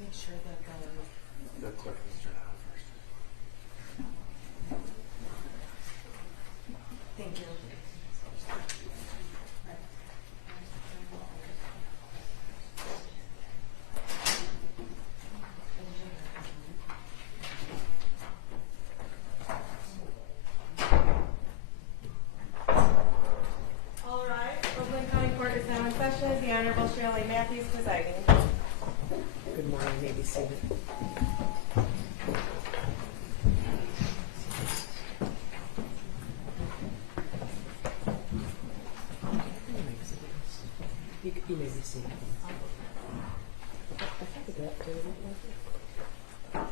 make sure that The clerk needs to turn it on first. thank you. All right, Oakland County Court is now in session. The Honorable Shirley Matthews presiding. Good morning, you may be seated. You may be seated. I thought the draft did it like that.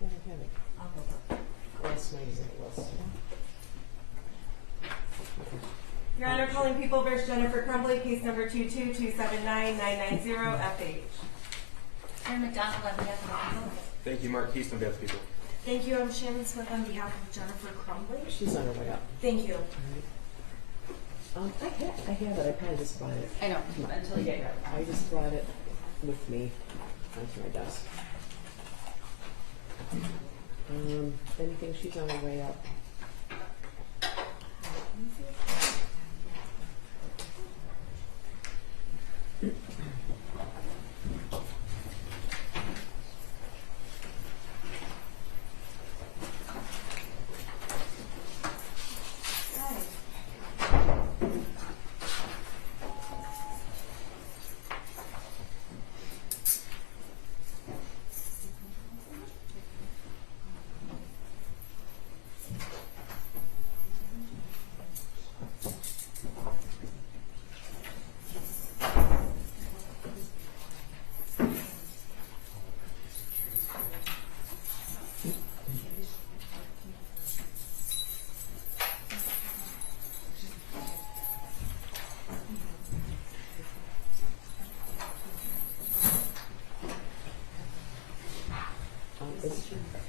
Yeah, I have it. Last night is it was. Your Honor, calling People v. Jennifer Crumbley, case number 222799990 FH. Chair McDonald on behalf of the people. Thank you, Mark Keystone, Deaf People. Thank you. I'm Shannon Smith on behalf of Jennifer Crumbley. She's on her way up. Thank you. All right. I have it. I probably just brought it. I know, until you get here. I just brought it with me onto my desk. Anything? She's on her way up.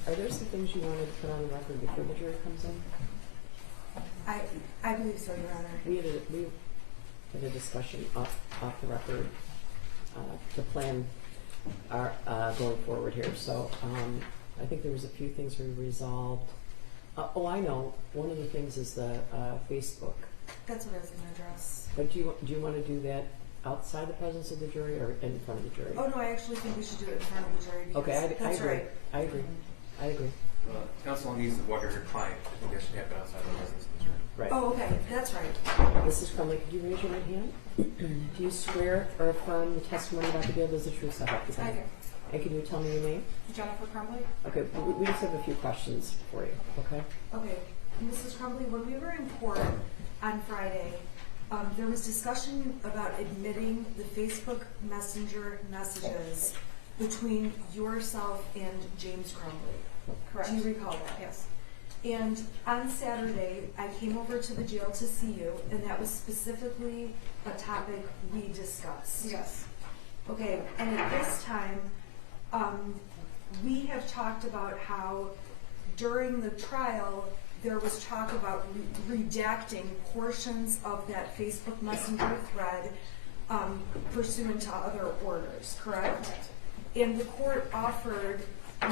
Are there some things you wanted to put on the record before the jury comes in? I believe so, Your Honor. We had a discussion off the record to plan our going forward here. So I think there was a few things we resolved. I know. One of the things is the Facebook. That's what I was going to address. But do you want to do that outside the presence of the jury or in front of the jury? Oh, no, I actually think we should do it in front of the jury. Okay, I That's agree. right. I agree. Counsel needs to walk her client. I think that should happen outside the presence of the jury. Right. Oh, okay. That's right. Mrs. Crumbley, could you raise your right hand? Do you swear or affirm the testimony about to give is the truth, so help you God? I do. And can you tell me your name? Jennifer Crumbley? Okay, we just have a few questions for you, okay? Okay. Mrs. Crumbley, when we were in court on Friday, there was discussion about admitting the Facebook Messenger messages between yourself and James Crumbley. Correct. Do you recall that? Yes. And on Saturday, I came over to the jail to see you, and that was specifically a topic we discussed. Yes. Okay, and at this time, we have talked about how during the trial, there was talk about redacting portions of that Facebook Messenger thread pursuant to other orders, correct? And the court offered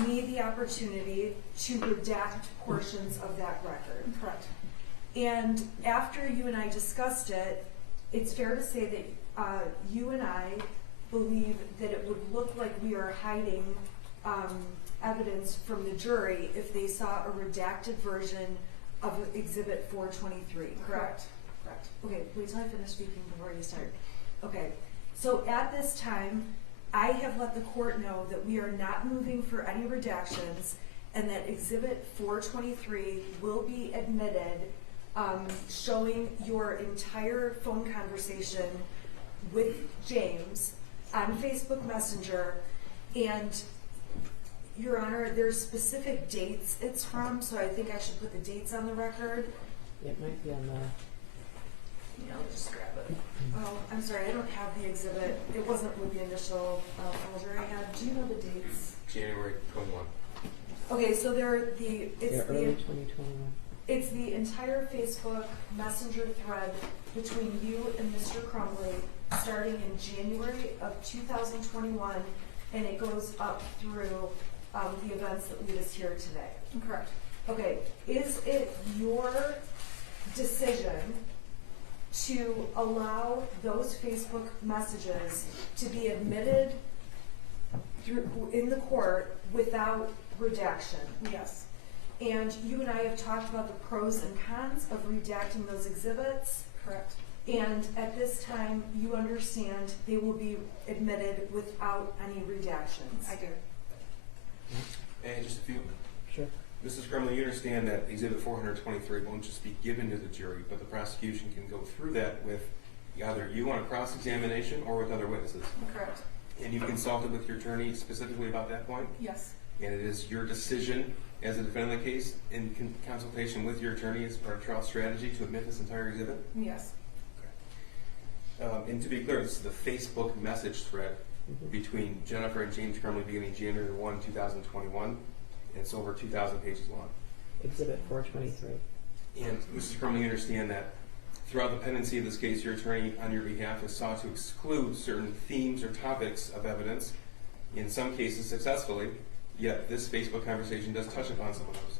me the opportunity to redact portions of that record. Correct. And after you and I discussed it, it's fair to say that you and I believe that it would look like we are hiding evidence from the jury if they saw a redacted version of Exhibit 423, correct? Correct. Okay, wait till I finish speaking before you start. Okay, so at this time, I have let the court know that we are not moving for any redactions and that Exhibit 423 will be admitted, showing your entire phone conversation with James on Facebook Messenger. And Your Honor, there's specific dates it's from, so I think I should put the dates on the record. It might be on the... Yeah, I'll just grab it. Oh, I'm sorry, I don't have the exhibit. It wasn't with the initial folder I had. Do you know the dates? January 21. Okay, so they're early 2021. It's the entire Facebook Messenger thread between you and Mr. Crumbley starting in January of 2021, and it goes up through the events that lead us here today. Correct. Okay, is it your decision to allow those Facebook messages to be admitted in the court without redaction? Yes. And you and I have talked about the pros and cons of redacting those exhibits. Correct. And at this time, you understand they will be admitted without any redactions. I do. And just a few. Sure. Mrs. Crumbley, you understand that Exhibit 423 won't just be given to the jury, but the prosecution can go through that with either you on a cross-examination or with other witnesses. Correct. And you've consulted with your attorney specifically about that point? Yes. And it is your decision as a defendant in the case, in consultation with your attorney as part of trial strategy, to admit this entire exhibit? Yes. And to be clear, this is the Facebook message thread between Jennifer and James Crumbley beginning January 1, 2021. And it's over 2,000 pages long. Exhibit 423. And Mrs. Crumbley, you understand that throughout the pendency of this case, your attorney on your behalf has sought to exclude certain themes or topics of evidence, in some cases successfully, yet this Facebook conversation does touch upon some of those.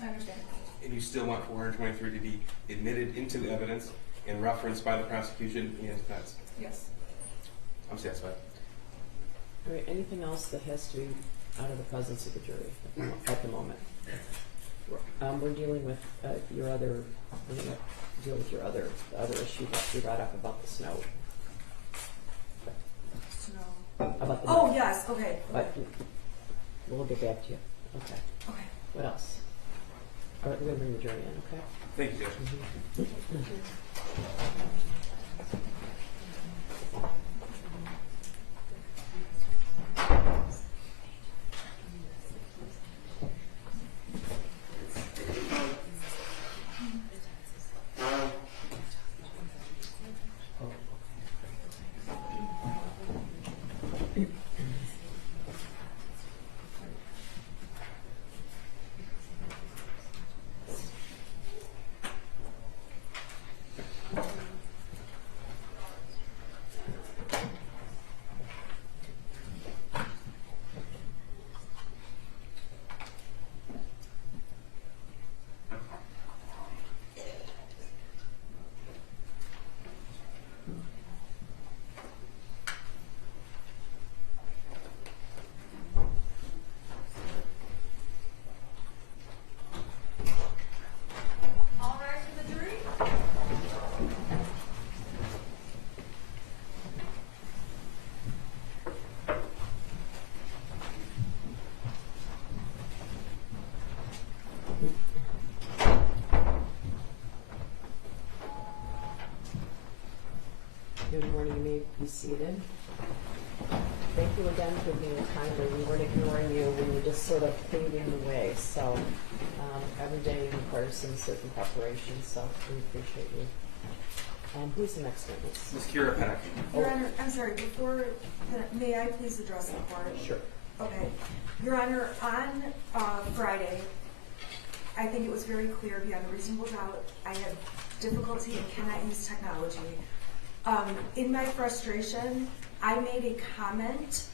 I understand. And you still want 423 to be admitted into evidence and referenced by the prosecution and defense. Yes. I'm satisfied. All right, anything else that has to be out of the presence of the jury at the moment? We're dealing with we're gonna deal with your other issue that you brought up about the snow. No. About the Oh, yes, okay. But we'll get back to you. Okay. Okay. What else? All right, we're gonna bring the jury in, okay? Thank you, Judge. All rise for the jury. Good morning, you may be seated. Thank you again for being timely. We weren't ignoring you, we were just sort of fading away. So every day requires some certain preparation, so we appreciate you. Who's the next witness? Ms. Kira Pennick. Your Honor, I'm sorry, may I please address the court? Sure. Okay. Your Honor, on Friday, I think it was very clear beyond a reasonable doubt, I had difficulty and cannot use technology. In my frustration, I made a comment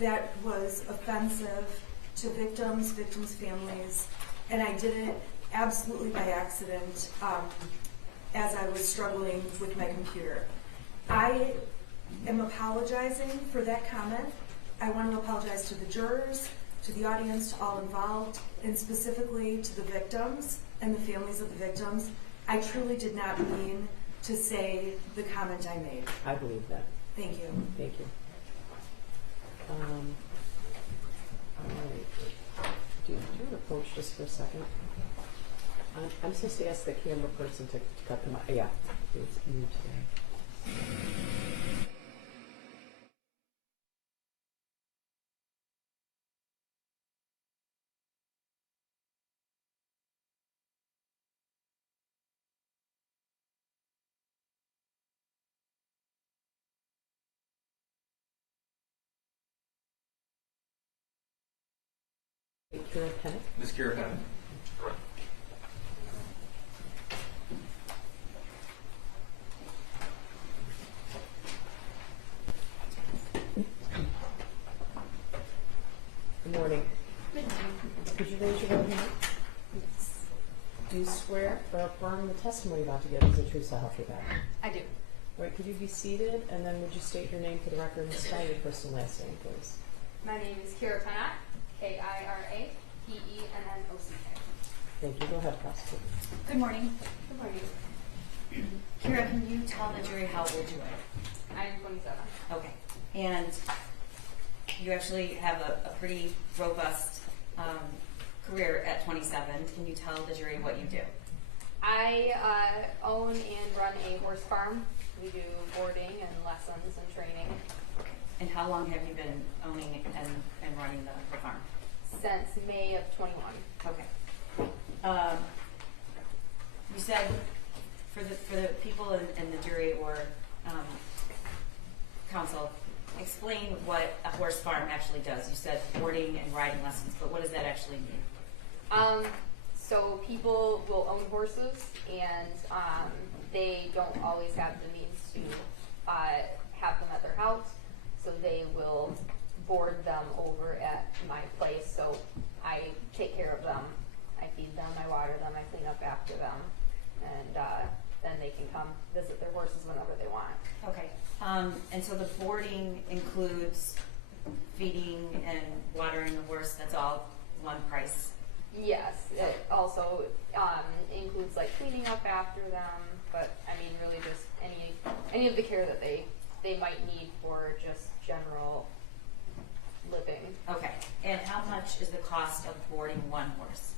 that was offensive to victims' families, and I did it absolutely by accident as I was struggling with my computer. I am apologizing for that comment. I want to apologize to the jurors, to the audience, to all involved, and specifically to the victims and the families of the victims. I truly did not mean to say the comment I made. I believe that. Thank you. Thank you. All right. Do you want to approach just for a second? I'm supposed to ask the camera person to cut them out. Yeah, it's you today. Kira Pennick. Ms. Kira Pennick. do you swear or affirm the testimony you're about to give is the truth so help you God? I do. All right, could you be seated, and then would you state your name for the record and spell your first and last name, please? My name is Kira Pennock, Kirapennock. Thank you. Go ahead, prosecutor. Good morning. Good morning. Kira, can you tell the jury how old you are? I am 27. Okay. And you actually have a pretty robust career at 27. Can you tell the jury what you do? I own and run a horse farm. We do boarding and lessons and training And how long have you been owning and running the farm? since May of 21. Okay. You said for the people in the jury or counsel, explain what a horse farm actually does. You said boarding and riding lessons, but what does that actually mean? So people will own horses, and they don't always have the means to have them at their house, so they will board them over at my place. So I take care of them, I feed them, I water them, I clean up after them, and then they can come visit their horses whenever they want. Okay. And so the boarding includes feeding and watering the horse. That's all one price. Yes, it also includes like cleaning up after them, but I mean really just any of the care that they might need for just general living. Okay. And how much is the cost of boarding one horse?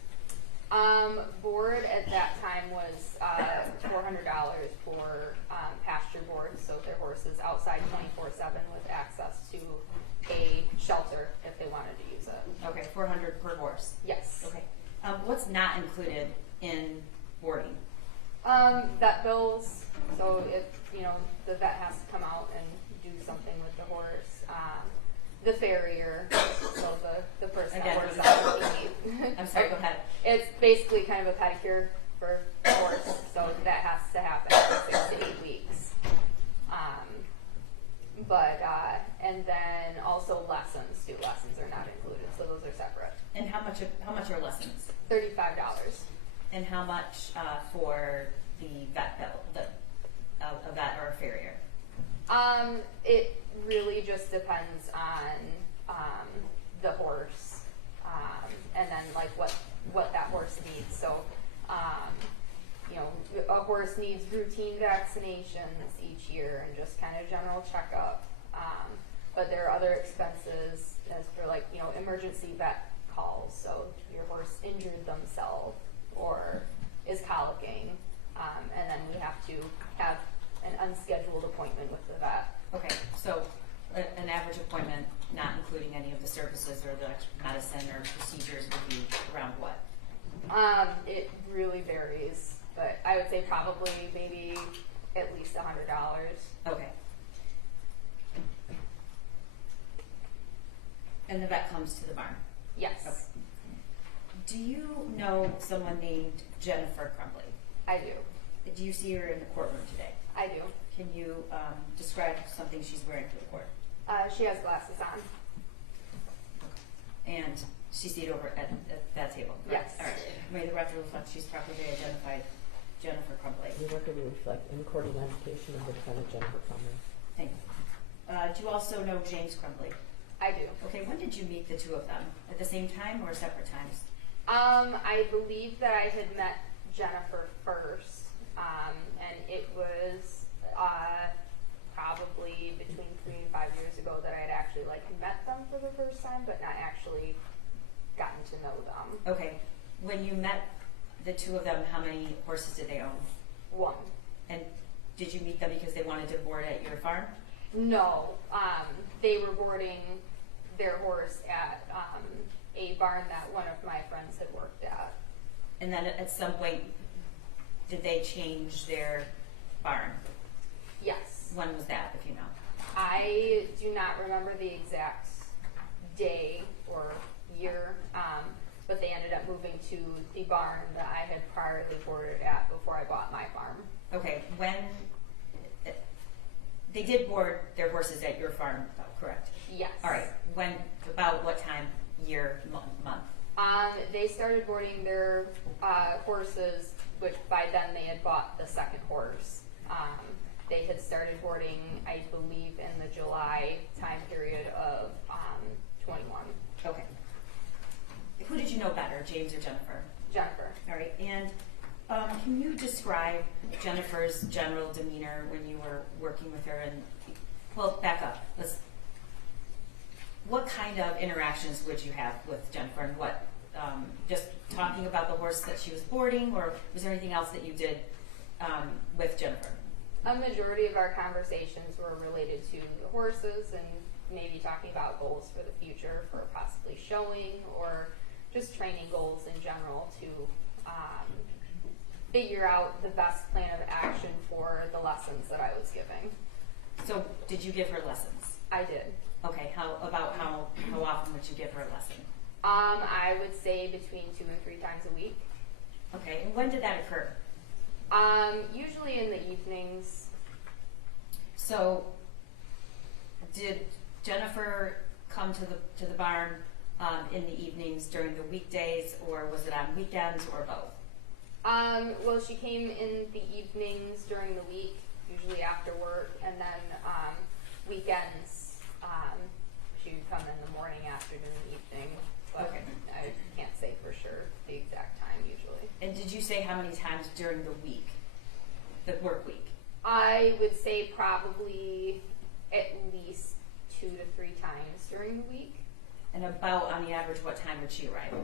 Board at that time was $400 for pasture board, so their horses outside 24/7 with access to a shelter if they wanted to use it. Okay, $400 per horse. Yes. Okay. What's not included in boarding? Vet bills. So if the vet has to come out and do something with the horse. The farrier, so the person Again, that works what on is the feed. I'm sorry, go ahead. It's basically kind of a pedicure for the horse, so that has to happen every 6 to 8 weeks. And then also lessons too. Lessons are not included, so those are separate. And how much are lessons? $35. And how much for the vet bill, a vet or a farrier? It really just depends on the horse, and then like what that horse needs. So, a horse needs routine vaccinations each year and just kind of general checkup. But there are other expenses as for like emergency vet calls. So your horse injured themselves or is colicking, and then we have to have an unscheduled appointment with the vet. Okay, so an average appointment, not including any of the services or the medicine or procedures, would be around what? It really varies, but I would say probably maybe at least $100. Okay. And the vet comes to the barn? Yes, Okay. Do you know someone named Jennifer Crumbley? I do. Do you see her in the courtroom today? I do. Can you describe something she's wearing for the court? She has glasses on. And she's seated over at that table, correct? Yes. All right. May the record reflect she's properly identified Jennifer Crumbley. The record will reflect in court identification of the defendant, Jennifer Crumbley. Thank you. Do you also know James Crumbley? I do. Okay, when did you meet the two of them? At the same time or separate times? I believe that I had met Jennifer first, and it was probably between 3 and 5 years ago that I had actually met them for the first time, but not actually gotten to know them. Okay, when you met the two of them, how many horses did they own? One. And did you meet them because they wanted to board at your farm? No, they were boarding their horse at a barn that one of my friends had worked at. And then at some point, did they change their barn? Yes. When was that, if you know? I do not remember the exact day or year, but they ended up moving to the barn that I had priorly boarded at before I bought my farm. Okay, when they did board their horses at your farm, though, correct? Yes. All right. When? About what time? Year? Month? They started boarding their horses, which by then they had bought the second horse. They had started boarding, I believe, in the July time period of 21. Okay. Who did you know better, James or Jennifer? Jennifer. All right, and can you describe Jennifer's general demeanor when you were working with her? And well, back up. What kind of interactions would you have with Jennifer, and what? Just talking about the horse that she was boarding, or was there anything else that you did with Jennifer? A majority of our conversations were related to the horses and maybe talking about goals for the future, for possibly showing, or just training goals in general to figure out the best plan of action for the lessons that I was giving. So, did you give her lessons? I did. Okay. How often would you give her a lesson? I would say between 2 and 3 times a week. Okay. And when did that occur? Usually in the evenings. So, did Jennifer come to the barn in the evenings during the weekdays, or was it on weekends, or both? Well, she came in the evenings during the week, usually after work, and then weekends she would come in the morning, afternoon, evening. But Okay. I can't say for sure the exact time usually. And did you say how many times during the week, the work week? I would say probably at least 2 to 3 times during the week. And about, on the average, what time would she arrive?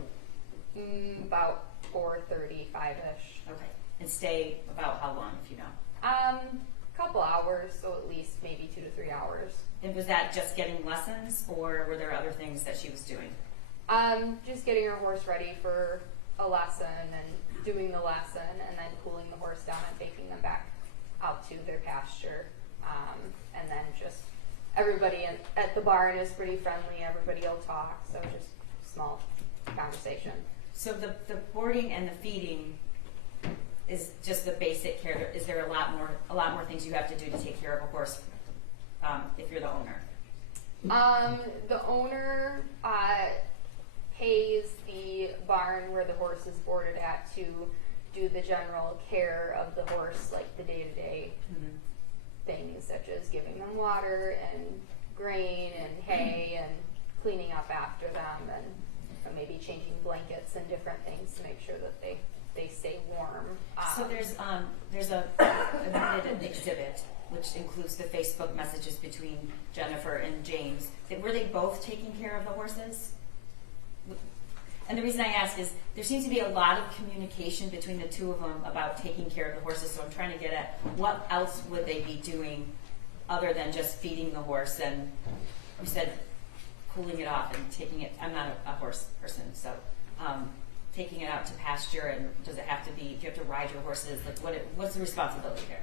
About 4:35-ish. Okay. And stay about how long, if you know? Couple hours, so at least maybe 2 to 3 hours. And was that just getting lessons, or were there other things that she was doing? Just getting her horse ready for a lesson and doing the lesson, and then cooling the horse down and taking them back out to their pasture. And then just everybody at the barn is pretty friendly. Everybody will talk, so just small conversation. So the boarding and the feeding is just the basic care. Is there a lot more things you have to do to take care of a horse if you're the owner? The owner pays the barn where the horse is boarded at to do the general care of the horse, like the day-to-day things such as giving them water and grain and hay and cleaning up after them, and maybe changing blankets and different things to make sure that they stay warm. So there's a limited exhibit which includes the Facebook messages between Jennifer and James. Were they both taking care of the horses? And the reason I ask is there seems to be a lot of communication between the two of them about taking care of the horses, so I'm trying to get at what else would they be doing other than just feeding the horse, and you said cooling it off and taking it, I'm not a horse person, so taking it out to pasture, and does it have to be, do you have to ride your horses? Like what's the responsibility there?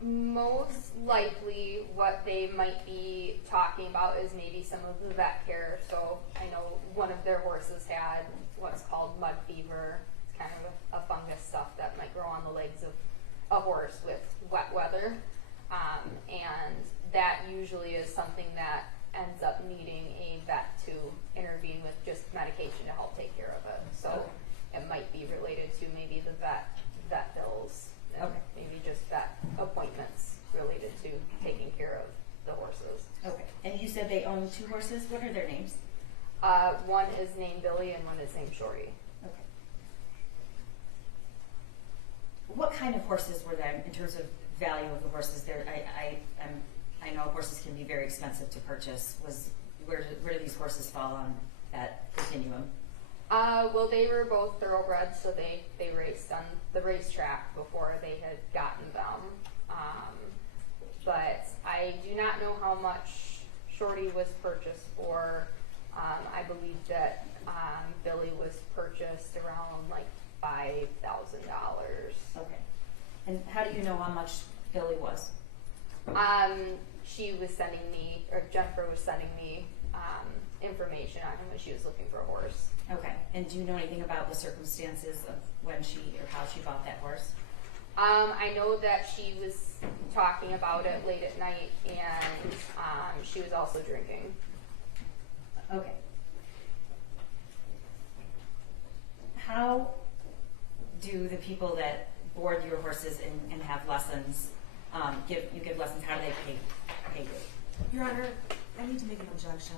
Most likely what they might be talking about is maybe some of the vet care. So I know one of their horses had what's called mud fever. It's kind of a fungus stuff that might grow on the legs of a horse with wet weather. And that usually is something that ends up needing a vet to intervene with just medication to help take care of it. So it might be related to maybe the vet bills. And maybe just vet appointments related to taking care of the horses. Okay. And you said they own 2 horses. What are their names? One is named Billy and one is named Shorty. Okay. What kind of horses were there in terms of value of the horses? There, I know horses can be very expensive to purchase. Where do these horses fall on that continuum? Well, they were both thoroughbreds, so they raced on the racetrack before they had gotten them. But I do not know how much Shorty was purchased for. I believe that Billy was purchased around like $5,000. Okay. And how do you know how much Billy was? She was sending me, or Jennifer was sending me information on him when she was looking for a horse. Okay. And do you know anything about the circumstances of when she or how she bought that horse? I know that she was talking about it late at night, and she was also drinking. Okay. how do the people that board your horses and have lessons, give lessons, how do they pay you? Your Honor, I need to make an objection.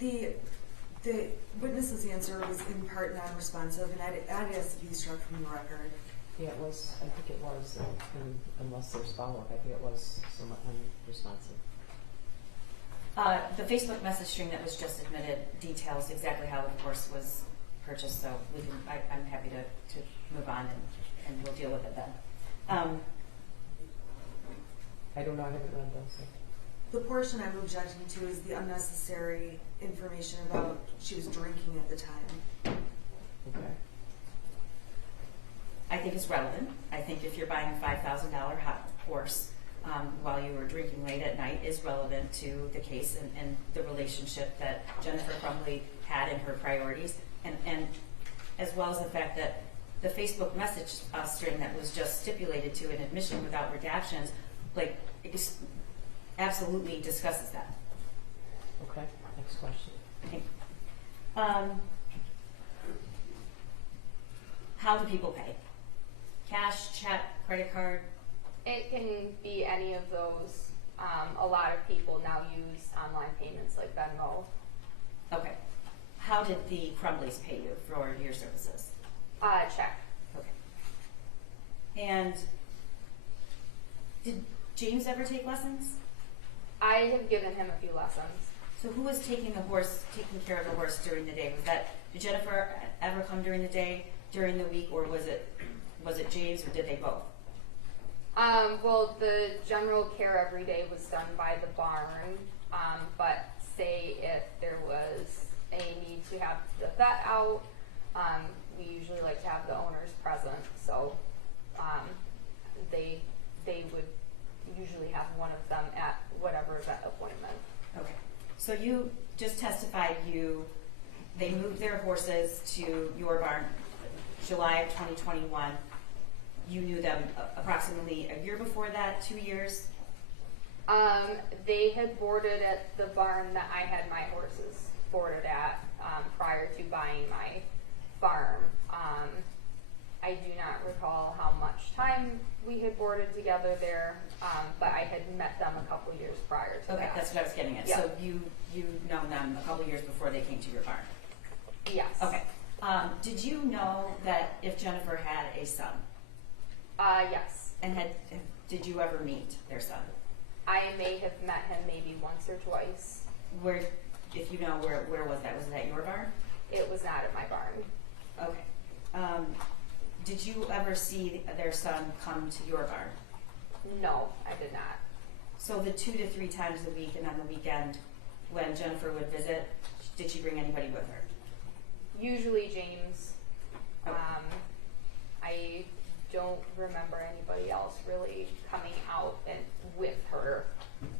The witness's answer was in part non-responsive, and I'd ask to be struck from the record. Yeah, it was, I think it was, unless there's follow-up, I think it was somewhat unresponsive. The Facebook message string that was just admitted details exactly how the horse was purchased, so I'm happy to move on and we'll deal with it then. I don't know, I haven't read those. So. The portion I'm objecting to is the unnecessary information about she was drinking at the time. Okay. I think it's relevant. I think if you're buying a $5,000 horse while you were drinking late at night is relevant to the case and the relationship that Jennifer Crumbley had in her priorities, and as well as the fact that the Facebook message string that was just stipulated to an admission without redactions, like, it absolutely discusses that. Okay, next question. Okay. How do people pay? Cash, check, credit card? It can be any of those. A lot of people now use online payments like Venmo. Okay. How did the Crumbleys pay you for your services? Check. Okay. And did James ever take lessons? I have given him a few lessons. So who was taking care of the horse during the day? Did Jennifer ever come during the day, during the week, or was it James, or did they both? Well, the general care every day was done by the barn, but say if there was a need to have the vet out, we usually like to have the owners present, so they would usually have one of them at whatever vet appointment. Okay. So you just testified they moved their horses to your barn July of 2021. You knew them approximately a year before that, 2 years? They had boarded at the barn that I had my horses boarded at prior to buying my farm. I do not recall how much time we had boarded together there, but I had met them a couple years prior to that. Okay, that's what I was getting at. Yeah. So you've known them a couple years before they came to your barn? Yes. Okay. Did you know that if Jennifer had a son? Yes. And did you ever meet their son? I may have met him maybe once or twice. Where, if you know, where was that? Was it at your barn? It was not at my barn. Okay. Did you ever see their son come to your barn? No, I did not. So the 2 to 3 times a week and on the weekend when Jennifer would visit, did she bring anybody with her? Usually James. Okay. I don't remember anybody else really coming out and with her.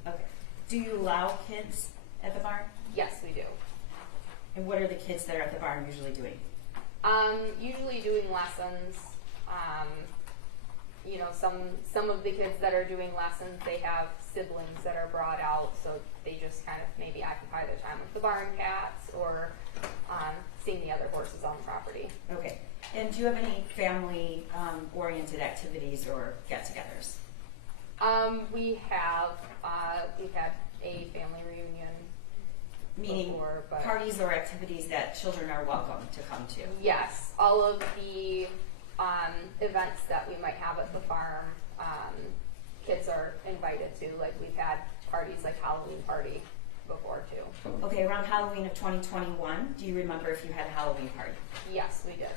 Okay. Do you allow kids at the barn? Yes, we do. And what are the kids that are at the barn usually doing? Usually doing lessons. You know, some of the kids that are doing lessons, they have siblings that are brought out, so they just kind of maybe occupy their time with the barn cats or seeing the other horses on the property. Okay. And do you have any family oriented activities or get-togethers? We have. We've had a family reunion. Meaning before, but parties or activities that children are welcome to come to? yes, all of the events that we might have at the farm, kids are invited to. Like we've had parties like Halloween party before too. Okay, around Halloween of 2021, do you remember if you had a Halloween party? Yes, we did.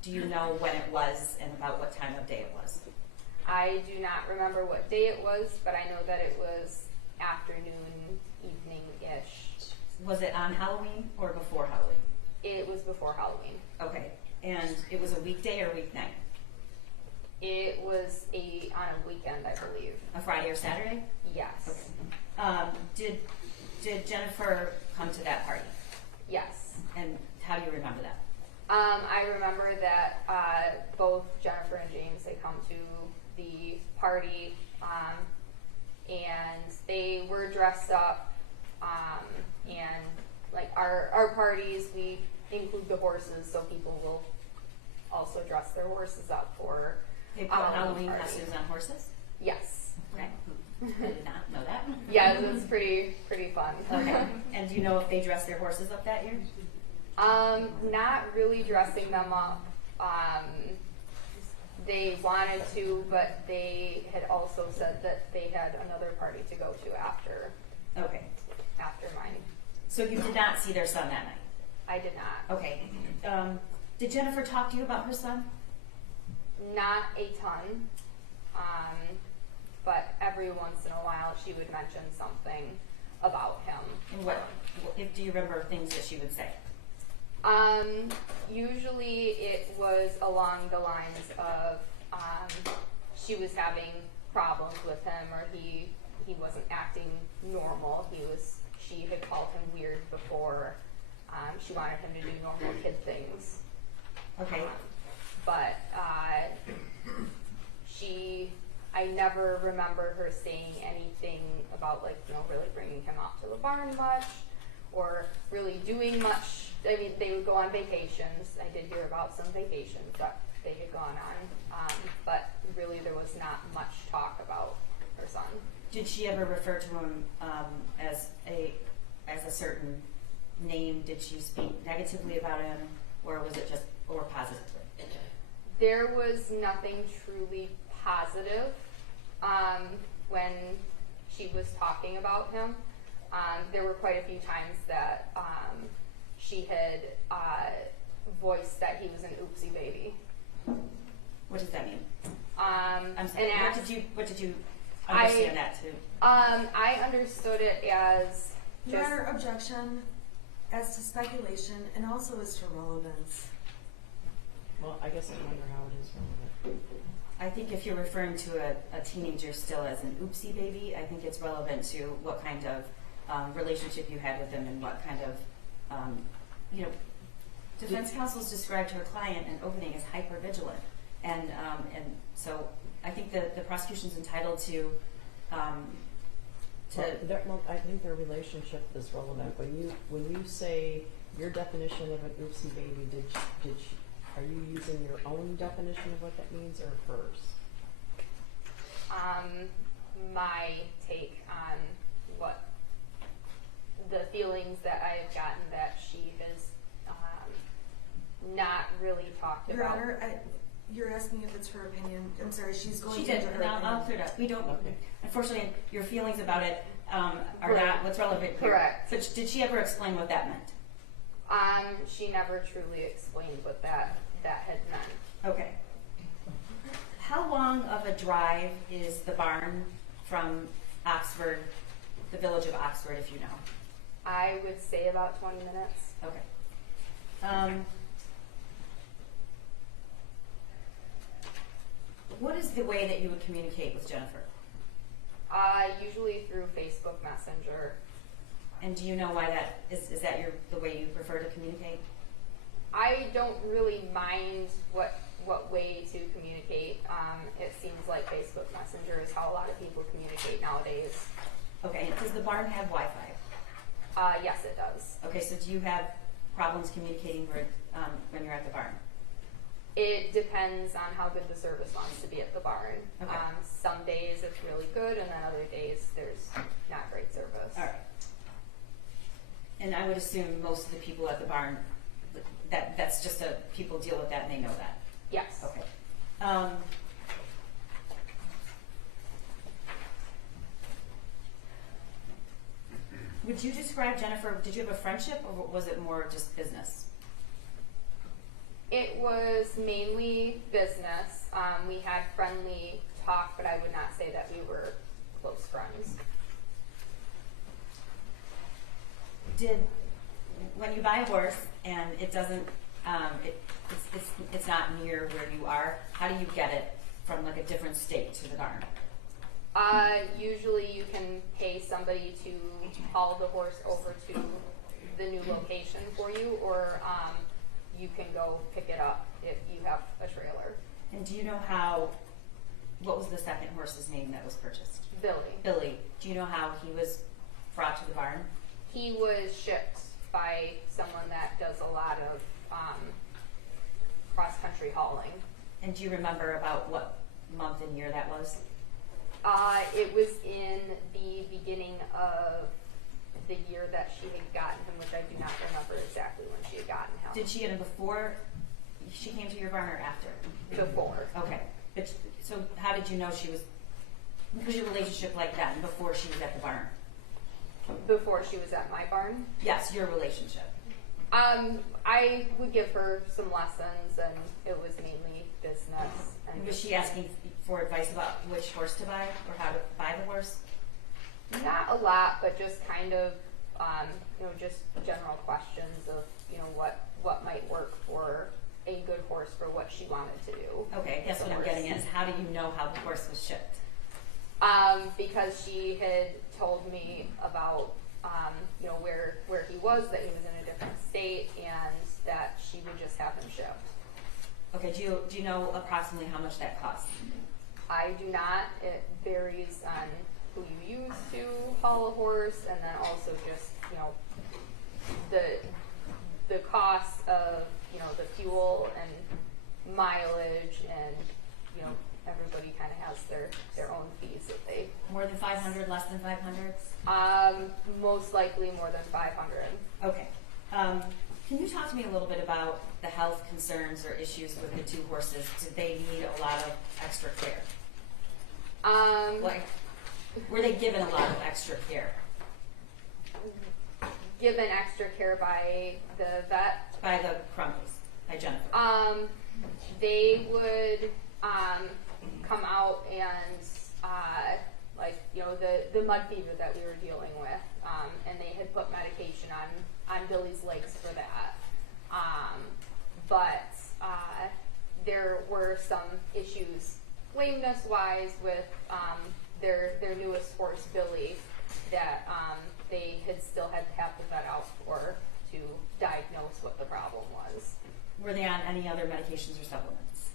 Do you know when it was and about what time of day it was? I do not remember what day it was, but I know that it was afternoon, evening-ish. Was it on Halloween or before Halloween? It was before Halloween. Okay, and it was a weekday or weeknight? It was on a weekend, I believe. A Friday or Saturday? Yes. Okay. Did Jennifer come to that party? Yes. And how do you remember that? I remember that both Jennifer and James had come to the party, and they were dressed up, and like our parties, we include the horses, so people will also dress their horses up for They put Halloween party. costumes on horses? Yes. Okay. I did not know that. Yes, it's pretty fun. Okay. And do you know if they dress their horses up that year? Not really dressing them up. They wanted to, but they had also said that they had another party to go to after Okay. mine. So you did not see their son that night? I did not. Okay. Did Jennifer talk to you about her son? Not a ton, but every once in a while she would mention something about him. And what do you remember things that she would say? Usually it was along the lines of she was having problems with him, or he wasn't acting normal. She had called him weird before. She wanted him to do normal kid things. Okay. But I never remember her saying anything about, like, really bringing him out to the barn much, or really doing much. I mean, they would go on vacations. I did hear about some vacations that they had gone on, but really there was not much talk about her son. Did she ever refer to him as a certain name? Did she speak negatively about him, or was it or positively? There was nothing truly positive when she was talking about him. There were quite a few times that she had voiced that he was an oopsie baby. What does that mean? I'm sorry. What did you understand that to? I understood it as Your just Honor, objection as to speculation and also as to relevance. Well, I guess I wonder how it is relevant. I think if you're referring to a teenager still as an oopsie baby, I think it's relevant to what kind of relationship you had with them and what kind of, defense counsel's described her client in opening as hypervigilant. And so I think the prosecution's entitled to Well, I think their relationship is relevant. When you say your definition of an oopsie baby, are you using your own definition of what that means, or hers? my take on what the feelings that I've gotten that she has not really talked Your about. Honor, you're asking if it's her opinion. I'm sorry, she's going She into did, her and I'll opinion. clear it up. We don't, Okay. unfortunately, your feelings about it are Right. not what's relevant here. Correct. But did she ever explain what that meant? She never truly explained what that had meant. Okay. How long of a drive is the barn from Oxford, the village of Oxford, if you know? I would say about 20 minutes. Okay. What is the way that you would communicate with Jennifer? Usually through Facebook Messenger. And do you know why that is? Is that the way you prefer to communicate? I don't really mind what way to communicate. It seems like Facebook Messenger is how a lot of people communicate nowadays. Okay. Does the barn have Wi-Fi? Yes, it does. Okay. So do you have problems communicating when you're at the barn? It depends on how good the service wants to be at the barn. Okay. Some days it's really good, and then other days there's not great service. All right. And I would assume most of the people at the barn, that's just people deal with that and they know that. Yes. Okay. Would you describe Jennifer, did you have a friendship or was it more just business? It was mainly business. We had friendly talk, but I would not say that we were close friends. When you buy a horse and it doesn't, it's not near where you are, how do you get it from like a different state to the barn? Usually you can pay somebody to haul the horse over to the new location for you, or you can go pick it up if you have a trailer. And do you know what was the second horse's name that was purchased? Billy. Billy. Do you know how he was brought to the barn? He was shipped by someone that does a lot of cross-country hauling. And do you remember about what month and year that was? It was in the beginning of the year that she had gotten him, which I do not remember exactly when she had gotten him. Did she get him before she came to your barn or after? Before. Okay. But, so how did you know she was, what was your relationship like then, before she was at the barn? Before she was at my barn? Yes, your relationship. I would give her some lessons, and it was mainly business. And Was she asking for advice about which horse to buy or how to buy the horse? Not a lot, but just kind of, just general questions of, what might work for a good horse for what she wanted to do. Okay, I guess what I'm getting at is how do you know how the horse was shipped? Because she had told me about, where he was, that he was in a different state, and that she would just have him shipped. Okay, do you know approximately how much that costs? I do not. It varies on who you use to haul a horse, and then also just, the cost of, the fuel and mileage, and, everybody kind of has their own fees that they. More than 500, less than 500? Most likely more than 500. Okay. Can you talk to me a little bit about the health concerns or issues with the two horses? Did they need a lot of extra care? Were they given a lot of extra care? Given extra care by the vet? By the Crumbleys, by Jennifer. They would come out and the mud fever that we were dealing with, and they had put medication on Billy's legs for that. But there were some issues lameness-wise with their newest horse, Billy, that they had still had to have the vet out for to diagnose what the problem was. Were they on any other medications or supplements?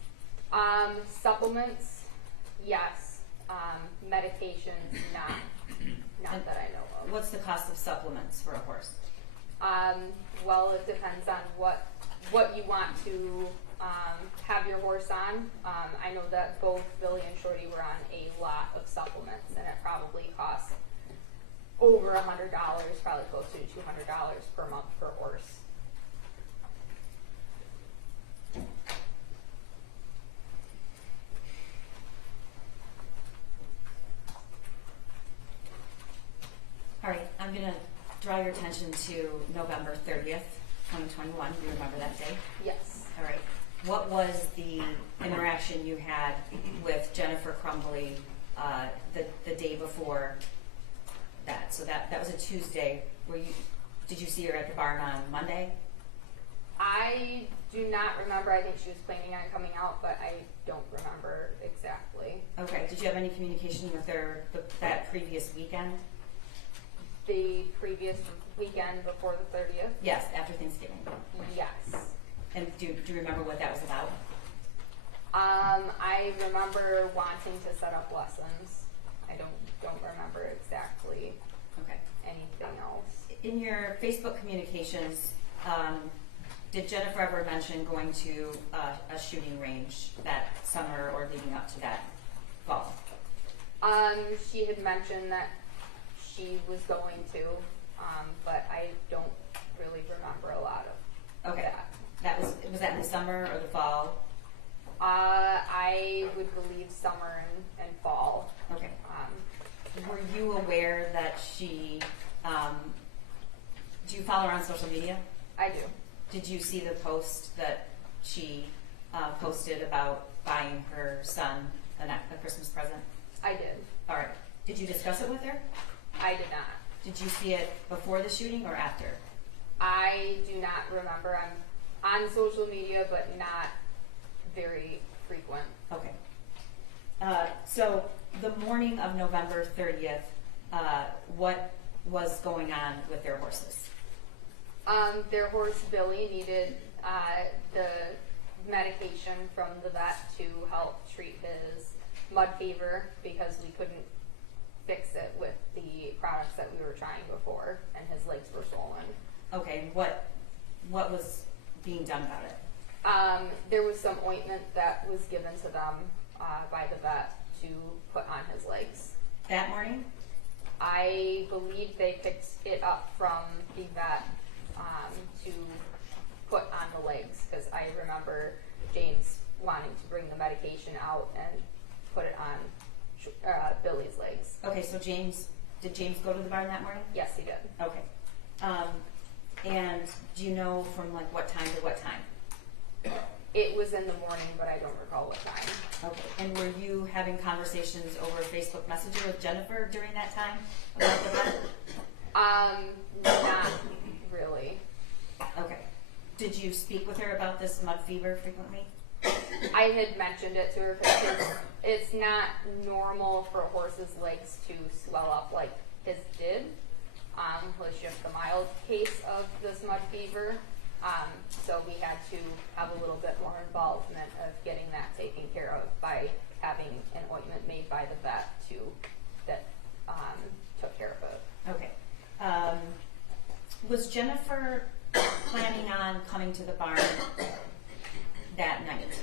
Supplements, yes. Medications, not that I know of. What's the cost of supplements for a horse? Well, it depends on what you want to have your horse on. I know that both Billy and Shorty were on a lot of supplements, and it probably cost over $100, probably close to $200 per month per horse. All right, I'm going to draw your attention to November 30th, 2021. Do you remember that day? Yes. All right. What was the interaction you had with Jennifer Crumbley the day before that? So that was a Tuesday. Did you see her at the barn on Monday? I do not remember. I think she was planning on coming out, but I don't remember exactly. Okay. Did you have any communication with her that previous weekend? The previous weekend before the 30th? Yes, after Thanksgiving. Yes. And do you remember what that was about? I remember wanting to set up lessons. I don't remember exactly Okay. anything else. In your Facebook communications, did Jennifer ever mention going to a shooting range that summer or leading up to that fall? She had mentioned that she was going to, but I don't really remember a lot of that. Was that in the summer or the fall? I would believe summer and fall. Okay. Were you aware that she, do you follow her on social media? I do. Did you see the post that she posted about buying her son a Christmas present? I did. All right. Did you discuss it with her? I did not. Did you see it before the shooting or after? I do not remember. I'm on social media, but not very frequent. Okay. So the morning of November 30th, what was going on with their horses? Their horse, Billy, needed the medication from the vet to help treat his mud fever because we couldn't fix it with the products that we were trying before, and his legs were swollen. Okay, what was being done about it? There was some ointment that was given to them by the vet to put on his legs. That morning? I believe they picked it up from the vet to put on the legs, because I remember James wanting to bring the medication out and put it on Billy's legs. Okay, so did James go to the barn that morning? Yes, he did. Okay. And do you know from like what time to what time? It was in the morning, but I don't recall what time. Okay. And were you having conversations over Facebook Messenger with Jennifer during that time about the vet? Not really. Okay. Did you speak with her about this mud fever frequently? I had mentioned it to her because it's not normal for a horse's legs to swell up like his did. Was just a mild case of this mud fever. So we had to have a little bit more involvement of getting that taken care of by having an ointment made by the vet that took care of it. Okay. Was Jennifer planning on coming to the barn that night?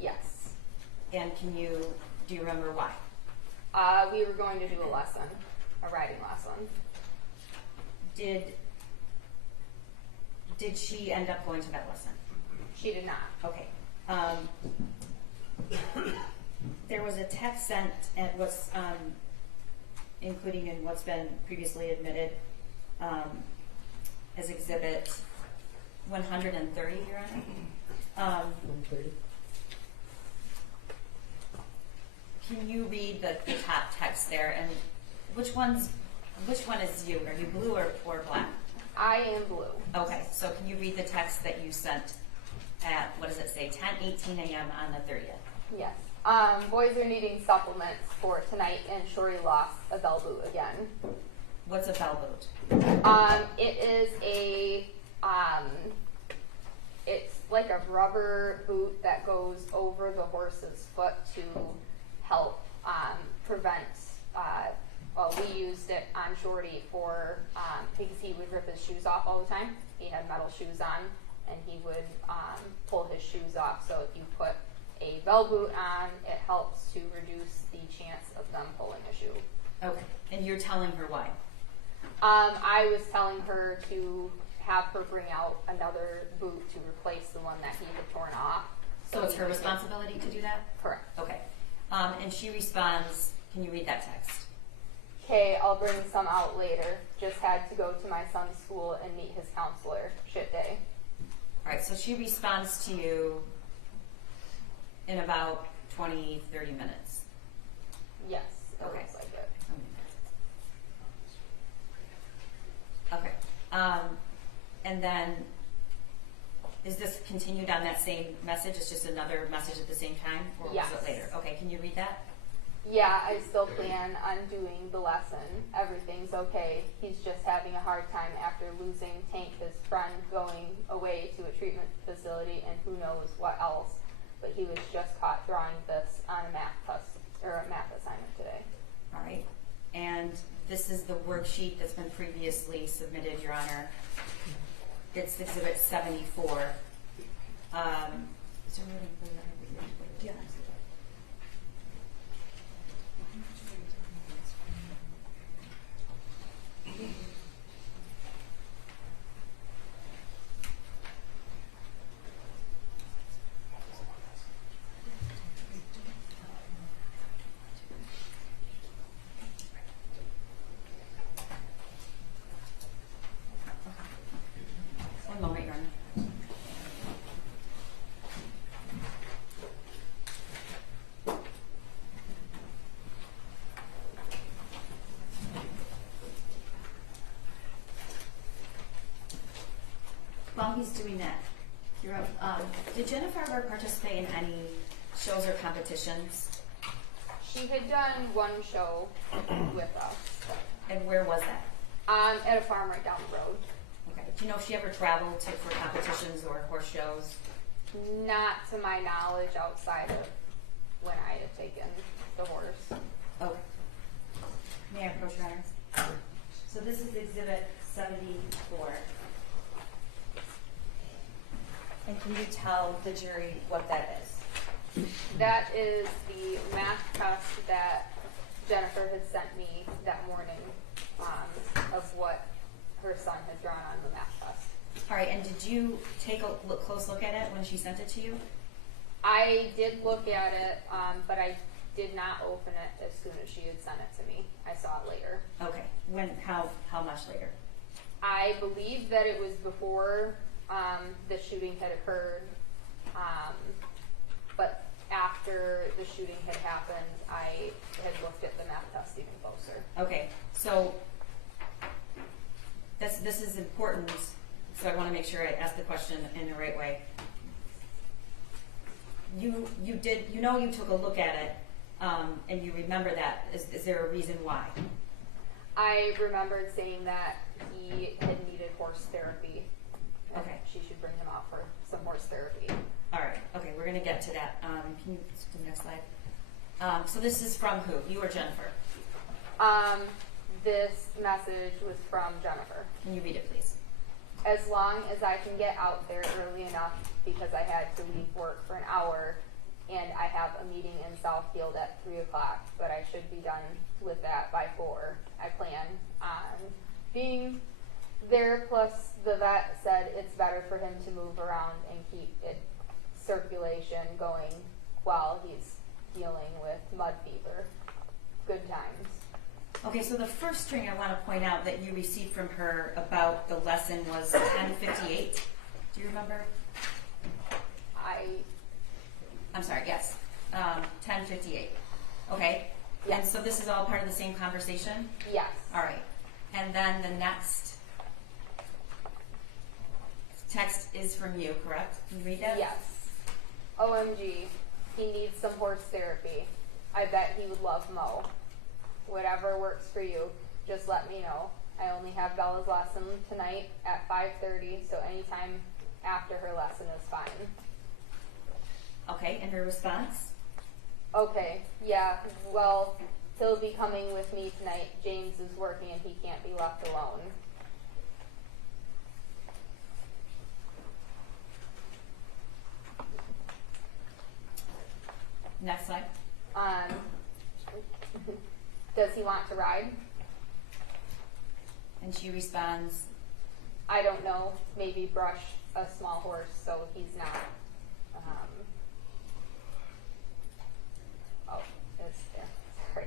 Yes. And do you remember why? We were going to do a riding lesson. Did she end up going to that lesson? She did not. Okay. There was a text sent, and it was including in what's been previously admitted as Exhibit 130, Your Honor. 130. Can you read the top text there, and which one is you? Are you blue or black? I am blue. Okay, so can you read the text that you sent at, what does it say, 10:18 a.m. on the 30th? Yes. Boys are needing supplements for tonight, and Shorty lost a bell boot again. What's a bell boot? It is it's like a rubber boot that goes over the horse's foot to help prevent. Well, we used it on Shorty for because he would rip his shoes off all the time. He had metal shoes on, and he would pull his shoes off. So if you put a bell boot on, it helps to reduce the chance of them pulling a shoe. Okay, and you're telling her why? I was telling her to have her bring out another boot to replace the one that he had torn off. So it's her responsibility to do that? Correct. Okay. And she responds, can you read that text? Okay, I'll bring some out later. Just had to go to my son's school and meet his counselor. Shit day. All right, so she responds to you in about 20, 30 minutes. Yes, it Okay. looks like it. Okay. And then, is this continued on that same message? It's just another message at the same time? Or Yes. was it later? Okay, can you read that? Yeah, I still plan on doing the lesson. Everything's okay. He's just having a hard time after losing Tank, his friend, going away to a treatment facility and who knows what else. But he was just caught drawing this on a math test or a math assignment today. All right. And this is the worksheet that's been previously submitted, Your Honor. It's Exhibit 74. Is there room for that? Yeah. One moment, Your Honor. While he's doing that, did Jennifer ever participate in any shows or competitions? She had done one show with us And where was that? at a farm right down the road. Okay. Do you know if she ever traveled for competitions or horse shows? Not to my knowledge outside of when I had taken the horse. Okay. May I approach, Your Honor? So this is Exhibit 74. And can you tell the jury what that is? That is the math test that Jennifer had sent me that morning, of what her son had drawn on the math test. All right, and did you take a close look at it when she sent it to you? I did look at it, but I did not open it as soon as she had sent it to me. I saw it later. Okay. When? How much later? I believe that it was before the shooting had occurred, but after the shooting had happened, I had looked at the math test even closer. Okay, so this is important, so I want to make sure I ask the question in the right way. You took a look at it, and you remember that. Is there a reason why? I remembered saying that he had needed horse therapy. And Okay. she should bring him out for some horse therapy. All right. Okay, we're going to get to that. Can you skip the next slide? So this is from who? You or Jennifer? This message was from Jennifer. Can you read it, please? As long as I can get out there early enough, because I had to leave work for an hour and I have a meeting in Southfield at 3 o'clock, but I should be done with that by 4. I plan on being there, plus the vet said it's better for him to move around and keep it circulation going while he's dealing with mud fever. Good times. Okay, so the first string I want to point out that you received from her about the lesson was 10:58. Do you remember? I'm sorry, yes. 10:58. Okay. Yes. And so this is all part of the same conversation? Yes. All right. And then the next text is from you, correct? Can you read that? Yes. OMG, he needs some horse therapy. I bet he would love Mo. Whatever works for you, just let me know. I only have Bella's lesson tonight at 5:30, so anytime after her lesson is fine. Okay, and her response? Okay, yeah, well, he'll be coming with me tonight. James is working and he can't be left alone. Next slide. Does he want to ride? And she responds, I don't know. Maybe brush a small horse so he's not. It's there. Sorry.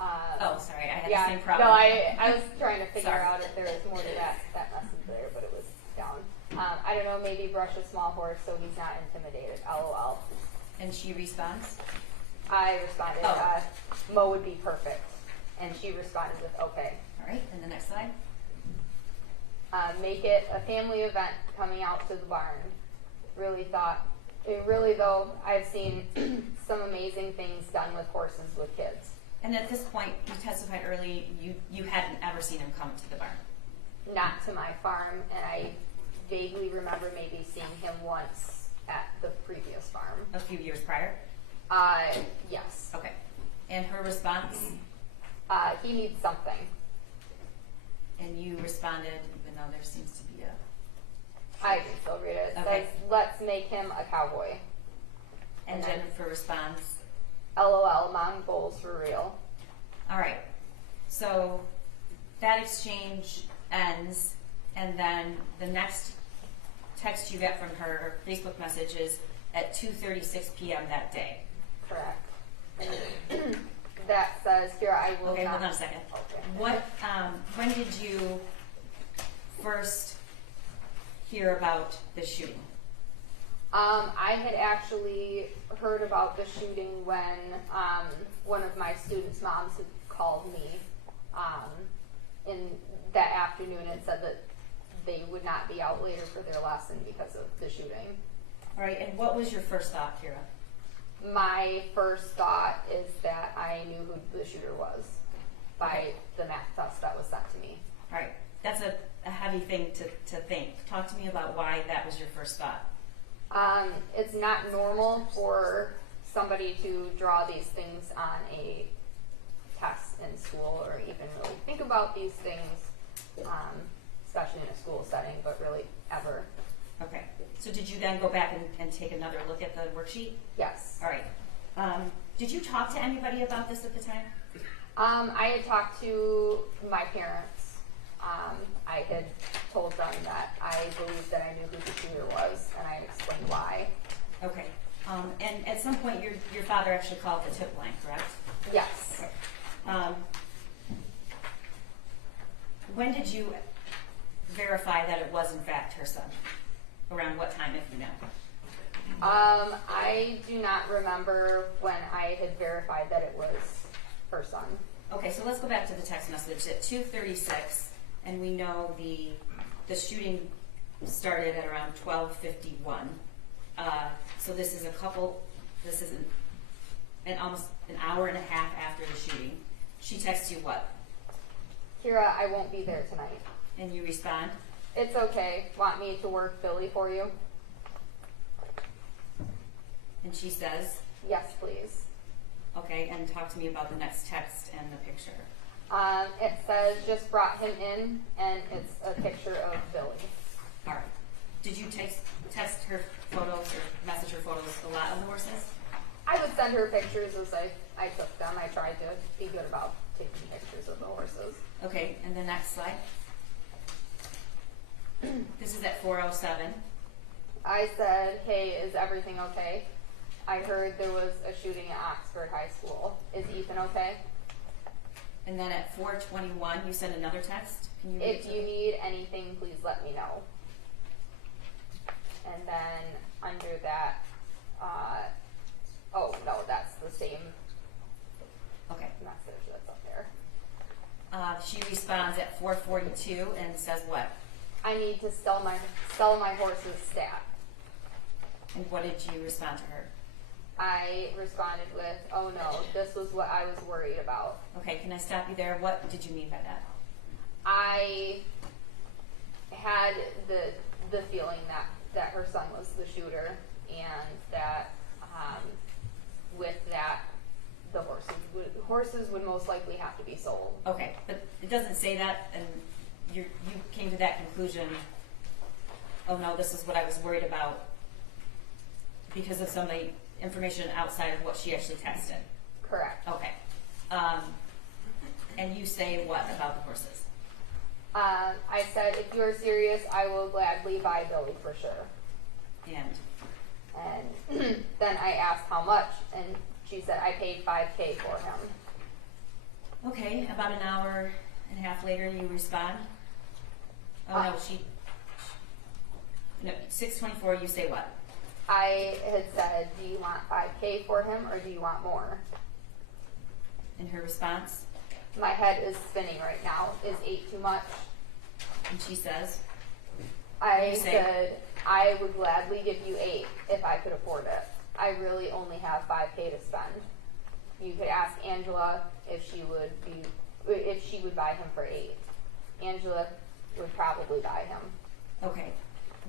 oh, sorry, I had Yeah, the same problem. no, I was trying to figure Sorry. out if there was more to that message there, but it was down. I don't know, maybe brush a small horse so he's not intimidated. LOL. And she responds? I responded, Oh. Mo would be perfect. And she responded with, okay. All right, and the next slide? Make it a family event coming out to the barn. Really though, I've seen some amazing things done with horses with kids. And at this point, you testified early, you hadn't ever seen him come to the barn. Not to my farm, and I vaguely remember maybe seeing him once at the previous farm. A few years prior? Yes. Okay. And her response? He needs something. And you responded, even though there seems to be a... I can still read it. It Okay. says, let's make him a cowboy. And then- Jennifer responds, LOL, mom goals for real. all right. So that exchange ends, and then the next text you get from her, Facebook message, is at 2:36 p.m. that day. Correct. And that says, here, I will Okay, not. hold on a second. Okay. What? When did you first hear about the shooting? I had actually heard about the shooting when one of my students' moms had called me in that afternoon and said that they would not be out later for their lesson because of the shooting. All right, and what was your first thought, Kira? My first thought is that I knew who the shooter was by the math test that was sent to me. All right, that's a heavy thing to think. Talk to me about why that was your first thought. It's not normal for somebody to draw these things on a test in school or even really think about these things, especially in a school setting, but really ever. Okay, so did you then go back and take another look at the worksheet? Yes. All right. Did you talk to anybody about this at the time? I had talked to my parents. I had told them that I believed that I knew who the shooter was, and I explained why. Okay. And at some point, your father actually called the tip line, correct? Yes. When did you verify that it was in fact her son? Around what time, if you know? I do not remember when I had verified that it was her son. Okay, so let's go back to the text message at 2:36, and we know the shooting started at around 12:51. So this is almost an hour and a half after the shooting. She texts you what? Kira, I won't be there tonight. And you respond? It's okay. Want me to work Billy for you? And she says, Yes, please. okay, and talk to me about the next text and the picture. It says just brought him in, and it's a picture of Billy. All right. Did you text her photos or message her photos a lot of the horses? I would send her pictures as I took them. I tried to be good about taking pictures of the horses. Okay, and the next slide. This is at 4:07. I said, hey, is everything okay? I heard there was a shooting at Oxford High School. Is Ethan okay? And then at 4:21, you sent another text. Can you read it If to you me? need anything, please let me know. And then under that, oh no, that's the same Okay. message that's up there. She responds at 4:42 and says what? I need to sell my horse's stat. And what did you respond to her? I responded with, oh no, this was what I was worried about. Okay, can I stop you there? What did you mean by that? I had the feeling that her son was the shooter, and that with that, the horses would most likely have to be sold. Okay, but it doesn't say that, and you came to that conclusion, oh no, this is what I was worried about because of some information outside of what she actually texted. Correct. Okay. And you say what about the horses? I said, if you're serious, I will gladly buy Billy for sure. And then I asked how much, and she said, I paid $5,000 for him. Okay, about an hour and a half later you respond? Oh no, no, 6:24 you say what? I had said, do you want $5,000 for him, or do you want more? In her response? My head is spinning right now. Is 8 too much? And she says, I You say- said, I would gladly give you 8 if I could afford it. I really only have $5,000 to spend. You could ask Angela if she would buy him for 8. Angela would probably buy him. okay.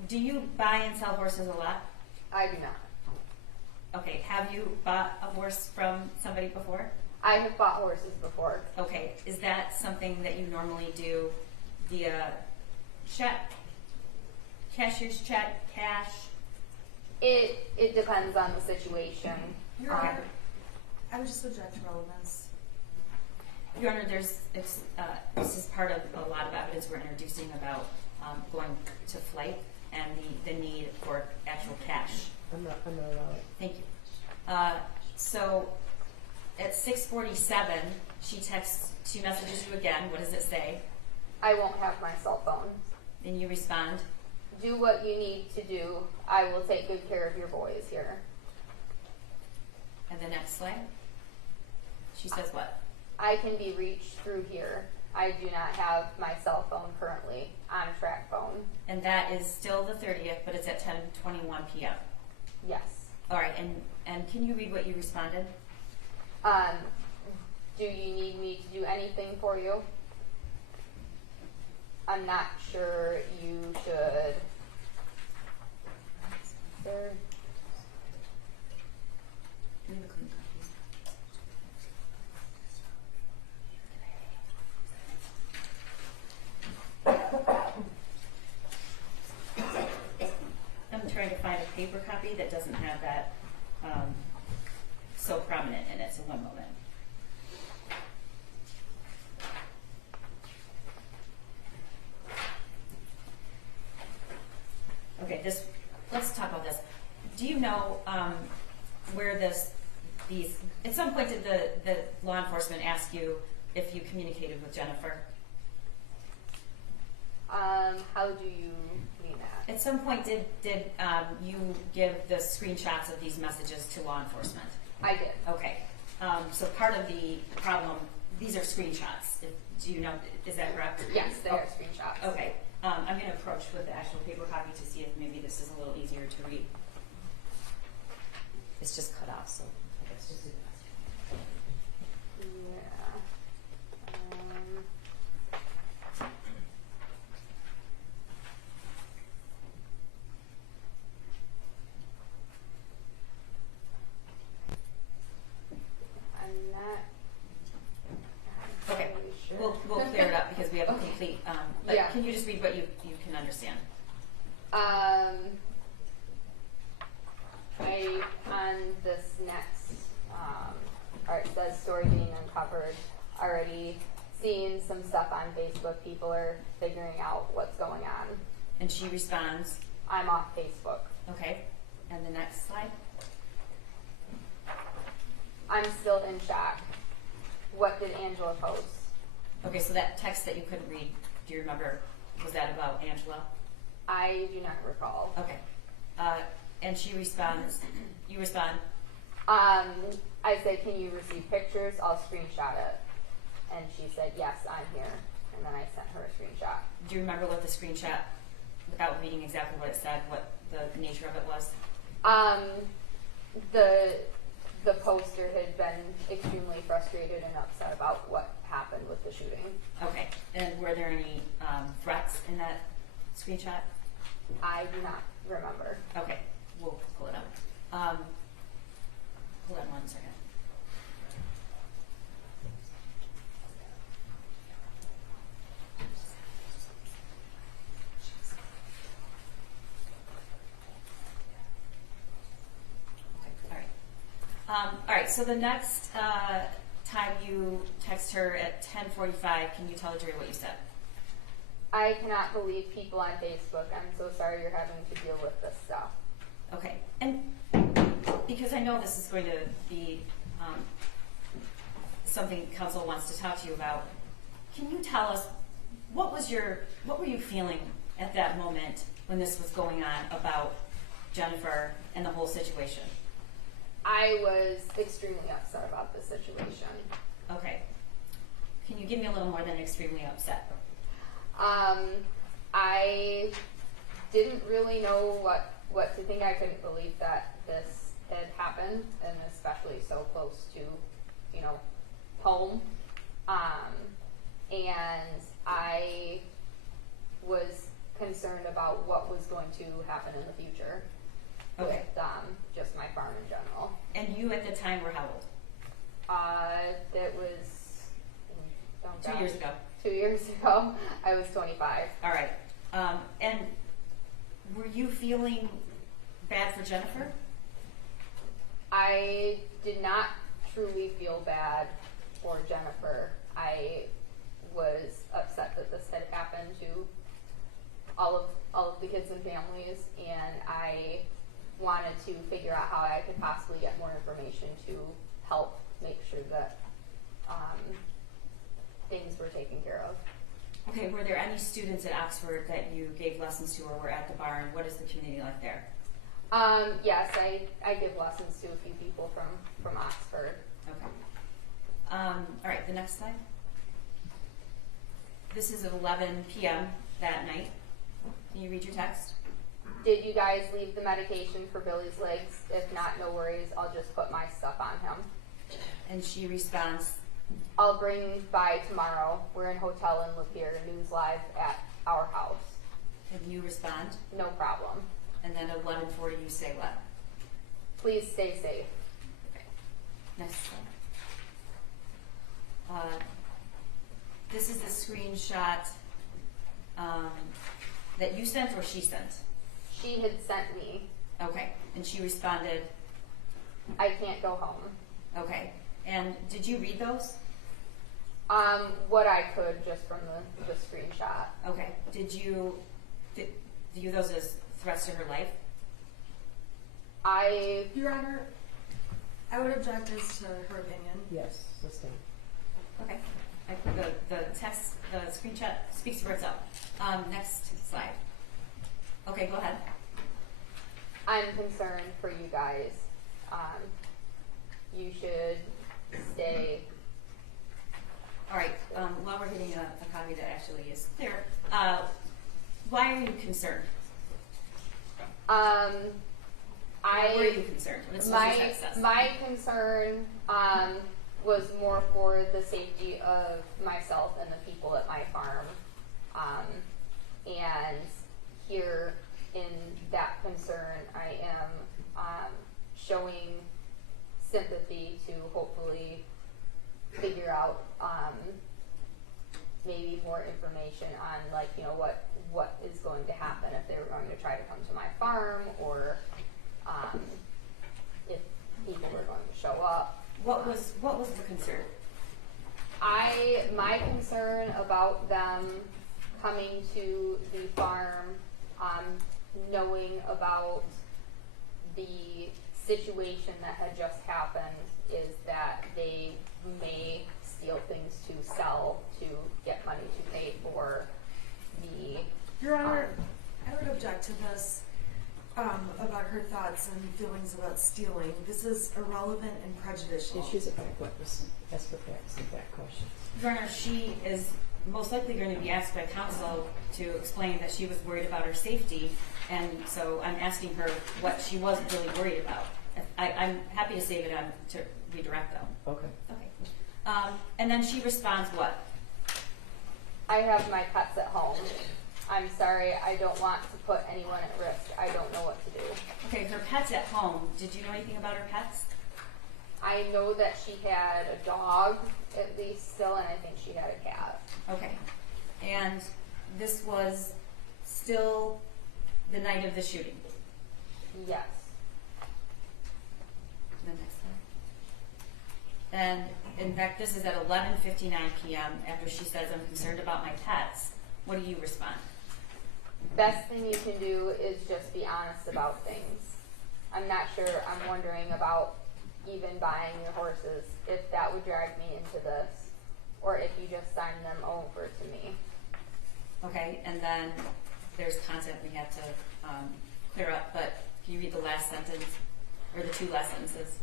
Do you buy and sell horses a lot? I do not. Okay, have you bought a horse from somebody before? I have bought horses before. Okay, is that something that you normally do via check, cashier's check, cash? It depends on the situation. Your Honor, I would just object to relevance. Your Honor, this is part of a lot of evidence we're introducing about going to flight and the need for actual cash. I'm not allowed. Thank you. So at 6:47, she messages you again. What does it say? I won't have my cell phone. And you respond, Do what you need to do. I will take good care of your boys here. and the next slide, she says what? I can be reached through here. I do not have my cell phone currently on track phone. And that is still the 30th, but it's at 10:21 p.m. Yes. All right, and can you read what you responded? Do you need me to do anything for you? I'm not sure you should. Sir? Leave a clean copy. copy that doesn't have that so prominent in it. So one moment. Okay, let's talk about this. Do you know where these, at some point did the law enforcement ask you if you communicated with Jennifer? How do you mean that? At some point did you give the screenshots of these messages to law enforcement? I did. Okay, so part of the problem, these are screenshots. Do you know, is that correct? Yes, they are screenshots. Okay, I'm going to approach with the actual paper copy to see if maybe this is a little easier to read. It's just cut off, so I guess just do the best. Yeah. I'm not Okay, really sure. we'll clear it up because we have a complete. But Yeah. can you just read what you can understand? On this next, or it says story being uncovered, already seeing some stuff on Facebook. People are figuring out what's going on. And she responds, I'm off Facebook. okay. And the next slide. I'm still in shock. What did Angela post? Okay, so that text that you couldn't read, do you remember? Was that about Angela? I do not recall. Okay. And she responds, you respond, I said, can you receive pictures? I'll screenshot it. And she said, yes, I'm here. And then I sent her a screenshot. do you remember what the screenshot, without reading exactly what it said, what the nature of it was? The poster had been extremely frustrated and upset about what happened with the shooting. Okay, and were there any threats in that screenshot? I do not remember. Okay, we'll pull it up. Hold on one second. Okay, all right, so the next time you text her at 10:45, can you tell the jury what you said? I cannot believe people on Facebook. I'm so sorry you're having to deal with this stuff. Okay, and because I know this is going to be something council wants to talk to you about, can you tell us what were you feeling at that moment when this was going on about Jennifer and the whole situation? I was extremely upset about the situation. Okay, can you give me a little more than extremely upset? I didn't really know what to think. I couldn't believe that this had happened, and especially so close to, home. And I was concerned about what was going to happen in the future Okay. with just my farm in general. And you at the time were how old? That was 2 years ago. 2 years ago. I was 25. All right. And were you feeling bad for Jennifer? I did not truly feel bad for Jennifer. I was upset that this had happened to all of the kids and families, and I wanted to figure out how I could possibly get more information to help make sure that things were taken care of. Okay, were there any students at Oxford that you gave lessons to or were at the barn? What is the community like there? Yes, I give lessons to a few people from Oxford. Okay. All right, the next slide. This is at 11 p.m. that night. Can you read your text? Did you guys leave the medication for Billy's legs? If not, no worries. I'll just put my stuff on him. And she responds, I'll bring by tomorrow. We're in hotel in Lapeer. News live at our house. and you respond. No problem. And then at 11:40 you say what? Please stay safe. Okay. Next slide. This is a screenshot that you sent or she sent? She had sent me, Okay, and she responded, I can't go home. okay. And did you read those? What I could just from the screenshot. Okay. Did you view those as threats to her life? Your Honor, I would object as to her opinion. Yes, sustain. Okay. The text, the screenshot speaks for itself. Next slide. Okay, go ahead. I'm concerned for you guys. You should stay. All right. While we're getting a copy that actually is clear, why are you concerned? Why were you concerned? Let's just discuss. My concern was more for the safety of myself and the people at my farm. And here in that concern, I am showing sympathy to hopefully figure out maybe more information on, like, you know, what is going to happen if they were going to try to come to my farm, or if people were going to show up. What was the concern? My concern about them coming to the farm, knowing about the situation that had just happened, is that they may steal things to sell to get money to pay for the. Your Honor, I would object to this about her thoughts and feelings about stealing. This is irrelevant and prejudicial. She's a fact witness. Ask for facts and fact questions. Werner, she is most likely going to be asked by counsel to explain that she was worried about her safety, and so I'm asking her what she was really worried about. I'm happy to save it on to redirect them. Okay. Okay. And then she responds what? I have my pets at home. I'm sorry, I don't want to put anyone at risk. I don't know what to do. Okay, her pet's at home. Did you know anything about her pets? I know that she had a dog, at least still, and I think she had a cat. Okay. And this was still the night of the shooting? Yes. The next slide. And in fact, this is at 11:59 p.m. after she says, I'm concerned about my pets. What do you respond? Best thing you can do is just be honest about things. I'm not sure, I'm wondering about even buying your horses, if that would drag me into this, or if you just sign them over to me. Okay, and then there's content we have to clear up, but can you read the last sentence, or the two last sentences?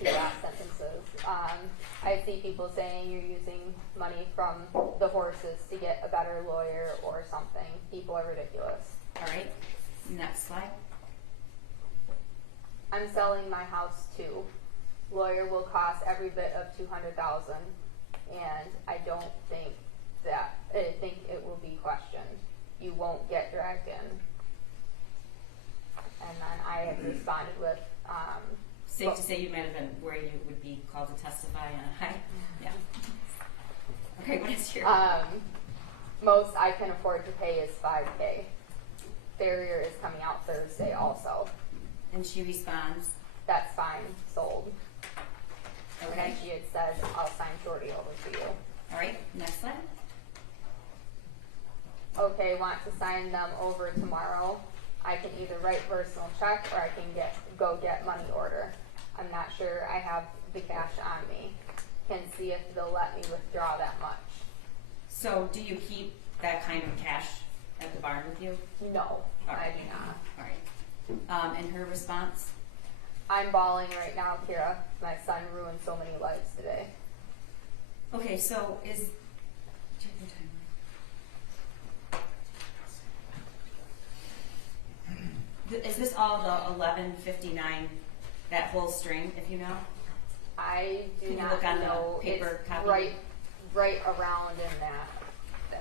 Two last sentences. I see people saying you're using money from the horses to get a better lawyer or something. People are ridiculous. All right, next slide. I'm selling my house too. Lawyer will cost every bit of $200,000, and I think it will be questioned. You won't get dragged in. And then I had responded with, Safe to say you might have been worried you would be called to testify on a high. Yeah. Okay, what is your? most I can afford to pay is $5,000. Farrier is coming out Thursday also. And she responds, That's fine, sold. And okay. then she had said, I'll sign Shorty over to you. All right, next slide. Okay, want to sign them over tomorrow. I can either write personal check or I can go get money order. I'm not sure I have the cash on me. Can see if they'll let me withdraw that much. So do you keep that kind of cash at the barn with you? No, All I right. do not. All right. And her response? I'm bawling right now, Kira. My son ruined so many lives today. Okay, so do you have the timeline? Is this all the 11:59, that whole string, if you know? I do Can you not look on the know. paper It's copy? right around in that time.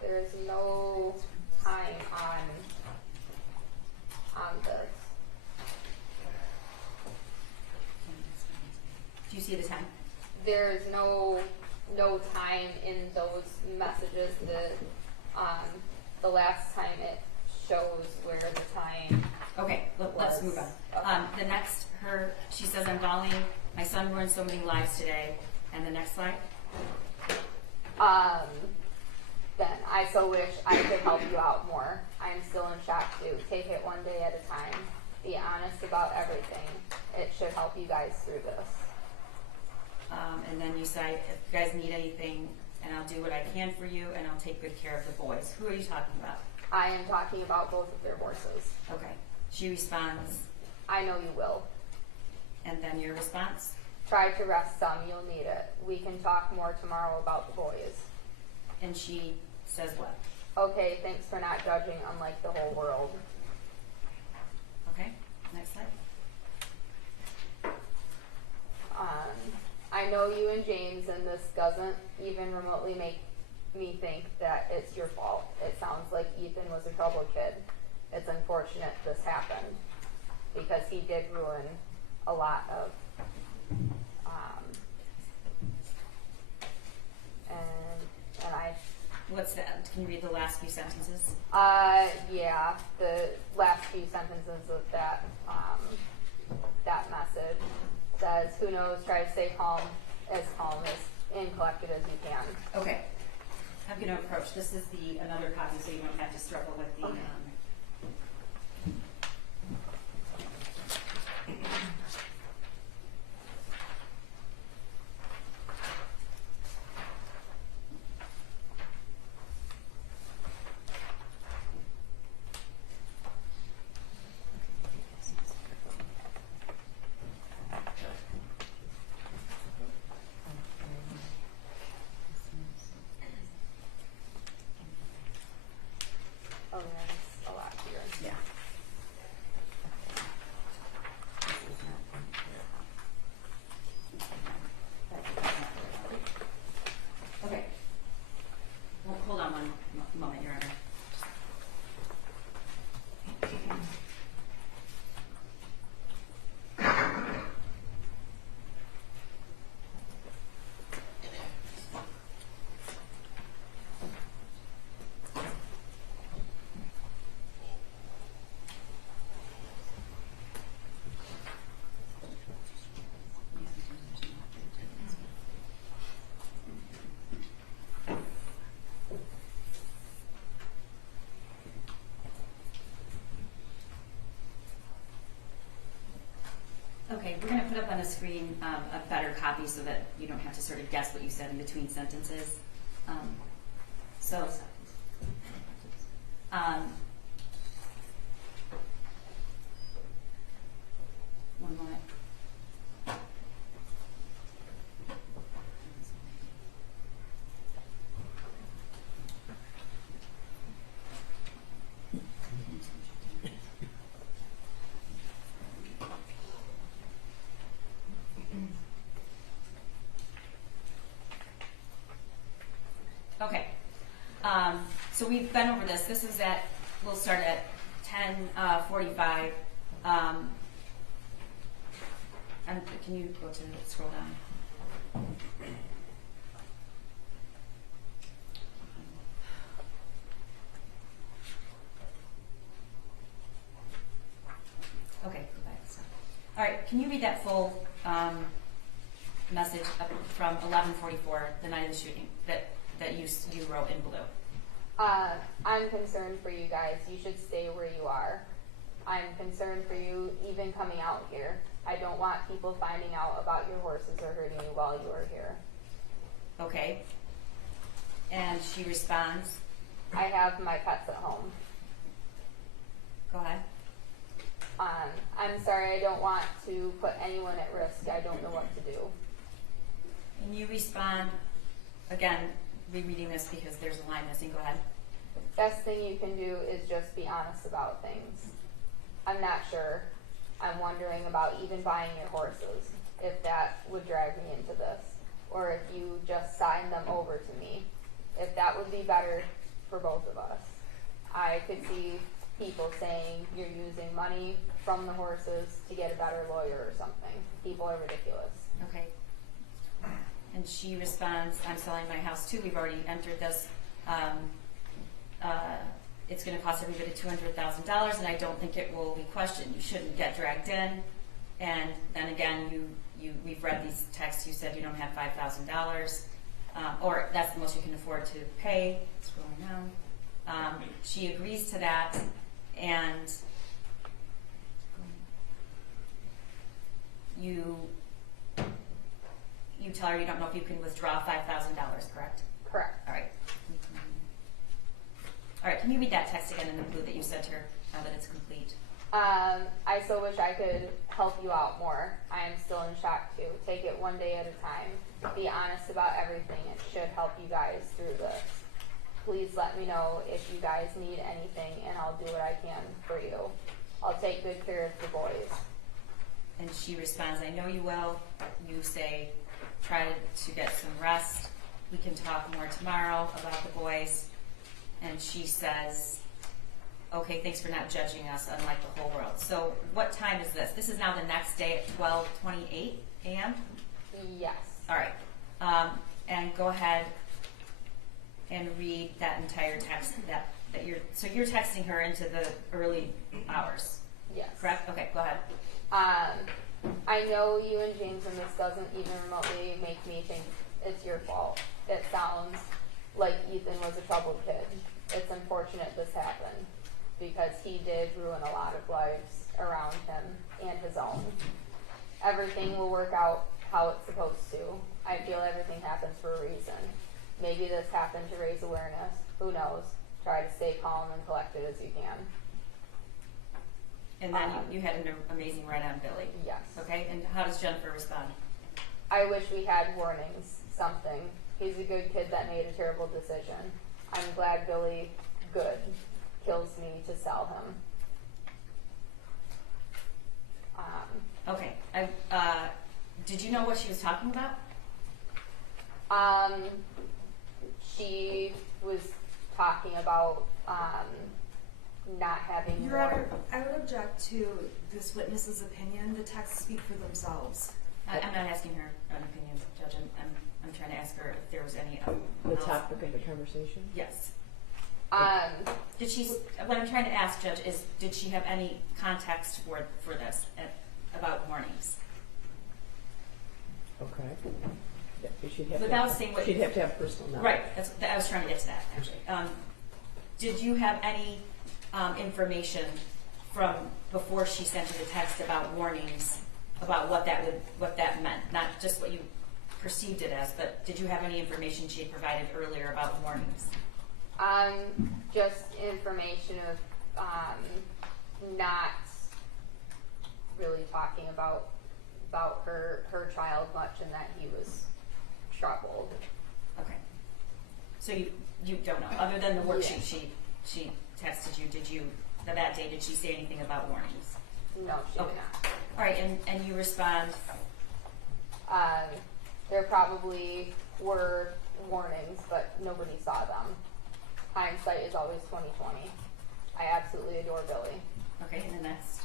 There's no time on see the time? There's no time in those messages. The last time it shows where the time. Okay, let's move on. The next, she says, I'm calling, my son ruined so many lives today. And the next slide? Then I so wish I could help you out more. I'm still in shock too. Take it one day at a time. Be honest about everything. It should help you guys through this. And then you say, if you guys need anything, and I'll do what I can for you, and I'll take good care of the boys. Who are you talking about? I am talking about both of their horses. Okay. She responds, I know you will. and then your response? Try to rest some. You'll need it. We can talk more tomorrow about the boys. And she says what? Okay, thanks for not judging unlike the whole world. Okay, next slide. I know you and James, and this doesn't even remotely make me think that it's your fault. It sounds like Ethan was a troubled kid. It's unfortunate this happened because he did ruin a lot of and I What's that? Can you read the last few sentences? yeah, the last few sentences of that that message says, who knows, try to stay calm as and collected as you can. Okay. I'm going to approach. This is another copy, so you don't have to struggle with the. Okay. Oh, there's a lot here. Yeah. Okay. Well, hold on one moment, Your Honor. Okay, we're going to put up on the screen a better copy so that you don't have to sort of guess what you said in between sentences. One moment. Okay, so we've been over this. This is we'll start at 10:45. And can you go to scroll down? Okay, go back. All right, can you read that full message up from 11:44, the night of the shooting, that you wrote in blue? I'm concerned for you guys. You should stay where you are. I'm concerned for you even coming out here. I don't want people finding out about your horses or hurting you while you are here. Okay. And she responds, I have my pets at home. go ahead. I'm sorry, I don't want to put anyone at risk. I don't know what to do. And you respond, again, rereading this because there's a line missing, go ahead. Best thing you can do is just be honest about things. I'm not sure. I'm wondering about even buying your horses, if that would drag me into this, or if you just sign them over to me, if that would be better for both of us. I could see people saying you're using money from the horses to get a better lawyer or something. People are ridiculous. Okay. And she responds, I'm selling my house too. We've already entered this. It's going to cost everybody $200,000, and I don't think it will be questioned. You shouldn't get dragged in. And then again, we've read these texts. You said you don't have $5,000, or that's the most you can afford to pay. Scrolling down. She agrees to that, and you tell her you don't know if you can withdraw $5,000, correct? Correct. All right. All right, can you read that text again in the blue that you sent her now that it's complete? I still wish I could help you out more. I am still in shock too. Take it one day at a time. Be honest about everything. It should help you guys through this. Please let me know if you guys need anything, and I'll do what I can for you. I'll take good care of the boys. And she responds, I know you will. You say, try to get some rest. We can talk more tomorrow about the boys. And she says, okay, thanks for not judging us, unlike the whole world. So what time is this? This is now the next day at 12:28 a.m.? Yes. All right. And go ahead and read that entire text that so you're texting her into the early hours. Yes. Correct? Okay, go ahead. I know you and James, and this doesn't even remotely make me think it's your fault. It sounds like Ethan was a troubled kid. It's unfortunate this happened because he did ruin a lot of lives around him and his own. Everything will work out how it's supposed to. I feel everything happens for a reason. Maybe this happened to raise awareness. Who knows? Try to stay calm and collected as you can. And then you had an amazing run on Billy. Yes. Okay, and how does Jennifer respond? I wish we had warnings, something. He's a good kid that made a terrible decision. I'm glad Billy, good, kills me to sell him. Okay, did you know what she was talking about? She was talking about not having Your Honor, I would object to this witness's opinion. The texts speak for themselves. I'm not asking her an opinion, Judge. I'm trying to ask her if there was any. The topic of the conversation? Yes. Did she? What I'm trying to ask, Judge, is did she have any context for this about warnings? Okay. Yeah, she'd have Without to, saying what she'd have to have personal knowledge. Right. I was trying to get to that actually. Did you have any information from before she sent you the text about warnings, about what that meant? Not just what you perceived it as, but did you have any information she had provided earlier about warnings? Just information of not really talking about her child much, and that he was troubled. Okay. So you don't know, other than the worksheet she texted you. Did you that day? Did she say anything about warnings? No, she did not. All right, and you respond. There probably were warnings, but nobody saw them. Hindsight is always 20/20. I absolutely adore Billy. Okay, and the next.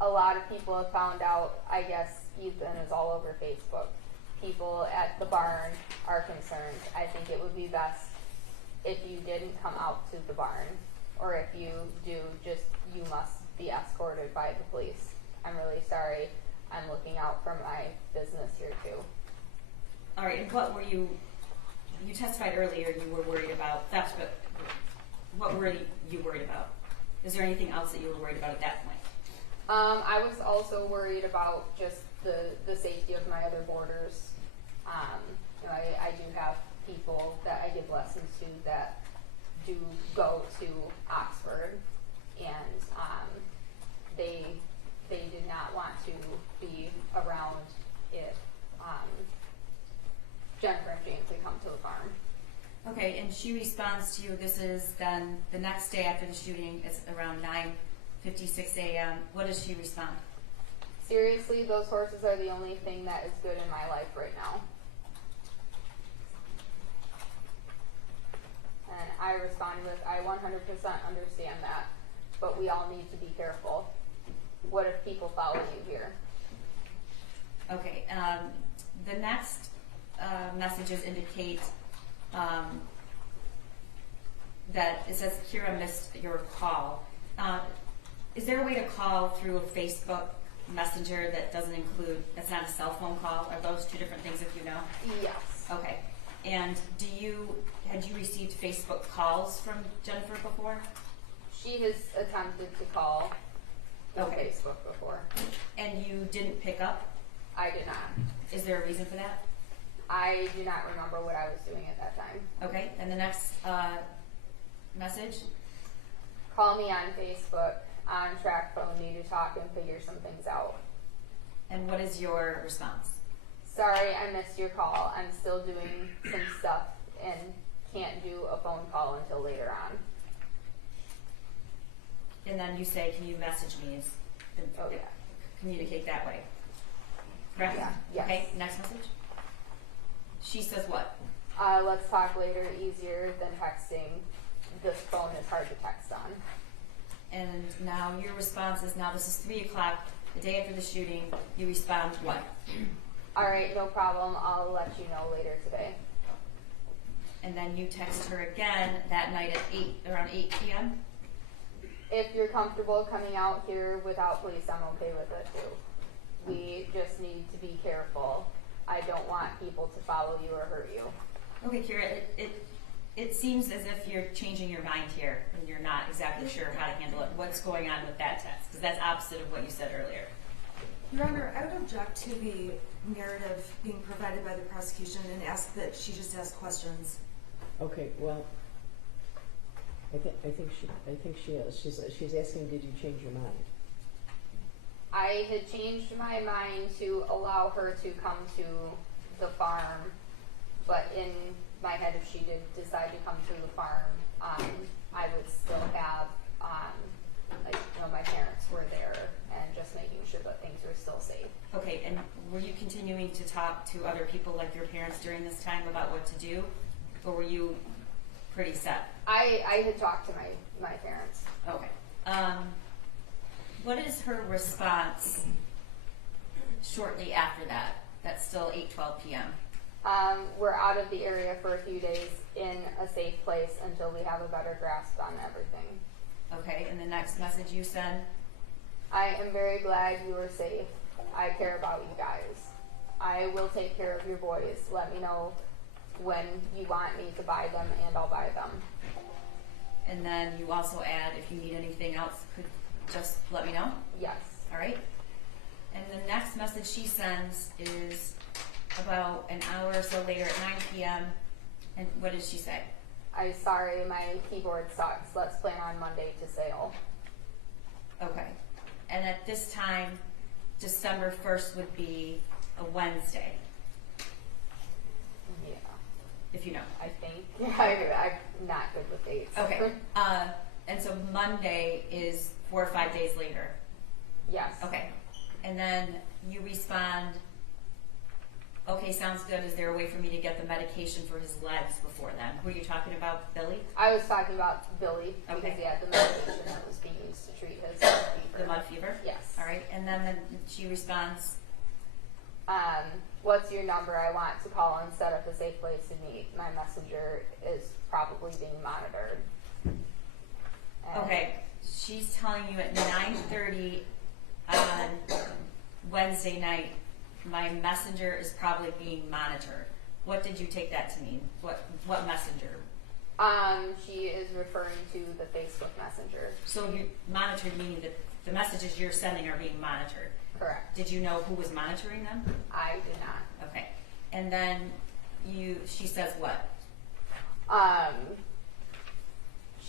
A lot of people have found out, I guess, Ethan is all over Facebook. People at the barn are concerned. I think it would be best if you didn't come out to the barn, or if you do, you must be escorted by the police. I'm really sorry. I'm looking out for my business here too. All right, and what were you testified earlier you were worried about theft, but what were you worried about? Is there anything else that you were worried about at that point? I was also worried about just the safety of my other boarders. I do have people that I give lessons to that do go to Oxford, and they did not want to be around if Jennifer and James had come to the farm. Okay, and she responds to you. This is then the next day after the shooting. It's around 9:56 a.m. What does she respond? Seriously, those horses are the only thing that is good in my life right now. And I responded with, I 100% understand that, but we all need to be careful. What if people follow you here? Okay, the next messages indicate that it says Kira missed your call. Is there a way to call through a Facebook Messenger that doesn't include, that's not a cell phone call? Are those two different things if you know? Yes. Okay. And had you received Facebook calls from Jennifer before? She has attempted to call Okay. Facebook before. And you didn't pick up? I did not. Is there a reason for that? I do not remember what I was doing at that time. Okay. And the next message? Call me on Facebook, on track phone, need to talk and figure some things out. And what is your response? Sorry, I missed your call. I'm still doing some stuff and can't do a phone call until later on. And then you say, can you message me and Oh, yeah. communicate that way? Correct? Yeah, yes. Okay, next message. She says what? Let's talk later, easier than texting. This phone is hard to text on. And now your response is, now this is 3 o'clock, the day after the shooting, you respond what? All right, no problem. I'll let you know later today. And then you text her again that night at around 8 p.m.? If you're comfortable coming out here without police, I'm okay with it too. We just need to be careful. I don't want people to follow you or hurt you. Okay, Kira, it seems as if you're changing your mind here and you're not exactly sure how to handle it. What's going on with that text? Because that's opposite of what you said earlier. Your Honor, I would object to the narrative being provided by the prosecution and ask that she just ask questions. Okay, well, I think she is. She's asking, did you change your mind? I had changed my mind to allow her to come to the farm, but in my head, if she did decide to come to the farm, I would still have, my parents were there and just making sure that things were still safe. Okay, and were you continuing to talk to other people like your parents during this time about what to do? Or were you pretty set? I had talked to my parents. Okay. What is her response shortly after that? That's still 8:12 p.m. We're out of the area for a few days in a safe place until we have a better grasp on everything. Okay, and the next message you send? I am very glad you are safe. I care about you guys. I will take care of your boys. Let me know when you want me to buy them and I'll buy them. And then you also add, if you need anything else, could just let me know? Yes. All right? And the next message she sends is about an hour or so later at 9 p.m. And what did she say? I'm sorry, my keyboard sucks. Let's plan on Monday to sail. Okay. And at this time, December 1st would be a Wednesday, Yeah, if you know. I think. I'm not good with dates. Okay. And so Monday is 4 or 5 days later. Yes. Okay. And then you respond, okay, sounds good. Is there a way for me to get the medication for his legs before then? Who are you talking about, Billy? I was talking about Billy because Okay. he had the medication that was being used to treat his fever. The mud fever? Yes. All right. And then she responds, What's your number? I want to call and set up a safe place to meet. My messenger is probably being monitored. And okay, she's telling you at 9:30 on Wednesday night, my messenger is probably being monitored. What did you take that to mean? What messenger? She is referring to the Facebook Messenger. So you monitored meaning that the messages you're sending are being monitored. Correct. Did you know who was monitoring them? I did not. Okay. And then she says what?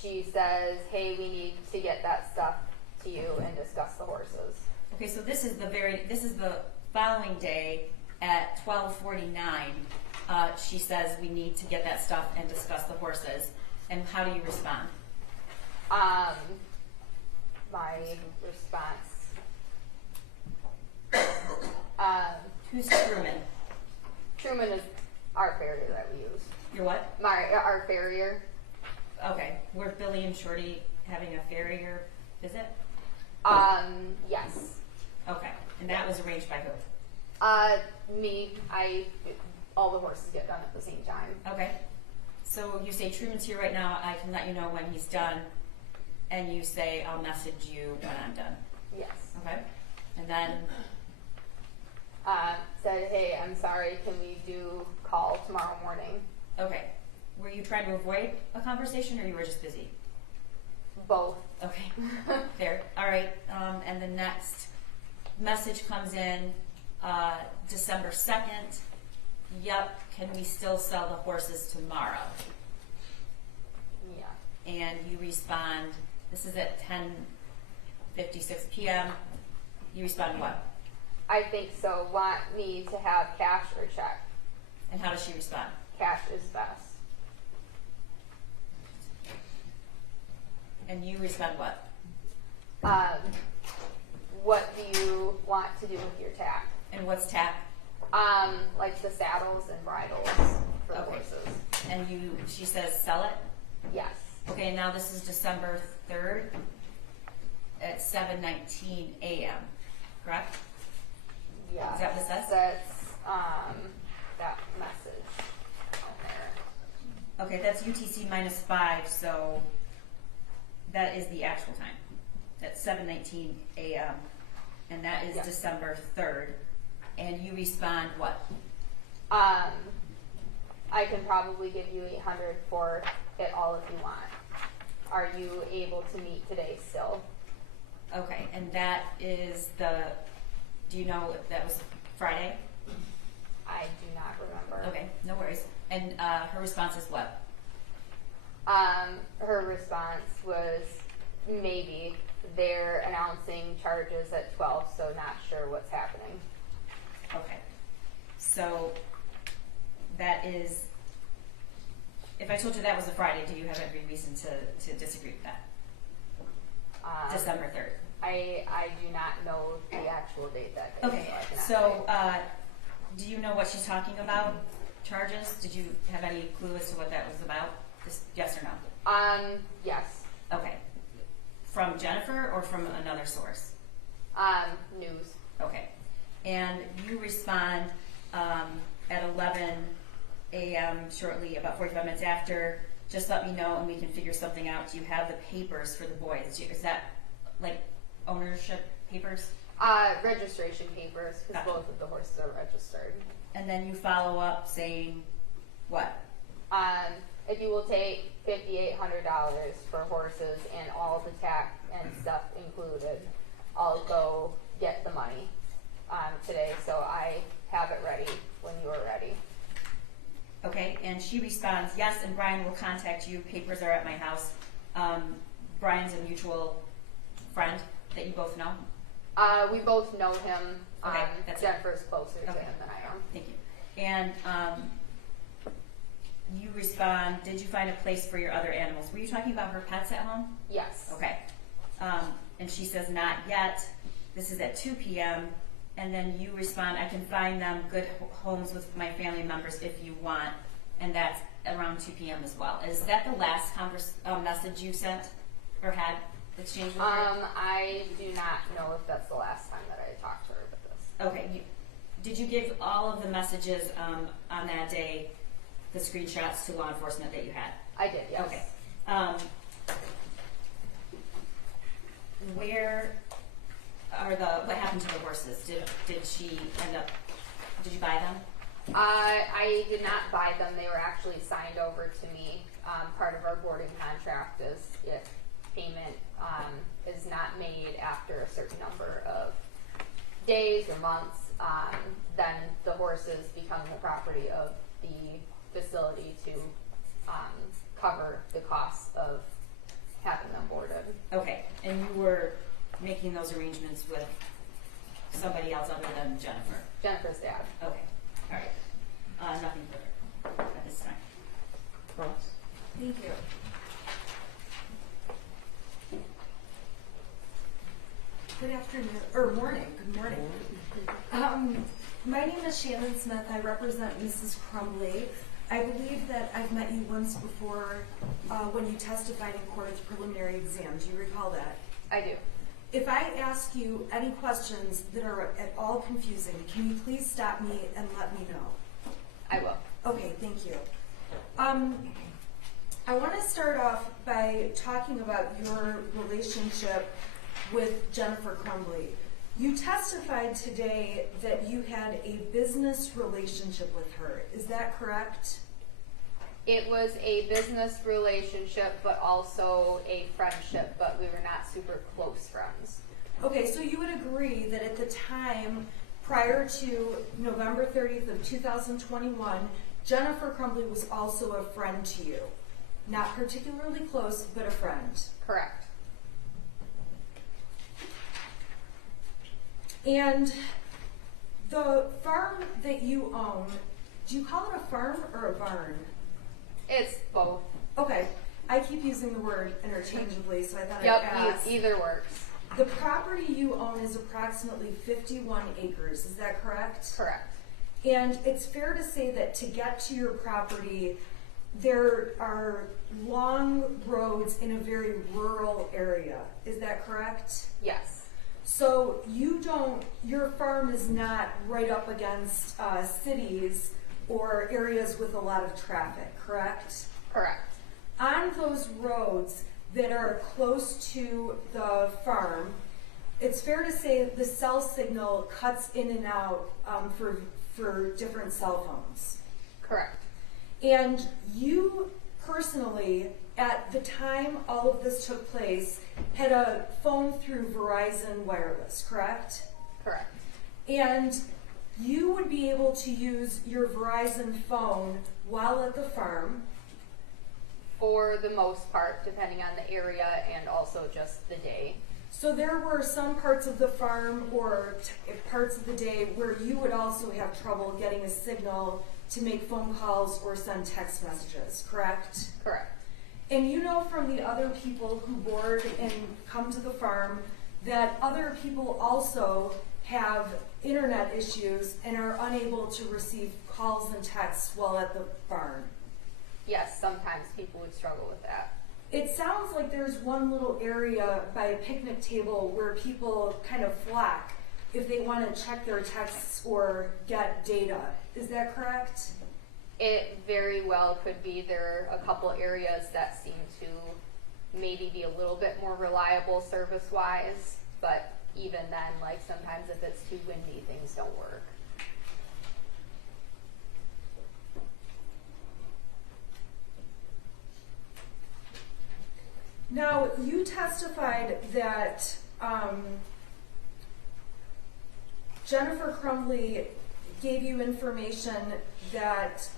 She says, hey, we need to get that stuff to you and discuss the horses. Okay, so this is the following day at 12:49. She says we need to get that stuff and discuss the horses. And how do you respond? My response. Who's Truman? Truman is our farrier that we use. You're what? Our farrier. Okay. Were Billy and Shorty having a farrier visit? Yes. Okay. And that was arranged by who? All the horses get done at the same time. Okay. So you say Truman's here right now, I can let you know when he's done, and you say I'll message you when I'm done. Yes. Okay. And then, Said, hey, I'm sorry, can we do call tomorrow morning? okay. Were you trying to avoid a conversation, or you were just busy? Both. Okay. Fair. All right. And the next message comes in December 2nd. Yep. Can we still sell the horses tomorrow? Yeah. And you respond, this is at 10:56 p.m. You respond what? I think so. Want me to have cash or check? And how does she respond? Cash is best. And you respond what? What do you want to do with your tack? And what's tack? Like the saddles and bridles for the horses. And she says sell it? Yes. Okay, now this is December 3rd at 7:19 a.m., correct? Yeah. Is that what it says? That's, that message on there. Okay, that's UTC -5, so that is the actual time. That's 7:19 a.m. and that is Yeah. December 3rd. And you respond what? I can probably give you $800 for it all if you want. Are you able to meet today still? Okay, and that is do you know if that was Friday? I do not remember. Okay, no worries. And her response is what? Her response was maybe. They're announcing charges at 12, so not sure what's happening. Okay. So that is, if I told you that was a Friday, do you have every reason to disagree with that? December 3rd. I do not know the actual date that day. Okay, so I cannot say. do you know what she's talking about? Charges? Did you have any clue as to what that was about? Just yes or no? Yes. Okay. From Jennifer or from another source? News. Okay. And you respond at 11 a.m. shortly, about 45 minutes after, just let me know and we can figure something out. Do you have the papers for the boys? Is that like ownership papers? Registration papers, because Gotcha. both of the horses are registered. And then you follow up saying what? If you will take $5,800 for horses and all the tack and stuff included, I'll go get the money today, so I have it ready when you are ready. Okay, and she responds, yes, and Brian will contact you. Papers are at my house. Brian's a mutual friend that you both know? We both know him. Okay, that's Jennifer's closer to Okay. him than I am. Thank you. And you respond, did you find a place for your other animals? Were you talking about her pets at home? Yes. Okay. And she says, not yet. This is at 2 p.m. And then you respond, I can find them good homes with my family members if you want. And that's around 2 p.m. as well. Is that the last message you sent or had exchanged with her? I do not know if that's the last time that I talked to her about this. Okay. Did you give all of the messages on that day, the screenshots to law enforcement that you had? I did, yes. Okay. Where are what happened to the horses? Did you buy them? I did not buy them. They were actually signed over to me. Part of our boarding contract is if payment is not made after a certain number of days or months, then the horses become the property of the facility to cover the costs of having them boarded. Okay, and you were making those arrangements with somebody else other than Jennifer? Jennifer's dad. Okay, all right. Nothing further at this time. Ross? Thank you. Good afternoon, or morning, good morning. My name is Shannon Smith. I represent Mrs. Crumbley. I believe that I've met you once before when you testified in court at the preliminary exam. Do you recall that? I do. If I ask you any questions that are at all confusing, can you please stop me and let me know? I will. Okay, thank you. I want to start off by talking about your relationship with Jennifer Crumbley. You testified today that you had a business relationship with her. Is that correct? It was a business relationship, but also a friendship, but we were not super close friends. Okay, so you would agree that at the time prior to November 30th of 2021, Jennifer Crumbley was also a friend to you. Not particularly close, but a friend. Correct. And the farm that you own, do you call it a farm or a barn? It's both. Okay, I keep using the word interchangeably, so I thought I'd ask. Yep, either works. The property you own is approximately 51 acres, is that correct? Correct. And it's fair to say that to get to your property, there are long roads in a very rural area, is that correct? Yes. So your farm is not right up against cities or areas with a lot of traffic, correct? Correct. On those roads that are close to the farm, it's fair to say the cell signal cuts in and out for different cell phones. Correct. And you personally, at the time all of this took place, had a phone through Verizon Wireless, correct? Correct. And you would be able to use your Verizon phone while at the farm. For the most part, depending on the area and also just the day. So there were some parts of the farm or parts of the day where you would also have trouble getting a signal to make phone calls or send text messages, correct? Correct. And you know from the other people who board and come to the farm that other people also have internet issues and are unable to receive calls and texts while at the farm. Yes, sometimes people would struggle with that. It sounds like there's one little area by a picnic table where people kind of flock if they want to check their texts or get data. Is that correct? It very well could be. There are a couple areas that seem to maybe be a little bit more reliable service-wise, but even then, like sometimes if it's too windy, things don't work. Now, you testified that Jennifer Crumbley gave you information that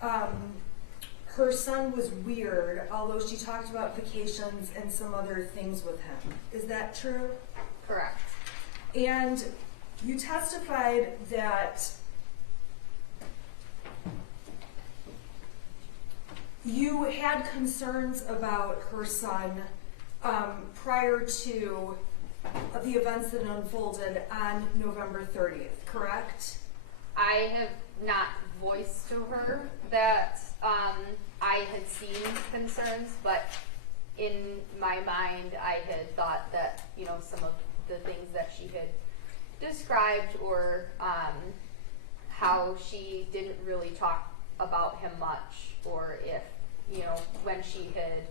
her son was weird, although she talked about vacations and some other things with him. Is that true? Correct. And you testified that you had concerns about her son prior to the events that unfolded on November 30th, correct? I have not voiced to her that I had seen concerns, but in my mind I had thought that, you know, some of the things that she had described or how she didn't really talk about him much, or if, you know, when she had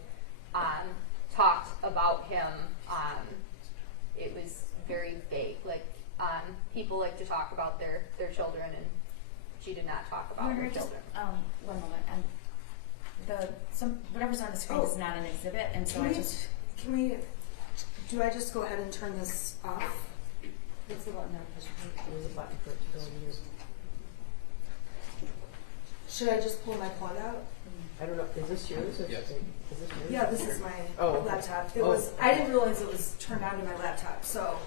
talked about him, it was very vague. Like, people like to talk about their children, and she did not talk about her children. One moment. And whatever's on the screen is not an exhibit, and so Do I just go ahead and turn this off? What's the button there? There's a button for it to go in here. Should I just pull my plug out? I don't know, is this yours or Yes. is this yours? Yeah, this is my Oh. laptop. Oh. I didn't realize it was turned on to my laptop, so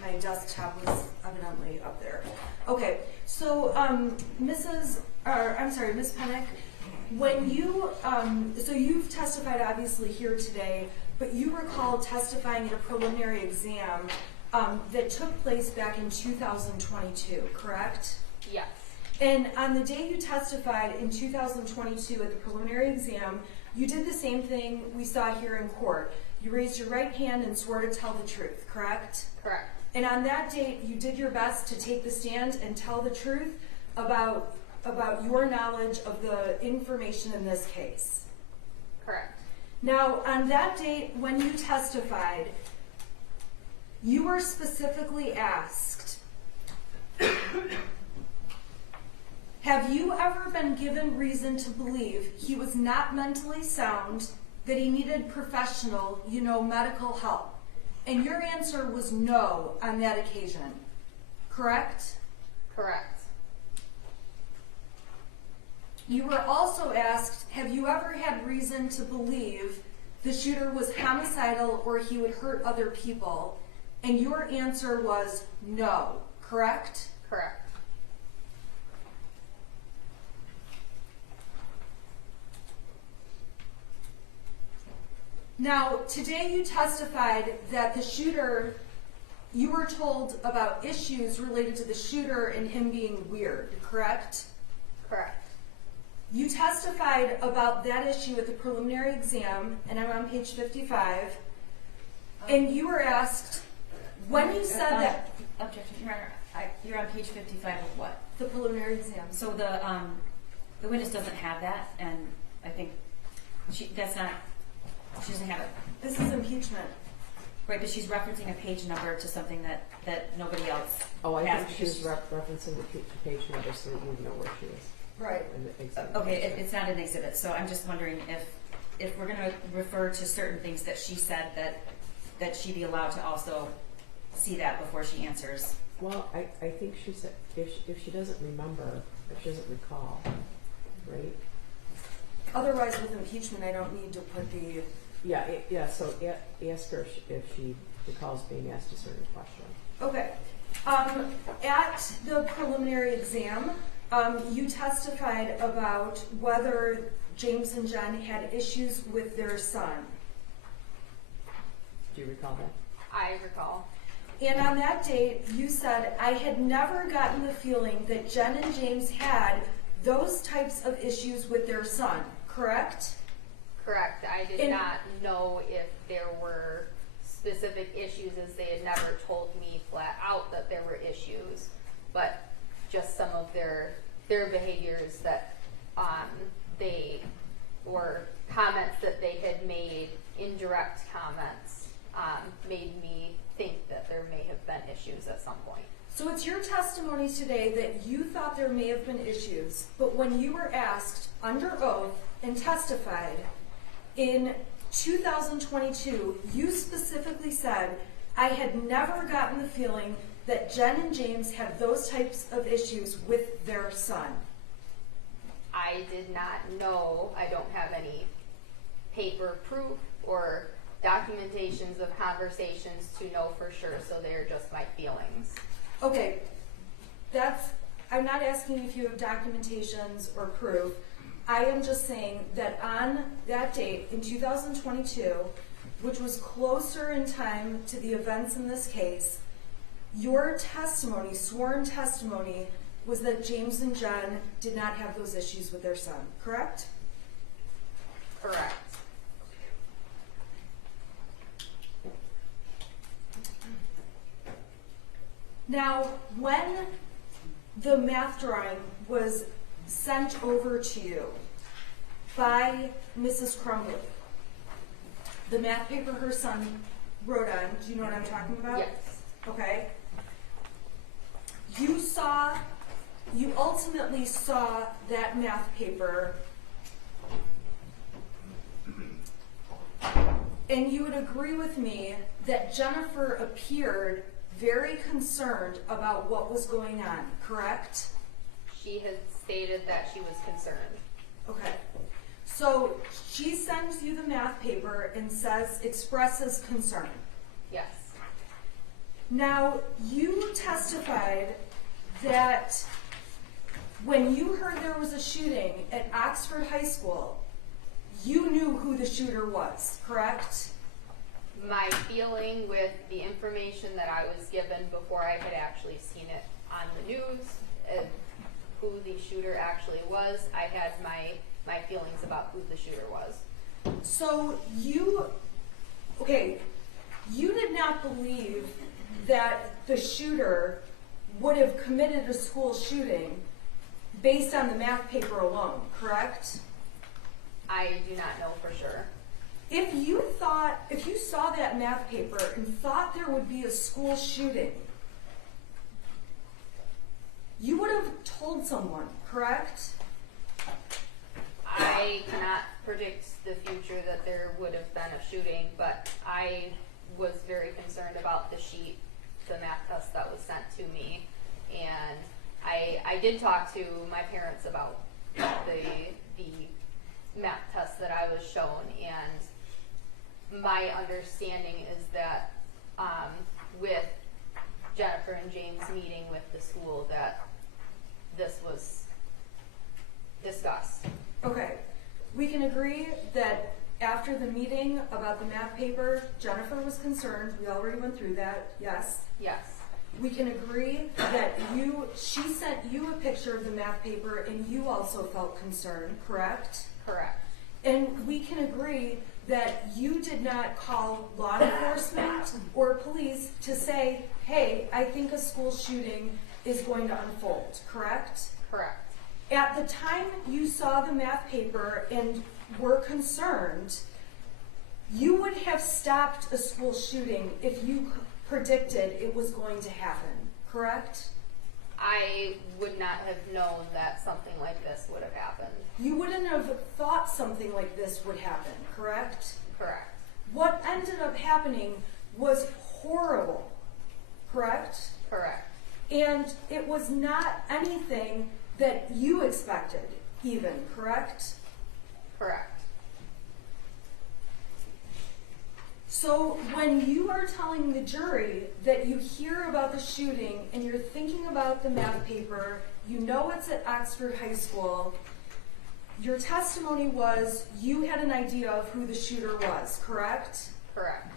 my desktop was evidently up there. Okay, so Miss Pennick, when you, so you've testified obviously here today, but you recall testifying at a preliminary exam that took place back in 2022, correct? Yes. And on the day you testified in 2022 at the preliminary exam, you did the same thing we saw here in court. you raised your right hand and swore to tell the truth, correct? Correct. And on that date, you did your best to take the stand and tell the truth about your knowledge of the information in this case. Correct. Now, on that date, when you testified, you were specifically asked, have you ever been given reason to believe he was not mentally sound, that he needed professional, medical help? And your answer was no on that occasion, correct? Correct. You were also asked, have you ever had reason to believe the shooter was homicidal or he would hurt other people? And your answer was no, correct? Correct. Now, today you testified that the shooter, you were told about issues related to the shooter and him being weird, correct? Correct. You testified about that issue at the preliminary exam, and I'm on page 55, and you were asked, when you said that... Objection, Your Honor, you're on page 55 of what? The preliminary exam. So the witness doesn't have that, and I think she doesn't have it. This is impeachment. Right, but she's referencing a page number to something that nobody else Oh, I has. think she's referencing the page number so that you know where she is. Right. in the exhibit. Okay, it's not an exhibit, so I'm just wondering if we're going to refer to certain things that she said that she be allowed to also see that before she answers. Well, I think she said if she doesn't remember, if she doesn't recall, right? Otherwise, with impeachment, I don't need to put the... Yeah. So ask her if she recalls being asked a certain question. Okay. At the preliminary exam, you testified about whether James and Jen had issues with their son. Do you recall that? I recall. And on that date, you said, I had never gotten the feeling that Jen and James had those types of issues with their son, correct? Correct. I did not know if there were specific issues, as they had never told me flat out that there were issues, but just some of their behaviors that they were comments that they had made, indirect comments, made me think that there may have been issues at some point. So it's your testimony today that you thought there may have been issues, but when you were asked under oath and testified in 2022, you specifically said, I had never gotten the feeling that Jen and James had those types of issues with their son. I did not know. I don't have any paper proof or documentations of conversations to know for sure, so they're just my feelings. Okay, I'm not asking if you have documentations or proof. I am just saying that on that date in 2022, which was closer in time to the events in this case, your testimony, sworn testimony, was that James and Jen did not have those issues with their son, correct? Correct. Now, when the math drawing was sent over to you by Mrs. Crumbley, the math paper her son wrote on, do you know what I'm talking about? Yes. Okay. You ultimately saw that math paper, and you would agree with me that Jennifer appeared very concerned about what was going on, correct? She had stated that she was concerned. Okay. So she sends you the math paper and expresses concern. Yes. Now, you testified that when you heard there was a shooting at Oxford High School, you knew who the shooter was, correct? My feeling with the information that I was given before I had actually seen it on the news, and who the shooter actually was, I had my feelings about who the shooter was. So Okay, you did not believe that the shooter would have committed a school shooting based on the math paper alone, correct? I do not know for sure. If you saw that math paper and thought there would be a school shooting, you would have told someone, correct? I cannot predict the future that there would have been a shooting, but I was very concerned about the sheet, the math test that was sent to me, and I did talk to my parents about the math test that I was shown, and my understanding is that with Jennifer and James meeting with the school that this was discussed. Okay, we can agree that after the meeting about the math paper, Jennifer was concerned. We already went through that, yes? Yes. We can agree that she sent you a picture of the math paper and you also felt concerned, correct? Correct. And we can agree that you did not call law enforcement or police to say, hey, I think a school shooting is going to unfold, correct? Correct. At the time you saw the math paper and were concerned, you would have stopped a school shooting if you predicted it was going to happen, correct? I would not have known that something like this would have happened. You wouldn't have thought something like this would happen, correct? Correct. What ended up happening was horrible, correct? Correct. And it was not anything that you expected, even, correct? Correct. So when you are telling the jury that you hear about the shooting and you're thinking about the math paper, you know it's at Oxford High School, your testimony was you had an idea of who the shooter was, correct? Correct.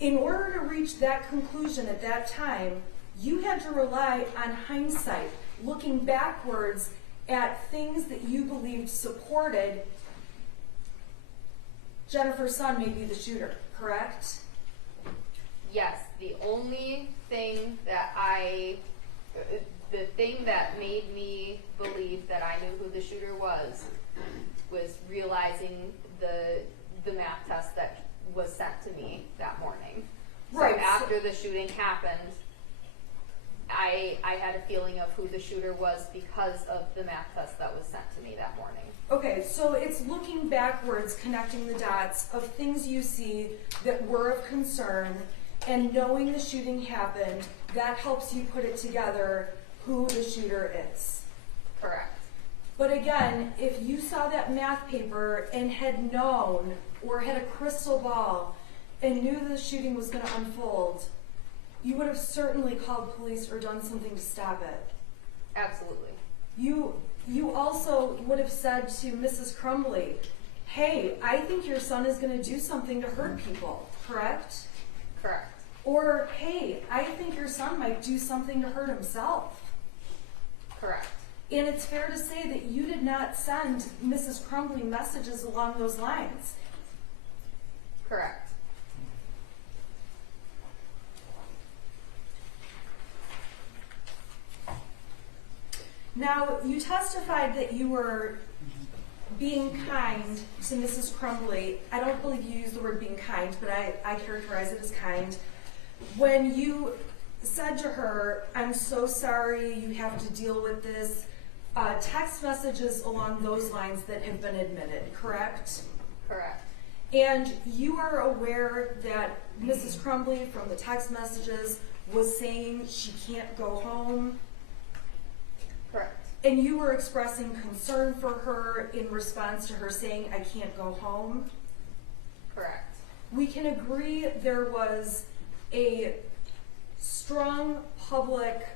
In order to reach that conclusion at that time, you had to rely on hindsight, looking backwards at things that you believed supported Jennifer's son may be the shooter, correct? Yes, the only thing that the thing that made me believe that I knew who the shooter was realizing the math test that was sent to me that morning. Right. So after the shooting happened, I had a feeling of who the shooter was because of the math test that was sent to me that morning. Okay, so it's looking backwards, connecting the dots of things you see that were of concern, and knowing the shooting happened, that helps you put it together who the shooter is. Correct. But again, if you saw that math paper and had known or had a crystal ball and knew the shooting was going to unfold, you would have certainly called police or done something to stop it. Absolutely. You also would have said to Mrs. Crumbley, hey, I think your son is going to do something to hurt people, correct? Correct. Or, hey, I think your son might do something to hurt himself. Correct. And it's fair to say that you did not send Mrs. Crumbley messages along those lines. Correct. Now, you testified that you were being kind to Mrs. Crumbley. I don't believe you used the word being kind, but I characterize it as kind. When you said to her, I'm so sorry you have to deal with this, text messages along those lines that have been admitted, correct? Correct. And you are aware that Mrs. Crumbley, from the text messages, was saying she can't go home, Correct. and you were expressing concern for her in response to her saying, I can't go home. Correct. We can agree there was a strong public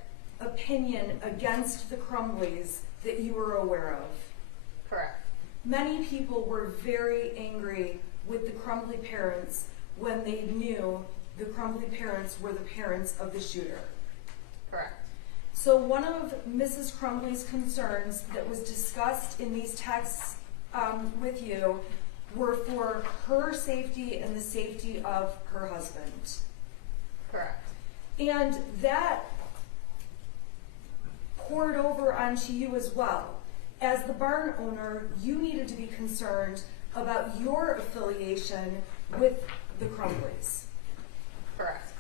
opinion against the Crumbleys that you were aware of. Correct. Many people were very angry with the Crumbley parents when they knew the Crumbley parents were the parents of the shooter. Correct. So one of Mrs. Crumbley's concerns that was discussed in these texts with you were for her safety and the safety of her husband. Correct. And that poured over onto you as well. As the barn owner, you needed to be concerned about your affiliation with the Crumbleys. Correct.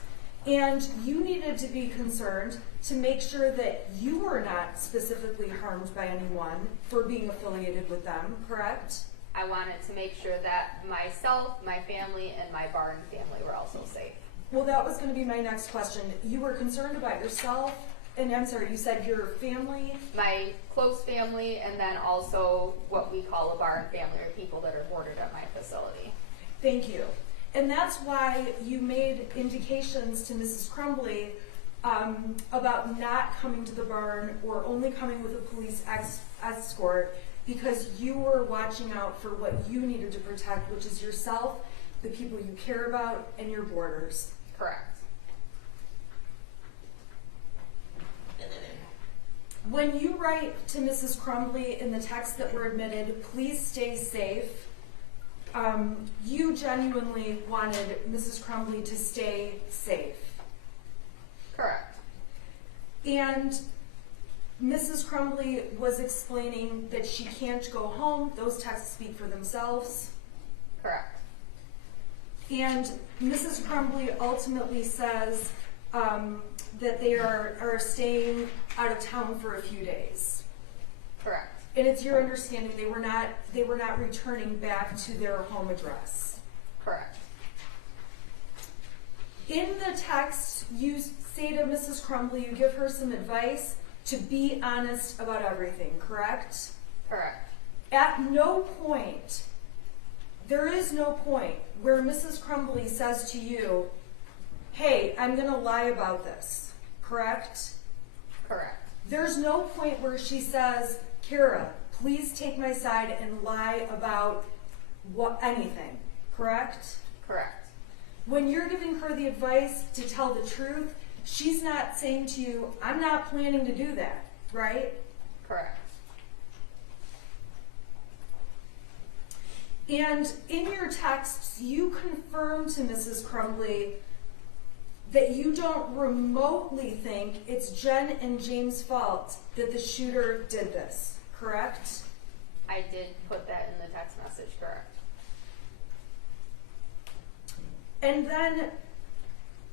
And you needed to be concerned to make sure that you were not specifically harmed by anyone for being affiliated with them, correct? I wanted to make sure that myself, my family, and my barn family were also safe. Well, that was going to be my next question. You were concerned about yourself, and I'm sorry, you said your family? My close family, and then also what we call a barn family, or people that are boarded at my facility. Thank you. And that's why you made indications to Mrs. Crumbley about not coming to the barn or only coming with a police escort, because you were watching out for what you needed to protect, which is yourself, the people you care about, and your boarders. Correct. When you write to Mrs. Crumbley in the text that were admitted, please stay safe, you genuinely wanted Mrs. Crumbley to stay safe. Correct. And Mrs. Crumbley was explaining that she can't go home. Those texts speak for themselves. Correct. And Mrs. Crumbley ultimately says that they are staying out of town for a few days. Correct. And it's your understanding they were not returning back to their home address. Correct. In the text, you say to Mrs. Crumbley, you give her some advice to be honest about everything, correct? Correct. At no point, there is no point where Mrs. Crumbley says to you, hey, I'm going to lie about this, correct? Correct. There's no point where she says, Kara, please take my side and lie about anything, correct? Correct. When you're giving her the advice to tell the truth, she's not saying to you, I'm not planning to do that, right? Correct. And in your texts, you confirm to Mrs. Crumbley that you don't remotely think it's Jen and James' fault that the shooter did this, correct? I did put that in the text message, correct. And then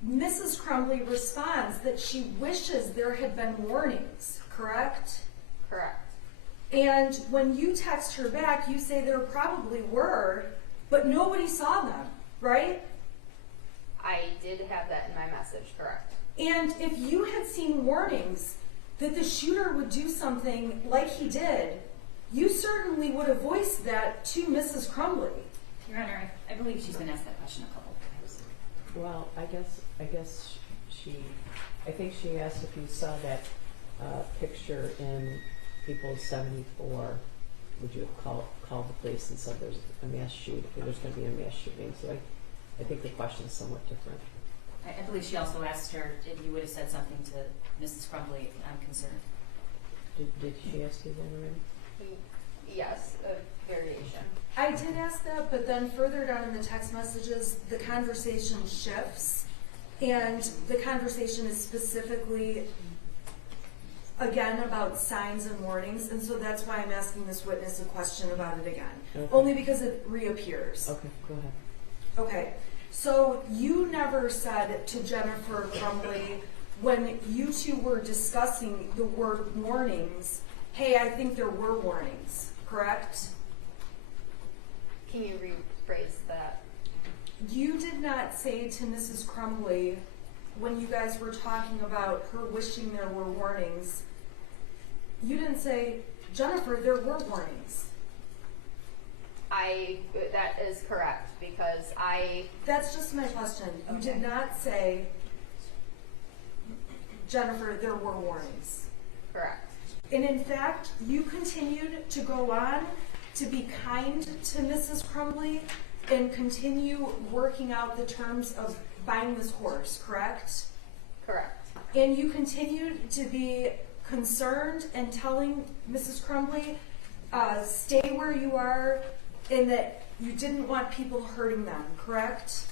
Mrs. Crumbley responds that she wishes there had been warnings, correct? Correct. And when you text her back, you say there probably were, but nobody saw them, right? I did have that in my message, correct. And if you had seen warnings that the shooter would do something like he did, you certainly would have voiced that to Mrs. Crumbley. Your Honor, I believe she's been asked that question a couple of times. Well, I think she asked if you saw that picture in People's 74, would you have called the police and said there's a mass shooting, there's going to be a mass shooting? So I think the question is somewhat different. I believe she also asked her if you would have said something to Mrs. Crumbley, I'm concerned. Did she ask you that already? Yes, a variation. I did ask that, but then further down in the text messages, the conversation shifts, and the conversation is specifically, again, about signs and warnings, and so that's why I'm asking this witness a question about it again. Okay. Only because it reappears. Okay, go ahead. Okay, so you never said to Jennifer Crumbley, when you two were discussing the word warnings, hey, I think there were warnings, correct? Can you rephrase that? You did not say to Mrs. Crumbley, when you guys were talking about her wishing there were warnings, you didn't say, Jennifer, there were warnings. That is correct, because That's just my question. You did not say, Jennifer, there were warnings. correct. And in fact, you continued to go on to be kind to Mrs. Crumbley and continue working out the terms of buying this horse, correct? Correct. And you continued to be concerned and telling Mrs. Crumbley, stay where you are, and that you didn't want people hurting them, correct?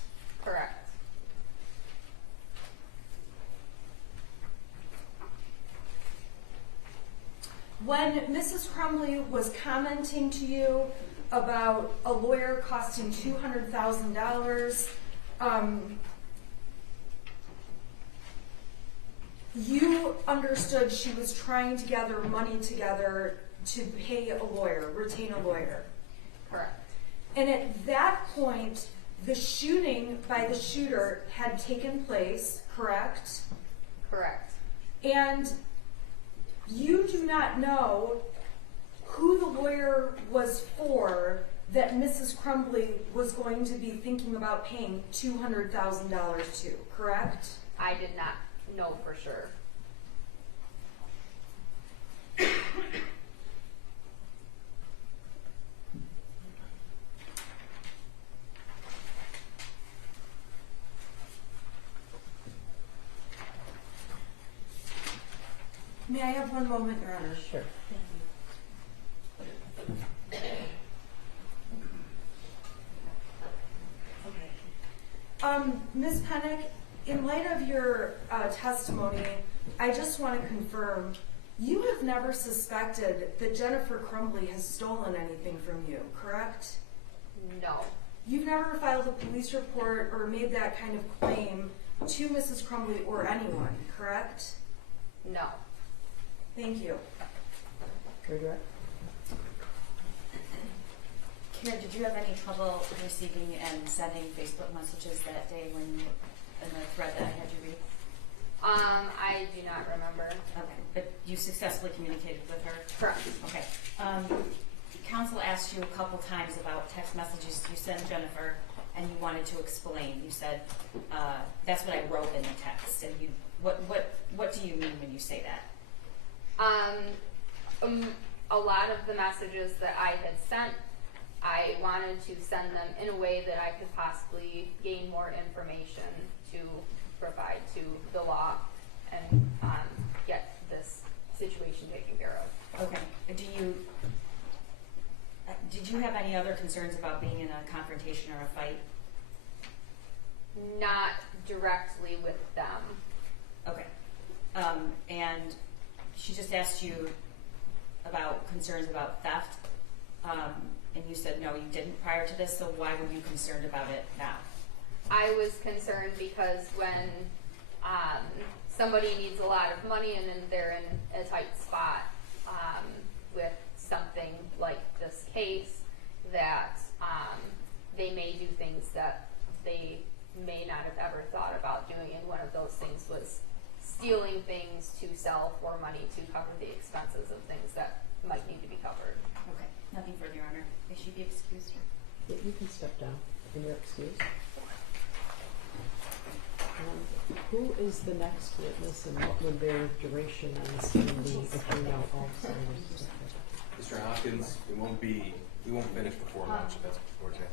Correct. When Mrs. Crumbley was commenting to you about a lawyer costing $200,000, you understood she was trying to gather money together to pay a lawyer, retain a lawyer. Correct. And at that point, the shooting by the shooter had taken place, correct? Correct. And you do not know who the lawyer was for that Mrs. Crumbley was going to be thinking about paying $200,000 to, correct? I did not know for sure. May I have one moment, Your Honor? Sure. Ms. Pennick, in light of your testimony, I just want to confirm, you have never suspected that Jennifer Crumbley has stolen anything from you, correct? No. You've never filed a police report or made that kind of claim to Mrs. Crumbley or anyone, correct? No. Thank you. Very direct. Kara, did you have any trouble receiving and sending Facebook messages that day when you, in the thread that I had you read? I do not remember. Okay, but you successfully communicated with her? Correct. Okay. Counsel asked you a couple times about text messages you sent Jennifer, and you wanted to explain. You said, that's what I wrote in the text. And you, what do you mean when you say that? A lot of the messages that I had sent, I wanted to send them in a way that I could possibly gain more information to provide to the law and get this situation taken care of. Okay. Did you have any other concerns about being in a confrontation or a fight? Not directly with them. Okay. And she just asked you about concerns about theft, and you said no, you didn't prior to this, so why were you concerned about it now? I was concerned because when somebody needs a lot of money and then they're in a tight spot with something like this case, that they may do things that they may not have ever thought about doing, and one of those things was stealing things to sell for money to cover the expenses of things that might need to be covered. Okay, nothing further, Your Honor. May she be excused? Yeah, you can step down in your excuse. Who is the next witness and what would their duration on this be if you know all the senators? Mr. Hopkins, we won't finish before lunch, if that's before Jack.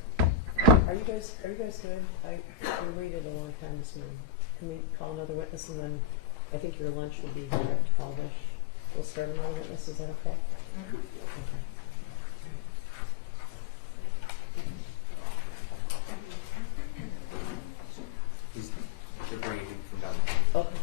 Are you guys good? We waited a long time this morning. Can we call another witness and then I think your lunch will be here at 12-ish. We'll start another witness, is that okay? Mm-hmm. Okay. They're bringing him from down. Okay.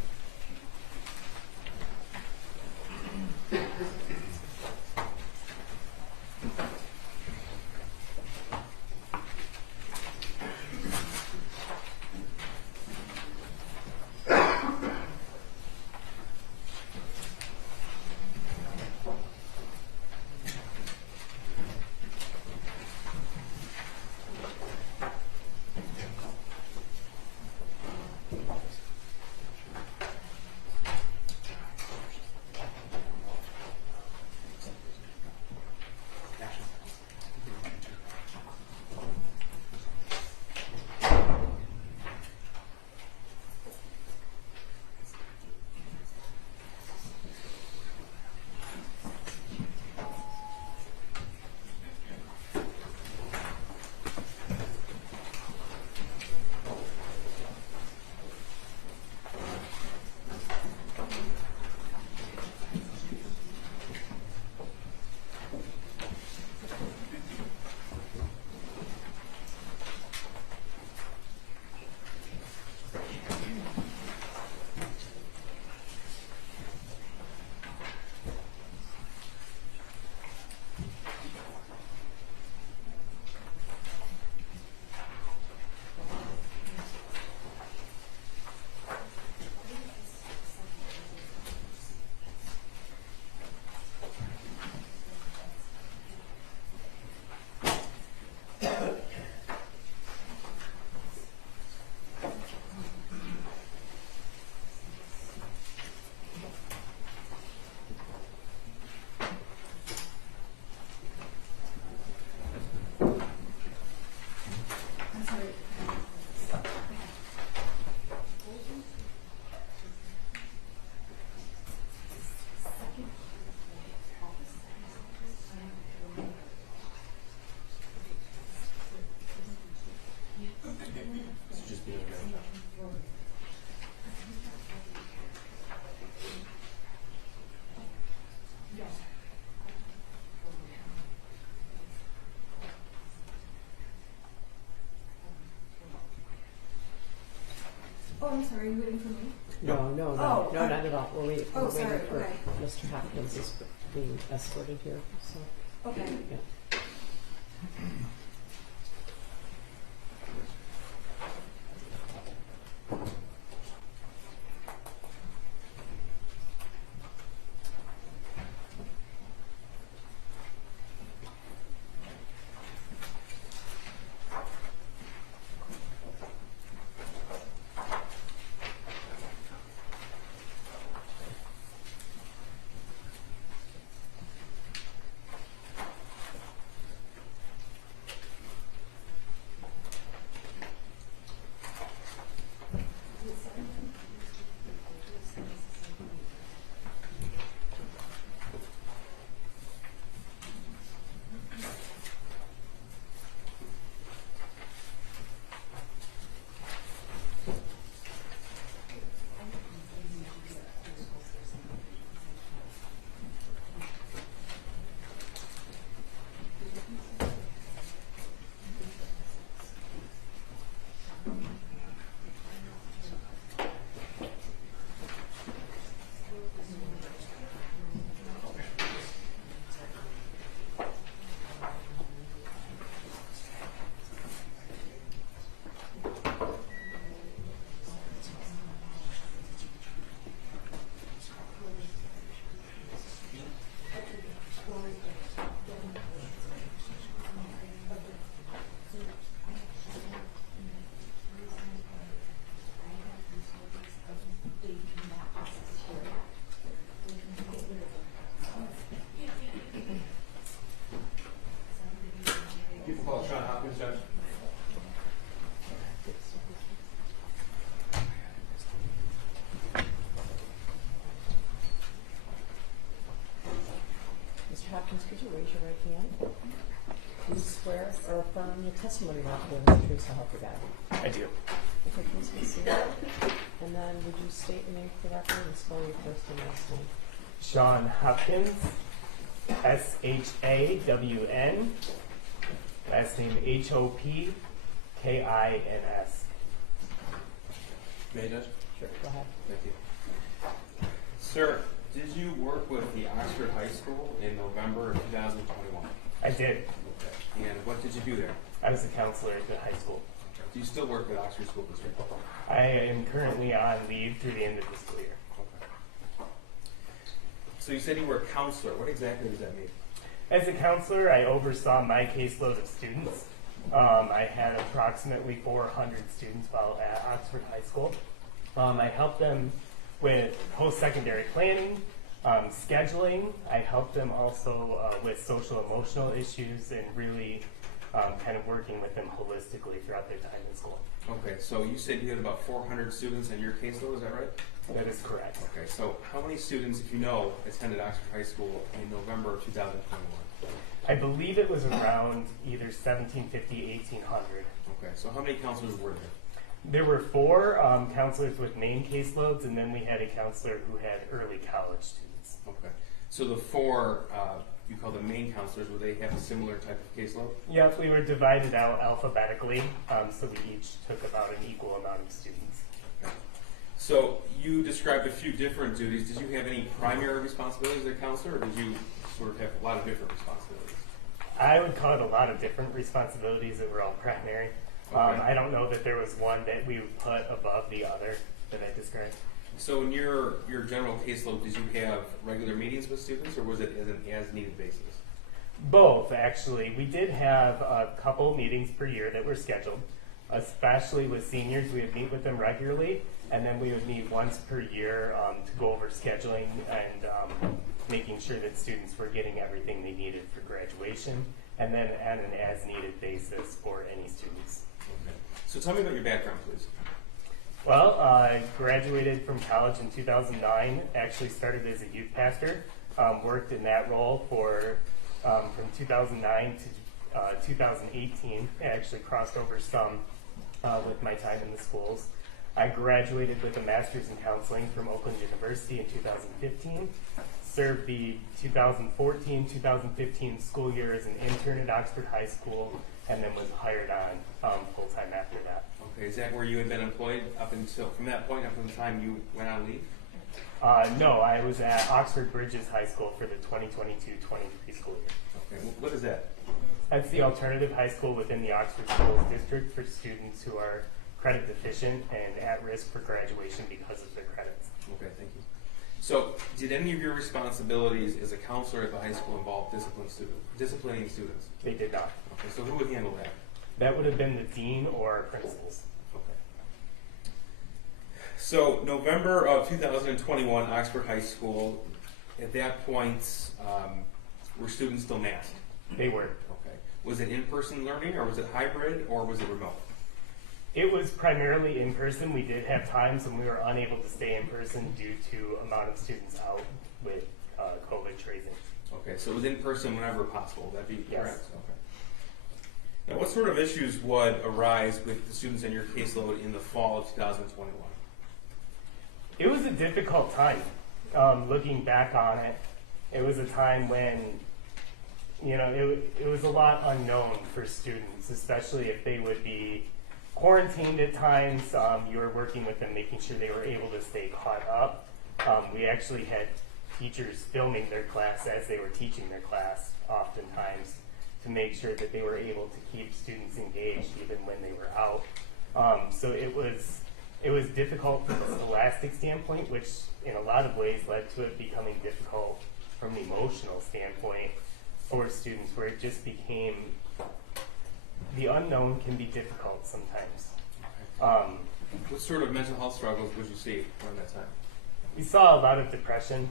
No, Oh, not at all. We're waiting, Oh, sorry, for okay. Mr. Hopkins is being escorted here, so, Okay. yeah. You can call Sean Hopkins, Judge. Mr. Hopkins, could you raise your right hand? Do you swear or affirm the testimony you're about to give is the truth, so help you God? I do. Okay, please be seated. And then would you state your name for the record and spell your first and last name? Sean Hopkins, S-H-A-W-N, last name H-O-P-K-I-N-S. May I, Judge? Sure, go ahead. Thank you. Sir, did you work with the Oxford High School in November of 2021? I did. Okay. And what did you do there? I was a counselor at the high school. Do you still work with Oxford School District? I am currently on leave through the end of the school year. Okay. So you said you were a counselor. What exactly does that mean? As a counselor, I oversaw my caseload of students. I had approximately 400 students while at Oxford High School. I helped them with post-secondary planning, scheduling. I helped them also with social emotional issues and really kind of working with them holistically throughout their time in school. Okay, so you said you had about 400 students in your caseload, is that right? That is correct. Okay, so how many students, if you know, attended Oxford High School in November of 2021? I believe it was around either 1750, 1800. Okay, so how many counselors were there? There were 4 counselors with main caseloads, and then we had a counselor who had early college students. Okay, so the 4, you call them main counselors, would they have a similar type of caseload? Yep, we were divided out alphabetically, so we each took about an equal amount of students. Okay. So you described a few different duties. Did you have any primary responsibilities as a counselor, or did you sort of have a lot of different responsibilities? I would call it a lot of different responsibilities that were all primary. Okay. I don't know that there was one that we would put above the other that I described. So in your general caseload, did you have regular meetings with students, or was it as an as-needed basis? Both, actually. We did have a couple meetings per year that were scheduled, especially with seniors. We would meet with them regularly, and then we would meet once per year to go over scheduling and making sure that students were getting everything they needed for graduation, and then on an as-needed basis for any students. Okay. So tell me about your background, please. Well, I graduated from college in 2009, actually started as a youth pastor, worked in that role for from 2009 to 2018, actually crossed over some with my time in the schools. I graduated with a master's in counseling from Oakland University in 2015, served the 2014-2015 school year as an intern at Oxford High School, and then was hired on full-time after that. Okay, is that where you had been employed up until, from that point up until the time you went on leave? No, I was at Oxford Bridges High School for the 2022-23 school year. Okay, what is that? That's the alternative high school within the Oxford Schools District for students who are credit deficient and at risk for graduation because of their credits. Okay, thank you. So, did any of your responsibilities as a counselor at the high school involve disciplining students? They did not. Okay, so who would handle that? That would have been the dean or principals. Okay. So, November of 2021, Oxford High School, at that point, were students still masked? They were. Okay. Was it in-person learning, or was it hybrid, or was it remote? It was primarily in person. We did have times when we were unable to stay in person due to amount of students out with COVID tracing. Okay, so it was in person whenever possible. That'd be Yes. correct. Okay. Now, what sort of issues would arise with the students in your caseload in the fall of 2021? It was a difficult time. Looking back on it, it was a time when, it was a lot unknown for students, especially if they would be quarantined at times. You were working with them, making sure they were able to stay caught up. We actually had teachers filming their class as they were teaching their class, oftentimes, to make sure that they were able to keep students engaged even when they were out. So it was difficult from a scholastic standpoint, which in a lot of ways led to it becoming difficult from an emotional standpoint for students, where it just became, the unknown can be difficult sometimes. What sort of mental health struggles would you see during that time? We saw a lot of depression,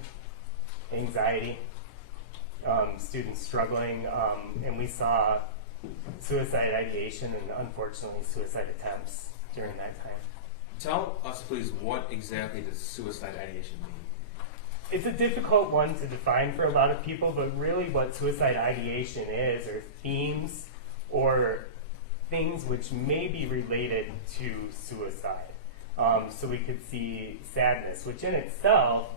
anxiety, students struggling, and we saw suicide ideation and unfortunately suicide attempts during that time. Tell us, please, what exactly does suicide ideation mean? It's a difficult one to define for a lot of people, but really what suicide ideation is are themes or things which may be related to suicide. So we could see sadness, which in itself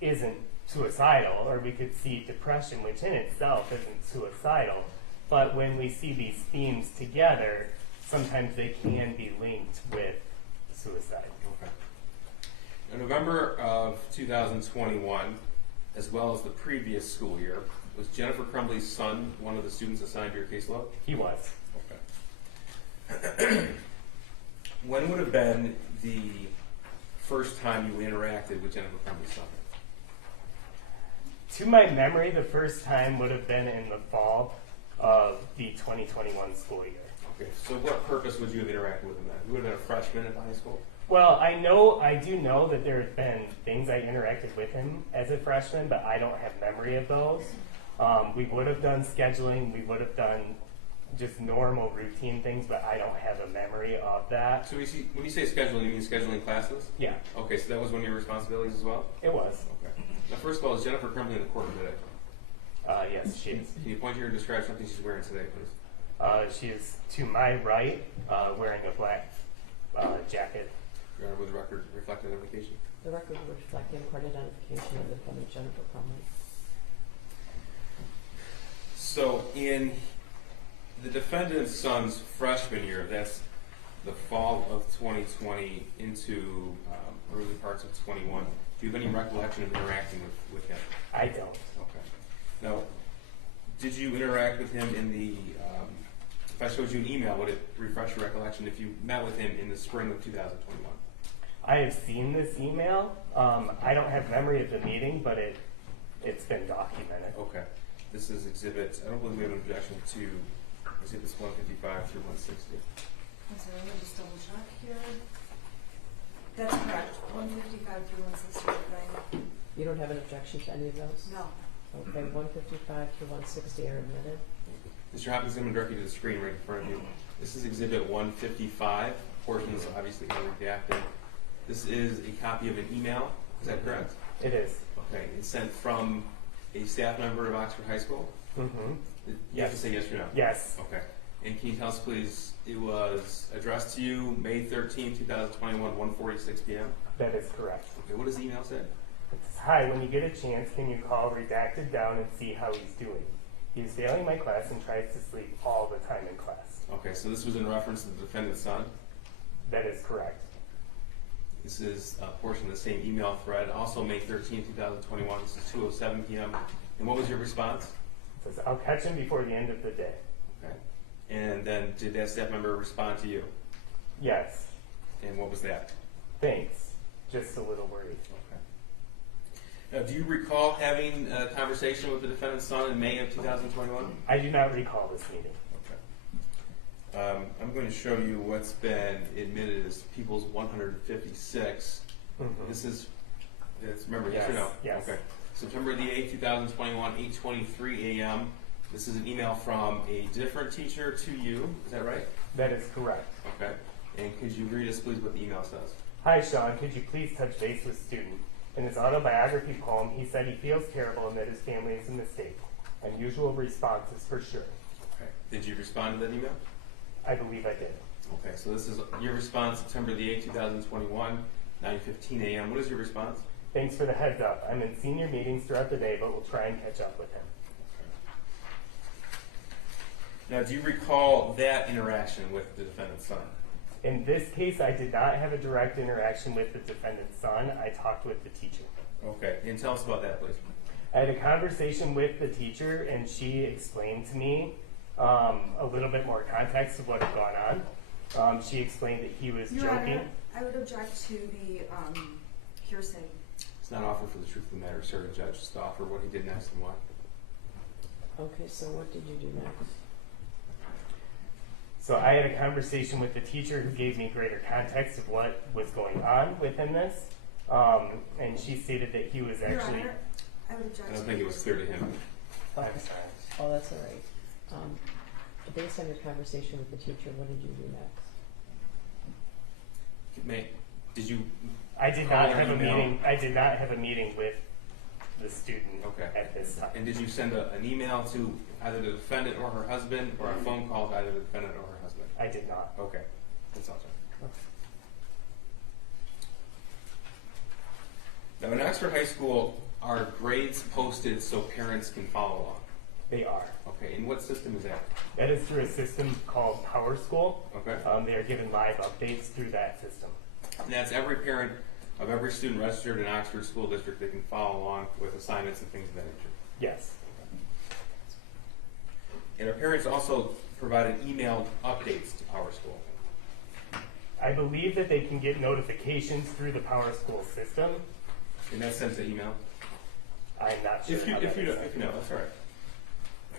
isn't suicidal, or we could see depression, which in itself isn't suicidal. But when we see these themes together, sometimes they can be linked with suicide. Okay. In November of 2021, as well as the previous school year, was Jennifer Crumbley's son one of the students assigned to your caseload? He was. Okay. When would have been the first time you interacted with Jennifer Crumbley's son? To my memory, the first time would have been in the fall of the 2021 school year. Okay, so what purpose would you have interacted with him then? You would have been a freshman at the high school? Well, I do know that there have been things I interacted with him as a freshman, but I don't have memory of those. We would have done scheduling, we would have done just normal routine things, but I don't have a memory of that. So when you say scheduling, you mean scheduling classes? Yeah, Okay, so that was one of your responsibilities as well? it was. Okay. Now, first of all, is Jennifer Crumbley in the courtroom today? Yes, she is. Can you point here and describe something she's wearing today, please? She is to my right, wearing a black jacket. Your Honor, would the record reflect identification? The record would reflect the court identification of the defendant, Jennifer Crumbley. So in the defendant's son's freshman year, that's the fall of 2020 into early parts of 21, do you have any recollection of interacting with him? I don't. Okay. Now, did you interact with him in the, if I showed you an email, would it refresh your recollection if you met with him in the spring of 2021? I have seen this email. I don't have memory of the meeting, but it's been documented. Okay. This is exhibit, I don't believe we have an objection to exhibits 155 through 160. I'm sorry, let me just double check here. That's correct, 155 through 160, right? You don't have an objection to any of those? No. Okay, 155 through 160 are admitted. Mr. Hopkins, I'm going to direct you to the screen right in front of you. This is exhibit 155, portions obviously unredacted. This is a copy of an email, is that correct? It is. Okay, it's sent from a staff member of Oxford High School? Mm-hmm. You have to say yes or no? Yes. Okay. And can you tell us, please, it was addressed to you May 13, 2021, 1:46 p.m.? That is correct. Okay, what does the email say? It says, "Hi, when you get a chance, can you call redacted down and see how he's doing? He's failing my class and tries to sleep all the time in class." Okay, so this was in reference to the defendant's son. That is correct. This is a portion of the same email thread, also May 13, 2021. This is 2:07 p.m. And what was your response? It says, "I'll catch him before the end of the day." Okay. And then did that staff member respond to you? Yes. And what was that? Thanks. Just a little worried. Okay. Now, do you recall having a conversation with the defendant's son in May of 2021? I do not recall this meeting. Okay. I'm going to show you what's been admitted as People's 156. Mhm. This is, remember, yes or no? Yes. Okay. September the 8th, 2021, 8:23 a.m. This is an email from a different teacher to you. Is that right? That is correct. Okay. And could you read us, please, what the email says? "Hi, Sean. Could you please touch base with student? In his autobiography poem, he said he feels terrible and that his family is a mistake. Unusual responses for sure." Okay. Did you respond to that email? I believe I did. Okay, so this is your response, September the 8th, 2021, 9:15 a.m. What is your response? "Thanks for the heads up. I'm in senior meetings throughout the day, but we'll try and catch up with him." Now, do you recall that interaction with the defendant's son? In this case, I did not have a direct interaction with the defendant's son. I talked with the teacher. Okay, and tell us about that, please. I had a conversation with the teacher, and she explained to me a little bit more context of what had gone on. She explained that he was Your joking. Honor, I would object to the hearsay. It's not offer for the truth of the matter, sir, the judge, just to offer what he did next and why. Okay, so what did you do next? So I had a conversation with the teacher who gave me greater context of what was going on within this. And she stated that he was Your actually... Honor, I would object I to don't think it was clear to him. I'm sorry. Oh, that's all right. Based on your conversation with the teacher, what did you do next? Did you? I did call not or have a email? meeting. I did not have a meeting with the student Okay. at this time. And did you send an email to either the defendant or her husband, or a phone call to either the defendant or her husband? I did not. Okay, that's all, sir. Now, in Oxford High School, are grades posted so parents can follow along? They are. Okay, and what system is that? That is through a system called Power School. Okay. They are given live updates through that system. And that's every parent of every student registered in Oxford School District that can follow along with assignments and things of that nature. Yes. And our parents also provided emailed updates to Power School. I believe that they can get notifications through the Power School system. And that's sent to email? I'm not sure. If you how that is. know, that's all right.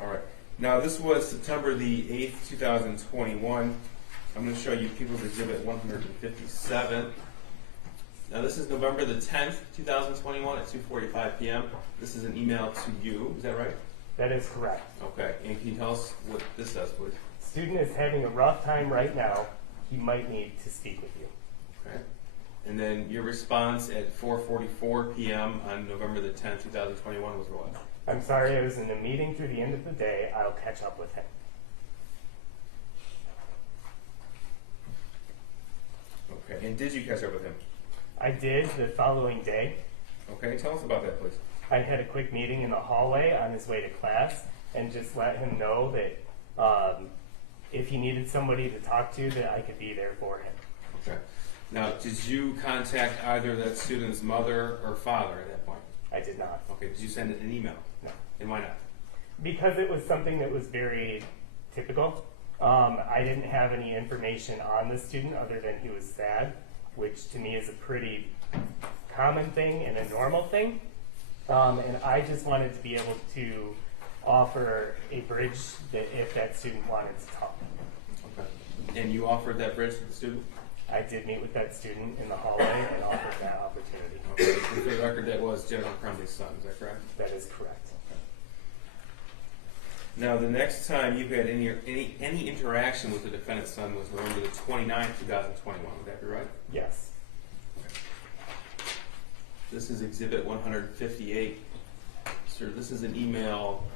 All right. Now, this was September the 8th, 2021. I'm going to show you People's Exhibit 157. Now, this is November the 10th, 2021 at 2:45 p.m. This is an email to you. Is that right? That is correct. Okay. And can you tell us what this says, please? Student is having a rough time right now. He might need to speak with you. Okay. And then your response at 4:44 p.m. on November the 10th, 2021 was what? I'm sorry, I was in a meeting through the end of the day. I'll catch up with him. Okay. And did you catch up with him? I did the following day. Okay. Tell us about that, please. I had a quick meeting in the hallway on his way to class and just let him know that if he needed somebody to talk to, that I could be there for him. Okay. Now, did you contact either that student's mother or father at that point? I did not. Okay. Did you send an email? No. And why not? Because it was something that was very typical. I didn't have any information on the student other than he was sad, which to me is a pretty common thing and a normal thing. And I just wanted to be able to offer a bridge that if that student wanted to talk. Okay. And you offered that bridge to the student? I did meet with that student in the hallway and offered that opportunity. Okay. And for the record, that was Jennifer Crumbley's son. Is that correct? That is correct. Now, the next time you had any interaction with the defendant's son was November the 29th, 2021. Would that be right? Yes. This is Exhibit 158. Sir, this is an email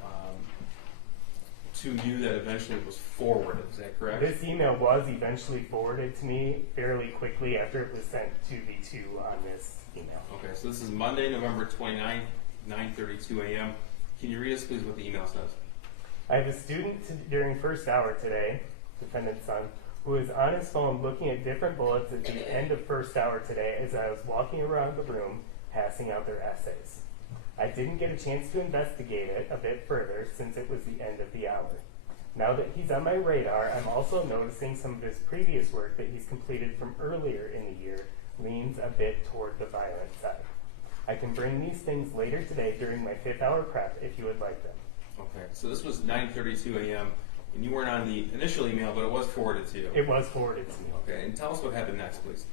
to you that eventually was forwarded. Is that correct? This email was eventually forwarded to me fairly quickly after it was sent to the two on this email. Okay, so this is Monday, November 29th, 9:32 a.m. Can you read us, please, what the email says? I have a student during first hour today, defendant's son, who is on his phone looking at different bullets at the end of first hour today as I was walking around the room passing out their essays. I didn't get a chance to investigate it a bit further since it was the end of the hour. Now that he's on my radar, I'm also noticing some of his previous work that he's completed from earlier in the year leans a bit toward the violent side. I can bring these things later today during my 5th hour prep if you would like them. Okay, so this was 9:32 a.m., and you weren't on the initial email, but it was forwarded to you. It was forwarded to me. Okay, and tell us what happened next, please.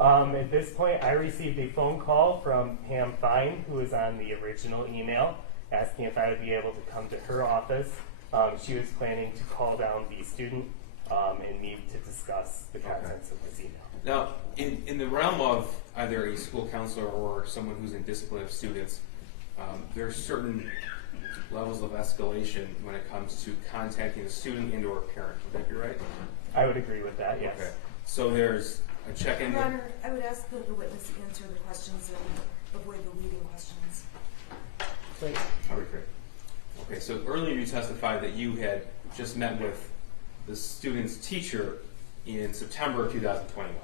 At this point, I received a phone call from Pam Fine, who was on the original email, asking if I would be able to come to her office. She was planning to call down the student and meet to discuss the contents of this email. Now, in the realm of either a school counselor or someone who's in discipline of students, there are certain levels of escalation when it comes to contacting a student and or a parent. Would that be right? I would agree with that, yes. Okay. So there's a check-in. Your Honor, I would ask that the witness answer the questions and avoid the leading questions. Please. All right, great. Okay, so earlier you testified that you had just met with the student's teacher in September of 2021.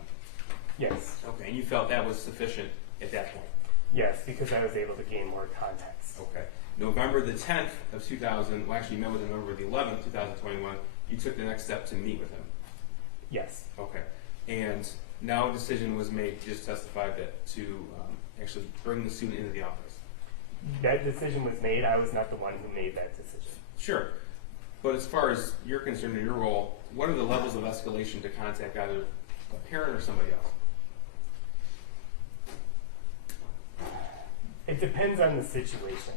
Yes. Okay, and you felt that was sufficient at that point? Yes, because I was able to gain more context. Okay. November the 10th of 2000, well actually you met with him November the 11th, 2021, you took the next step to meet with him. Yes. Okay. And now a decision was made, you just testified that to actually bring the student into the office. That decision was made. I was not the one who made that decision. Sure. But as far as you're concerned in your role, what are the levels of escalation to contact either a parent or somebody else? It depends on the situation.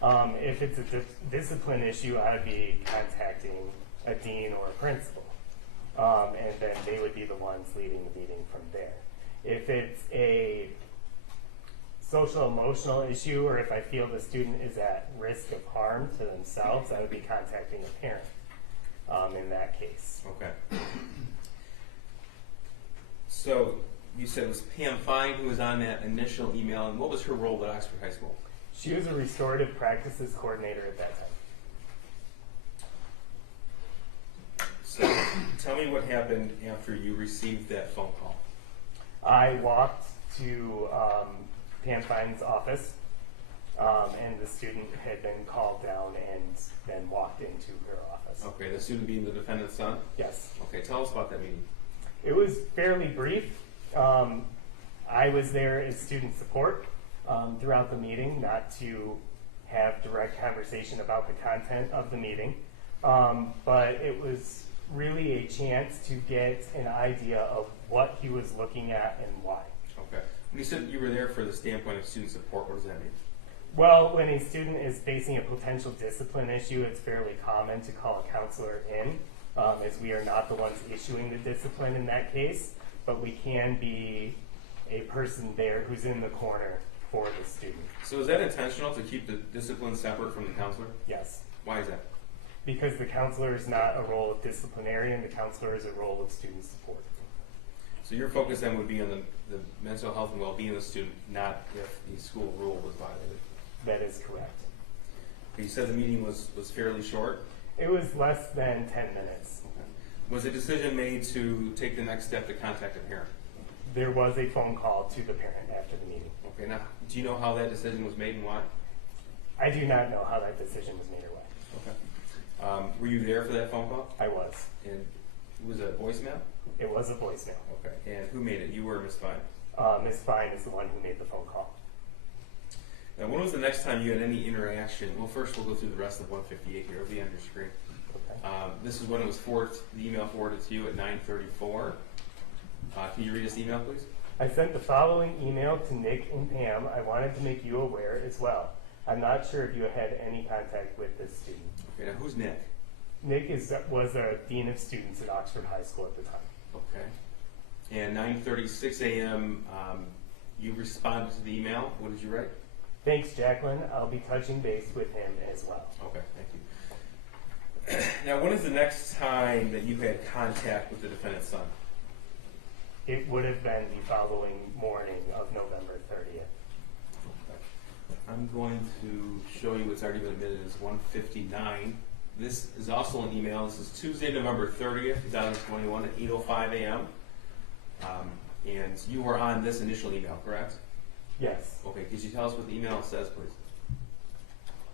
If it's a discipline issue, I would be contacting a dean or a principal. And then they would be the ones leading the meeting from there. If it's a social emotional issue, or if I feel the student is at risk of harm to themselves, I would be contacting a parent in that case. Okay. So you said it was Pam Fine who was on that initial email, and what was her role at Oxford High School? She was a restorative practices coordinator at that time. So tell me what happened after you received that phone call. I walked to Pam Fine's office, and the student had been called down and then walked into her office. Okay, the student being the defendant's son? Yes. Okay, tell us about that meeting. It was fairly brief. I was there as student support throughout the meeting, not to have direct conversation about the content of the meeting, but it was really a chance to get an idea of what he was looking at and why. Okay. When you said you were there for the standpoint of student support, what does that mean? Well, when a student is facing a potential discipline issue, it's fairly common to call a counselor in, as we are not the ones issuing the discipline in that case, but we can be a person there who's in the corner for the student. So is that intentional to keep the discipline separate from the counselor? Yes. Why is that? Because the counselor is not a role of disciplinarian, the counselor is a role of student support. So your focus then would be on the mental health and well-being of the student, not if the school rule was violated. That is correct. You said the meeting was fairly short. It was less than 10 minutes. Okay. Was a decision made to take the next step to contact a parent? There was a phone call to the parent after the meeting. Okay, now, do you know how that decision was made and why? I do not know how that decision was made or why. Okay. Were you there for that phone call? I was. And it was a voicemail? It was a voicemail. Okay. And who made it? You or Ms. Fine? Ms. Fine is the one who made the phone call. Now, when was the next time you had any interaction? Well, first we'll go through the rest of 158 here. It'll be on your screen. Okay. This is when it was the email forwarded to you at 9:34. Can you read this email, please? I sent the following email to Nick and Pam. I wanted to make you aware as well. I'm not sure if you had any contact with this student. Okay, now who's Nick? Nick was a dean of students at Oxford High School at the time. Okay. And 9:36 a.m., you responded to the email. What did you write? Thanks, Jacqueline. I'll be touching base with him as well. Okay, thank you. Now, when is the next time that you had contact with the defendant's son? it would have been the following morning of November 30th. I'm going to show you what's already been admitted as 159. This is also an email. This is Tuesday, November 30th, 2021 at 8:05 a.m. And you were on this initial email, correct? Yes. Okay, could you tell us what the email says, please?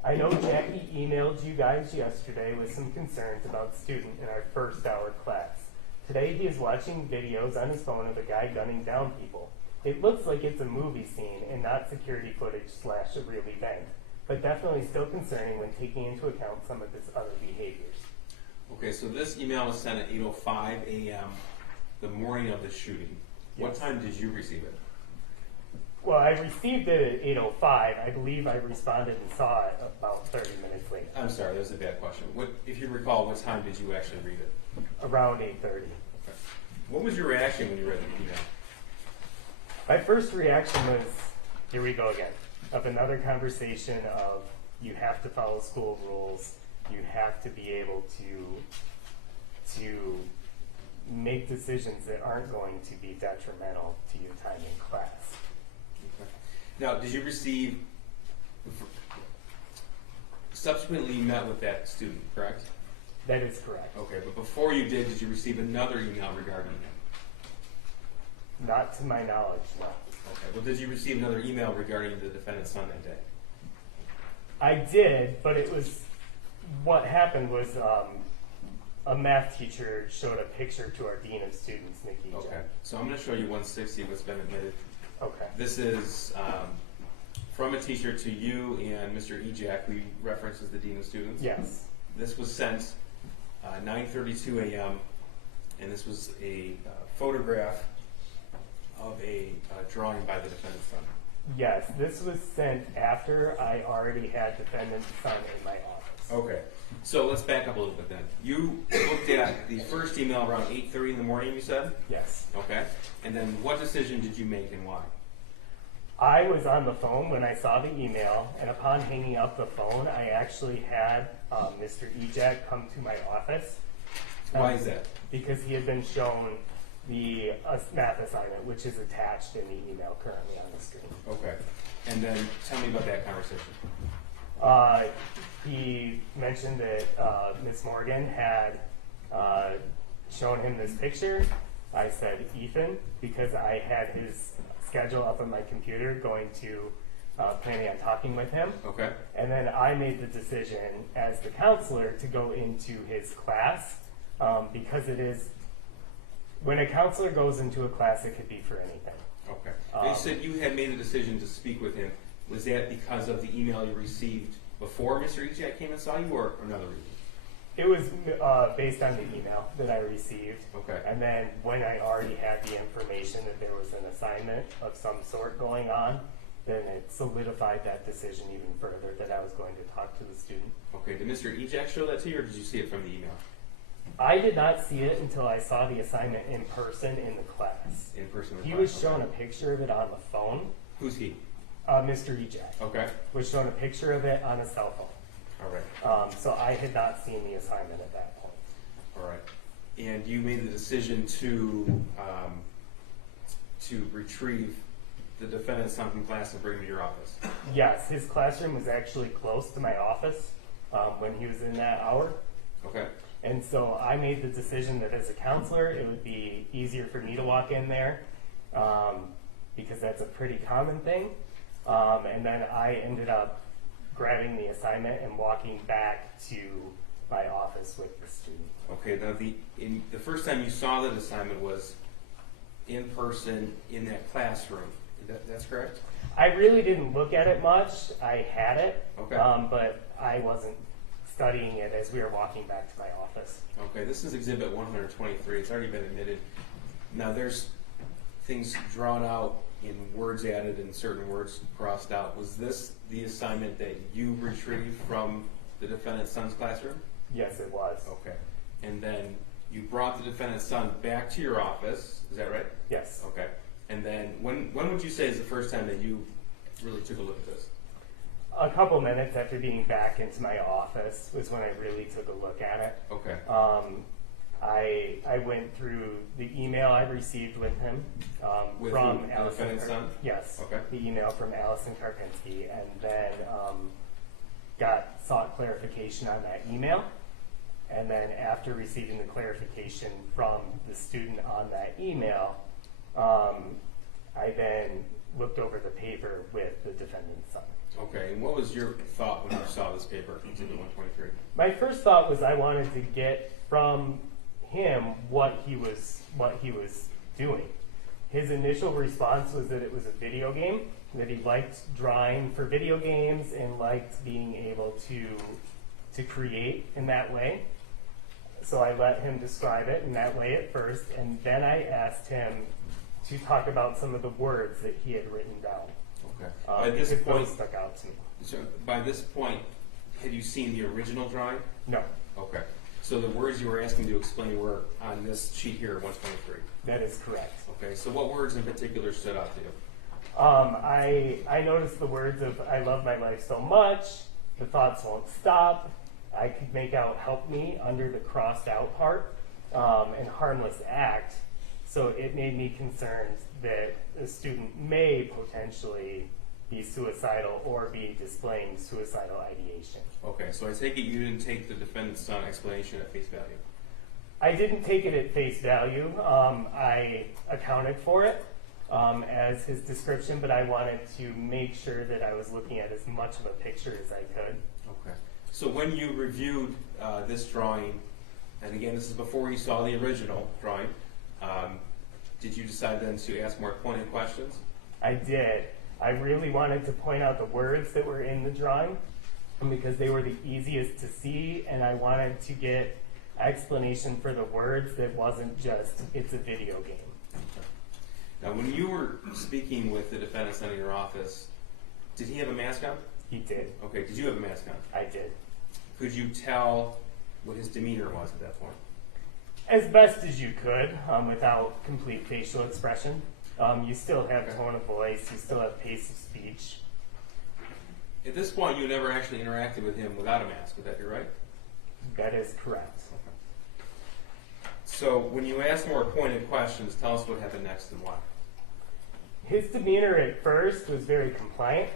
I know Jackie emailed you guys yesterday with some concerns about student in our first hour class. Today he is watching videos on his phone of a guy gunning down people. It looks like it's a movie scene and not security footage / a real event, but definitely still concerning when taking into account some of his other behaviors. Okay, so this email was sent at 8:05 a.m. the morning of the shooting. What Yes. time did you receive it? Well, I received it at 8:05. I believe I responded and saw it about 30 minutes later, I'm sorry, that was a bad question. What, if you recall, what time did you actually read it? around 8:30. Okay. What was your reaction when you read the email? My first reaction was, here we go again, of another conversation of you have to follow school rules, you have to be able to make decisions that aren't going to be detrimental to your time in class. Okay. Now, did you receive, subsequently you met with that student, correct? That is correct. Okay, but before you did you receive another email regarding him? Not to my knowledge, no. Okay, well, did you receive another email regarding the defendant's son that day? I did, but it was, what happened was a math teacher showed a picture to our dean of students, Nikki. Okay, so I'm going to show you 160, what's been admitted. Okay. This is from a teacher to you and Mr. Ejak, who references the dean of students. Yes. This was sent 9:32 a.m. and this was a photograph of a drawing by the defendant's son. Yes, this was sent after I already had defendant's son in my office. Okay, so let's back up a little bit then. You looked at the first email around 8:30 in the morning, you said? Yes. Okay, and then what decision did you make and why? I was on the phone when I saw the email, and upon hanging up the phone, I actually had Mr. Ejak come to my office. Why is that? Because he had been shown the math assignment, which is attached in the email currently on the screen. Okay, and then tell me about that conversation. He mentioned that Miss Morgan had shown him this picture. I said, Ethan, because I had his schedule up on my computer going to planning on talking with him. Okay. And then I made the decision as the counselor to go into his class because it is, when a counselor goes into a class, it could be for anything. Okay. You said you had made a decision to speak with him. Was that because of the email you received before Mr. Ejak came and saw you, or another reason? It was based on the email that I received. Okay. And then when I already had the information that there was an assignment of some sort going on, then it solidified that decision even further that I was going to talk to the student. Okay. Did Mr. Ejak show that to you, or did you see it from the email? I did not see it until I saw the assignment in person in the class. In person? He was shown a picture of it on the phone. Who's he? Mr. Ejak Okay. was shown a picture of it on a cell phone. All right. So I had not seen the assignment at that point. All right. And you made the decision to retrieve the defendant's son from class and bring him to your office. Yes, his classroom was actually close to my office when he was in that hour. Okay. And so I made the decision that as a counselor, it would be easier for me to walk in there because that's a pretty common thing. And then I ended up grabbing the assignment and walking back to my office with the student. Okay. Now, the first time you saw that assignment was in person in that classroom. That's correct? I really didn't look at it much. I had it, Okay. but I wasn't studying it as we were walking back to my office. Okay, this is Exhibit 123. It's already been admitted. Now, there's things drawn out in words added and certain words crossed out. Was this the assignment that you retrieved from the defendant's son's classroom? Yes, it was. Okay. And then you brought the defendant's son back to your office. Is that right? Yes. Okay. And then when would you say is the first time that you really took a look at this? A couple minutes after being back into my office was when I really took a look at it. Okay. I went through the email I received with him With from who? The Allison. defendant's son? Yes. Okay. The email from Allison Karpinski, and then sought clarification on that email. And then after receiving the clarification from the student on that email, I then looked over the paper with the defendant's son. Okay, and what was your thought when you saw this paper, Exhibit 123? My first thought was I wanted to get from him what he was doing. His initial response was that it was a video game, that he liked drawing for video games and liked being able to create in that way. So I let him describe it in that way at first, and then I asked him to talk about some of the words that he had written down. Okay. By this because point, those stuck out to me. so by this point, had you seen the original drawing? No, Okay. So the words you were asking to explain were on this sheet here, 123. that is correct. Okay. So what words in particular stood out to you? I noticed the words of "I love my life so much," "the thoughts won't stop." I could make out "help me" under the crossed out part, and "harmless act." So it made me concerned that a student may potentially be suicidal or be displaying suicidal ideation. Okay. So I take it you didn't take the defendant's son explanation at face value. I didn't take it at face value. I accounted for it as his description, but I wanted to make sure that I was looking at as much of a picture as I could. Okay. So when you reviewed this drawing, and again, this is before you saw the original drawing, did you decide then to ask more pointed questions? I did. I really wanted to point out the words that were in the drawing because they were the easiest to see, and I wanted to get explanation for the words that wasn't just, it's a video game. Now, when you were speaking with the defendant son in your office, did he have a mask on? He did. Okay, did you have a mask on? I did. Could you tell what his demeanor was at that point? As best as you could, without complete facial expression. You still have Okay. tone of voice, you still have pace of speech. At this point, you never actually interacted with him without a mask, would that be right? That is correct. So, when you asked more pointed questions, tell us what happened next and why. His demeanor at first was very compliant,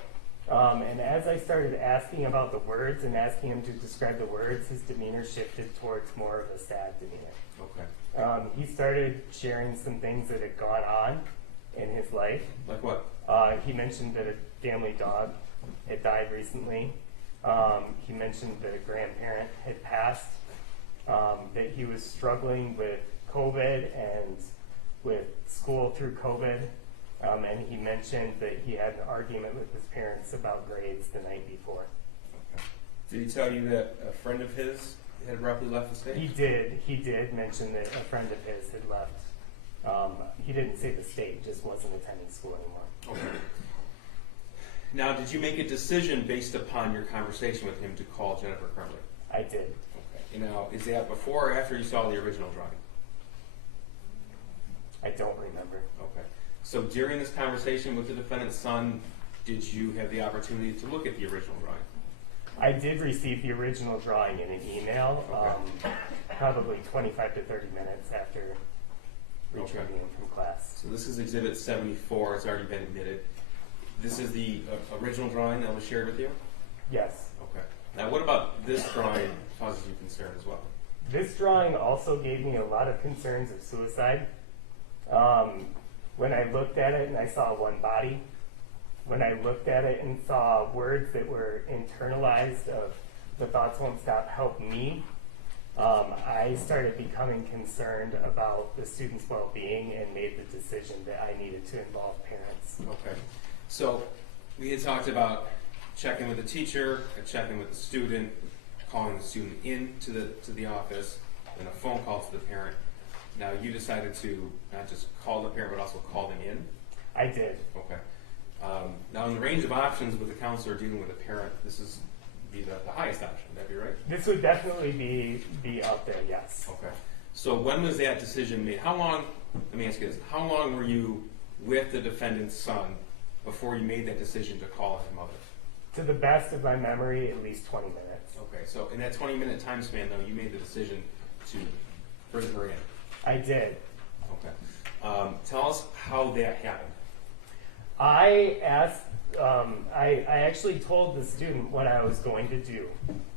and as I started asking about the words and asking him to describe the words, his demeanor shifted towards more of a sad demeanor. Okay. He started sharing some things that had gone on in his life. Like what? He mentioned that a family dog had died recently. He mentioned that a grandparent had passed, that he was struggling with COVID and with school through COVID. And he mentioned that he had an argument with his parents about grades the night before. Okay. Did he tell you that a friend of his had abruptly left the state? He did mention that a friend of his had left. He didn't say the state, just wasn't attending school anymore. Okay. Now, did you make a decision based upon your conversation with him to call Jennifer Crumbley? I did. Okay. Now, is that before or after you saw the original drawing? I don't remember. Okay. So during this conversation with the defendant's son, did you have the opportunity to look at the original drawing? I did receive the original drawing in an email, probably 25 to 30 minutes after retrieving from class. So this is Exhibit 74. It's already been admitted. This is the original drawing that was shared with you? Yes. Okay. Now, what about this drawing causes you concern as well? This drawing also gave me a lot of concerns of suicide. When I looked at it and I saw one body, when I looked at it and saw words that were internalized of "the thoughts won't stop, help me," I started becoming concerned about the student's well-being and made the decision that I needed to involve parents. Okay. So we had talked about checking with the teacher, checking with the student, calling the student in to the office, and a phone call to the parent. Now, you decided to not just call the parent, but also call them in? I did. Okay. Now, in the range of options with a counselor dealing with a parent, this is the highest option. Would that be right? This would definitely be out there, yes. Okay. So when was that decision made? How long, let me ask you this, how long were you with the defendant's son before you made that decision to call his mother? To the best of my memory, at least 20 minutes. Okay, so in that 20-minute time span, though, you made the decision to bring her in? I did. Okay. Tell us how that happened. I asked, I actually told the student what I was going to do.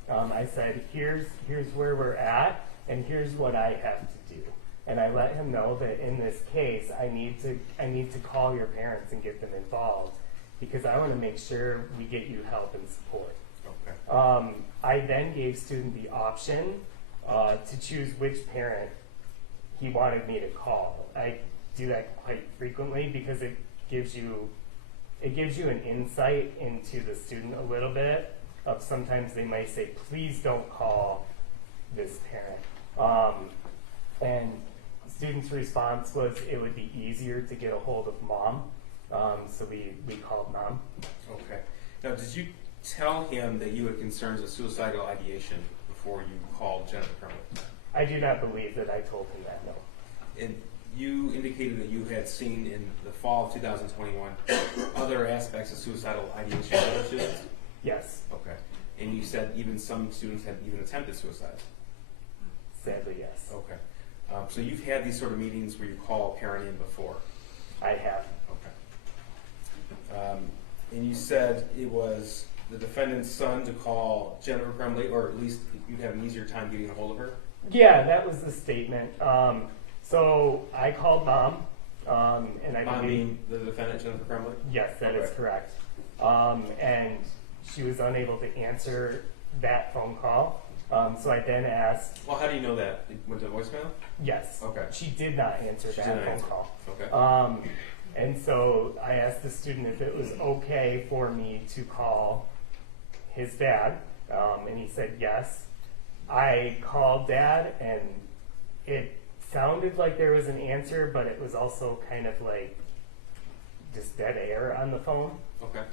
I said, here's where we're at, and here's what I have to do. And I let him know that in this case, I need to call your parents and get them involved, because I want to make sure we get you help and support. Okay. I then gave student the option to choose which parent he wanted me to call. I do that quite frequently because it gives you an insight into the student a little bit. Of sometimes they might say, please don't call this parent. And the student's response was it would be easier to get a hold of mom. So we called mom. Okay. Now, did you tell him that you had concerns of suicidal ideation before you called Jennifer Crumbley? I do not believe that I told him that, no. And you indicated that you had seen in the fall of 2021 other aspects of suicidal ideation in other students? Yes, Okay. And you said even some students had even attempted suicide? sadly, yes. Okay. So you've had these sort of meetings where you call a parent in before? I have. Okay. And you said it was the defendant's son to call Jennifer Crumbley, or at least you'd have an easier time getting a hold of her? Yeah, that was the statement. So I called mom, and I Mom believe, being the defendant, Jennifer Crumbley? yes, that is Okay. correct. And she was unable to answer that phone call. So I then asked, Well, how do you know that? It went to voicemail? yes, Okay. she did not answer She that did not phone answer. call. Okay. And so I asked the student if it was okay for me to call his dad, and he said yes. I called dad, and it sounded like there was an answer, but it was also kind of like just dead air on the phone. Okay.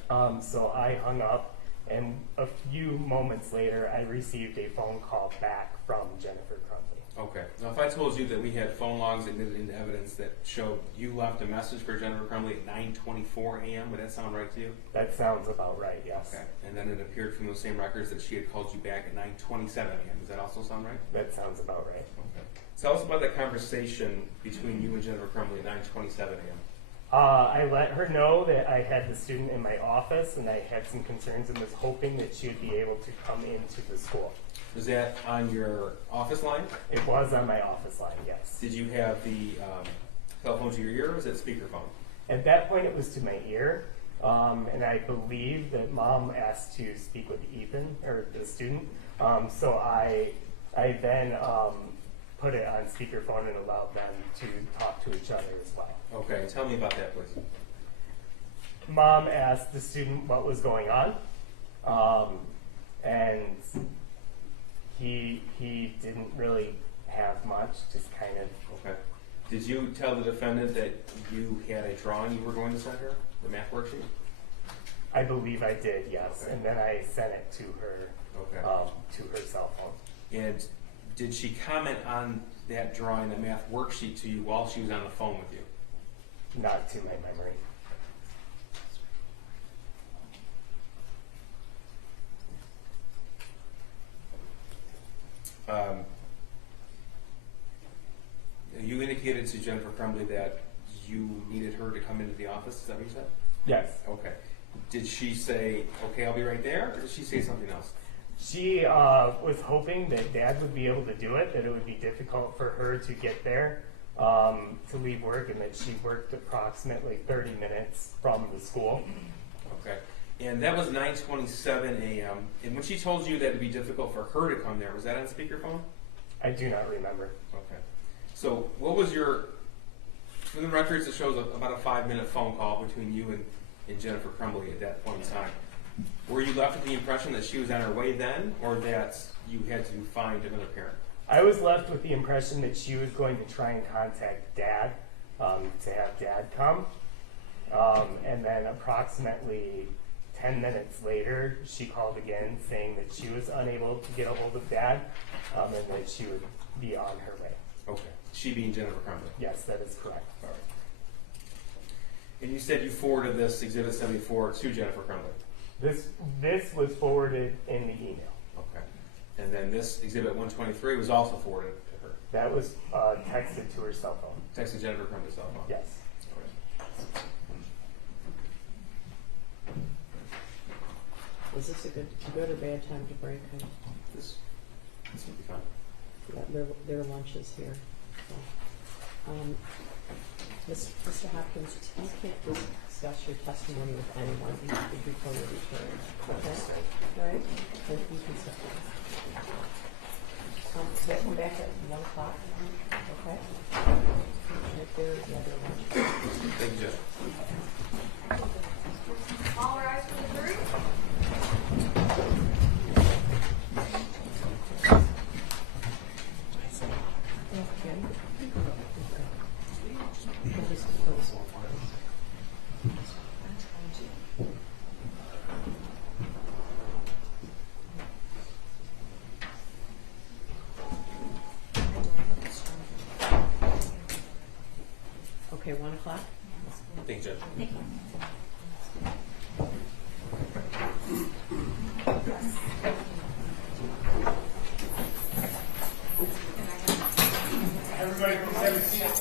So I hung up, and a few moments later, I received a phone call back from Jennifer Crumbley. Okay. Now, if I told you that we had phone logs admitted into evidence that showed you left a message for Jennifer Crumbley at 9:24 a.m., would that sound right to you? That sounds about right, yes. Okay. And then it appeared from those same records that she had called you back at 9:27 a.m. Does that also sound right? That sounds about right. Okay. Tell us about that conversation between you and Jennifer Crumbley at 9:27 a.m. I let her know that I had the student in my office and I had some concerns and was hoping that she would be able to come into the school. Was that on your office line? It was on my office line, yes. Did you have the telephone to your ear, or was it speakerphone? At that point, it was to my ear, and I believe that mom asked to speak with Ethan, or the student. So I then put it on speakerphone and allowed them to talk to each other as well. Okay. Tell me about that, please. Mom asked the student what was going on, and he didn't really have much, just kind of. Okay. Did you tell the defendant that you had a drawing you were going to send her, the math worksheet? I believe I did, yes, Okay. and then I sent it to her, Okay. to her cell phone. And did she comment on that drawing, the math worksheet, to you while she was on the phone with you? Not to my memory. You indicated to Jennifer Crumbley that you needed her to come into the office. Is that what you said? Yes. Okay. Did she say, okay, I'll be right there, or did she say something else? She was hoping that Dad would be able to do it, that it would be difficult for her to get there, to leave work, and that she worked approximately 30 minutes from the school. Okay. And that was 9:27 a.m. And when she told you that it'd be difficult for her to come there, was that on speakerphone? I do not remember. Okay. So what was from the records, it shows about a 5-minute phone call between you and Jennifer Crumbley at that point in time. Were you left with the impression that she was on her way then, or that you had to find another parent? I was left with the impression that she was going to try and contact Dad, to have Dad come. And then approximately 10 minutes later, she called again saying that she was unable to get a hold of Dad, and that she would be on her way. Okay. She being Jennifer Crumbley. Yes, that is correct. All right. And you said you forwarded this Exhibit 74 to Jennifer Crumbley. This was forwarded in the email. Okay. And then this Exhibit 123 was also forwarded to her. That was texted to her cell phone. Texting Jennifer Crumbley's cell phone. Yes. Is this a good or bad time to break? This would be fun. Yeah, their lunch is here. So, Mr. Hopkins, you can't discuss your testimony with anyone before you return. Okay? All right? Then you can sit down. We'll come back at 1 o'clock. Okay? Right there, yeah, their lunch. Thank you, Jeff. All rise for the jury. Okay. Okay, 1 o'clock? Thank you, Jeff. Thank you. Everybody please have a seat.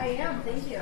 I am, thank you.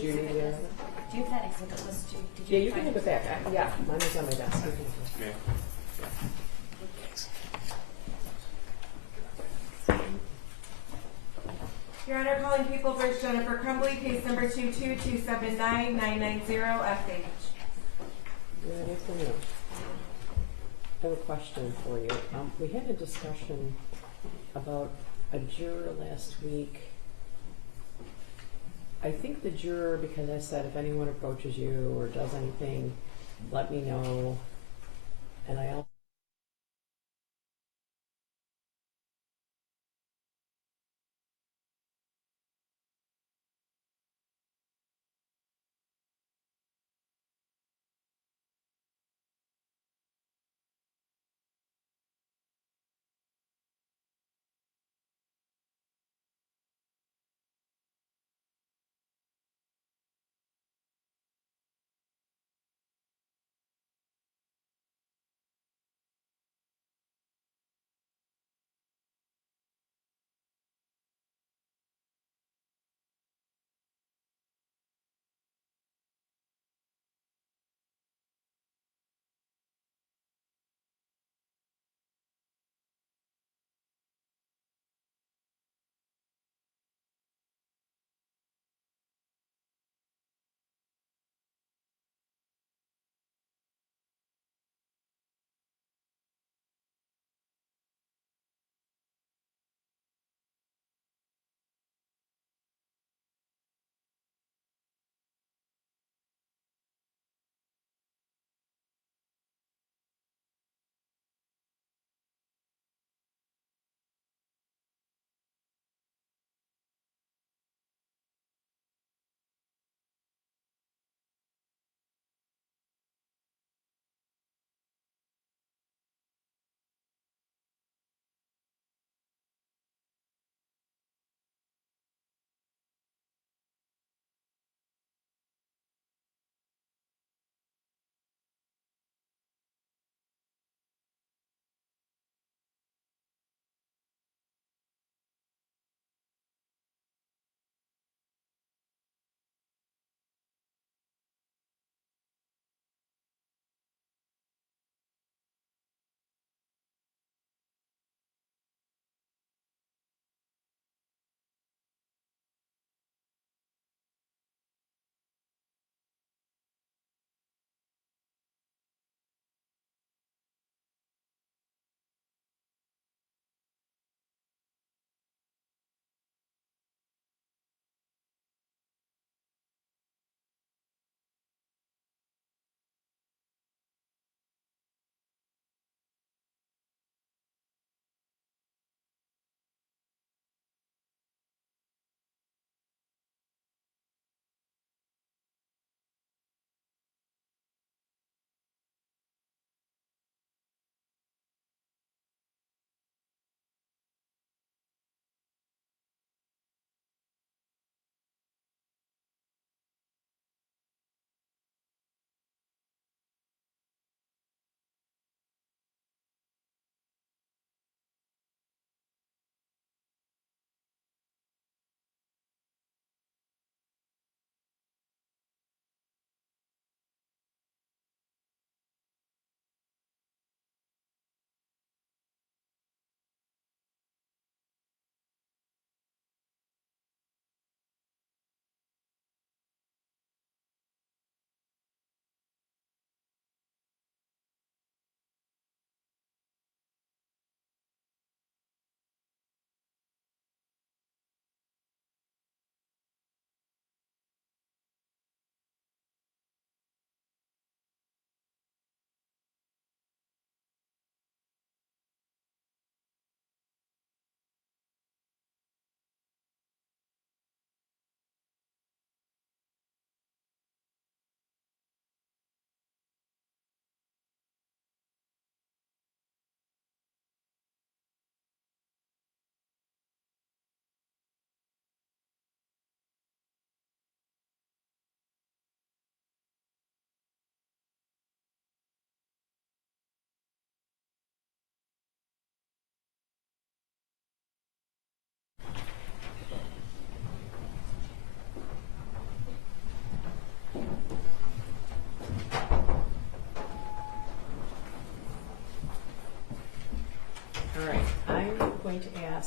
Do you need it? Do you have that exhibit list too? Did Yeah, you can find have it back. Yeah, mine is on my desk. You can have it. Yeah. Your Honor, calling People versus Jennifer Crumbley, case number 222799990 Good afternoon. I have a question for you. We had a discussion about a juror last week. I think the juror, because I said if anyone approaches you or does anything, let me know. And I also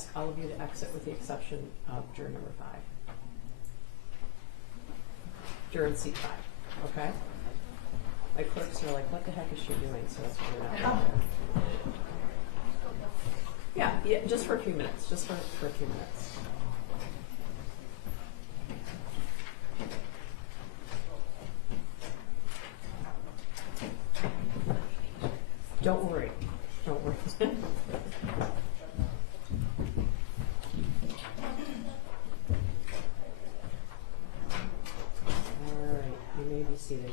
ask all of you to exit with the exception of juror number 5. Juror in seat 5, okay? My clerks are like, what the heck is she doing? So that's why we're not there. Yeah, just for a few minutes, just for a few minutes. Don't worry. Don't worry. All right, you may be seated.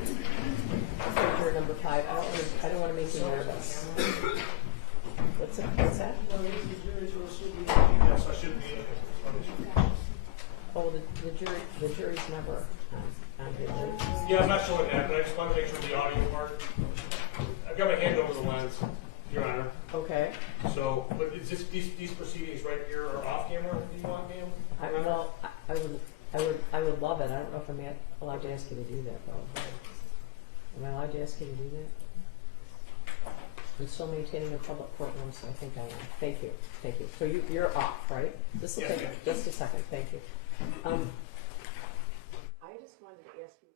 Okay, juror number 5. I don't want to make you nervous. What's that? Yes, I should be. Oh, the jury's never on here. Yeah, I'm not showing that, but I just want to make sure the audio part. I've got my hand over the lens, Your Honor. Okay. So, but is this, these proceedings right here are off camera? Do you want, ma'am? I would love it. I don't know if I'm allowed to ask you to do that, though. Am I allowed to ask you to do that? I'm still maintaining a public courtroom, so I think I am. Thank you. Thank you. So you're off, right? This will Yes, take ma'am. just a second. Thank you. I just wanted to ask you.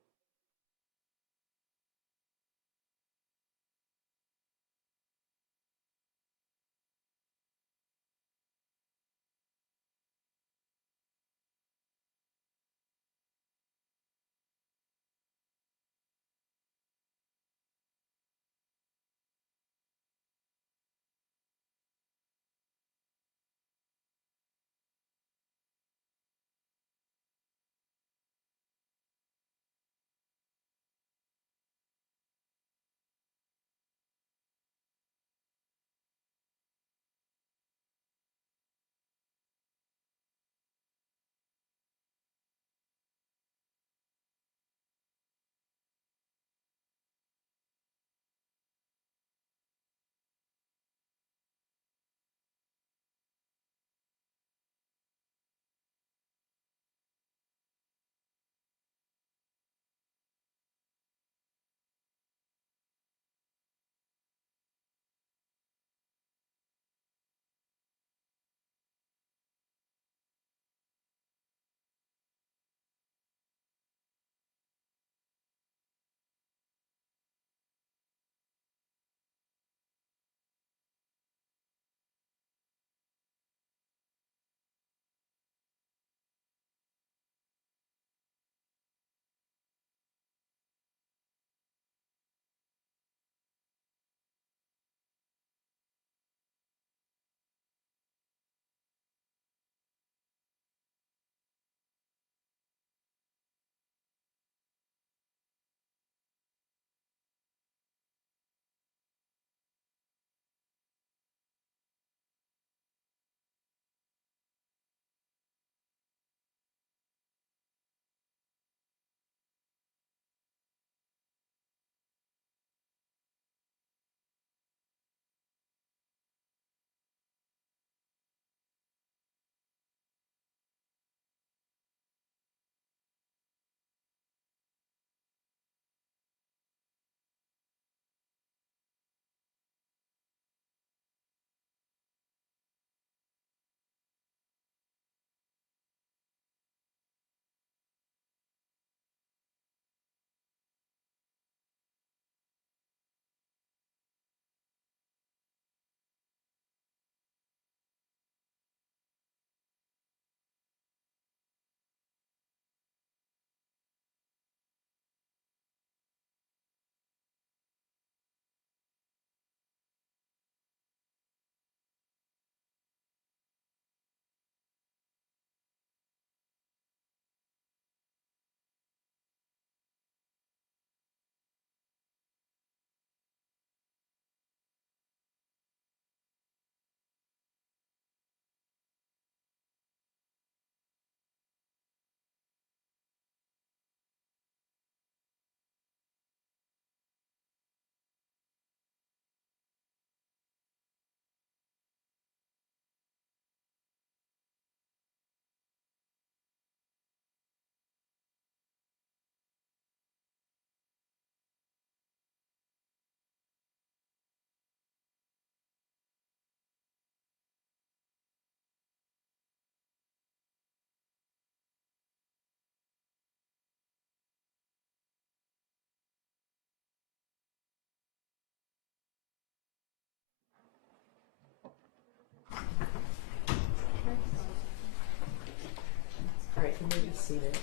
All right, you may be seated.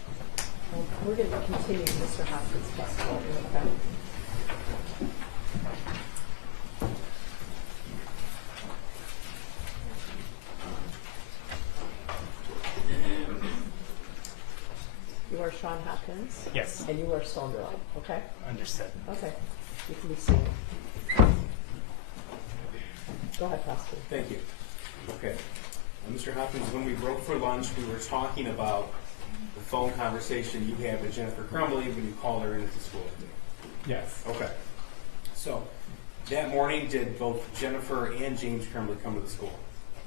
We're going to continue Mr. Hopkins' testimony, okay? You are Sean Hopkins? Yes. And you are Stone Girl, okay? Understood. Okay, you can be seated. Go ahead, prosecutor. Thank you. Okay. Mr. Hopkins, when we broke for lunch, we were talking about the phone conversation you had with Jennifer Crumbley when you called her into school. Yes. Okay. So, that morning, did both Jennifer and James Crumbley come to the school?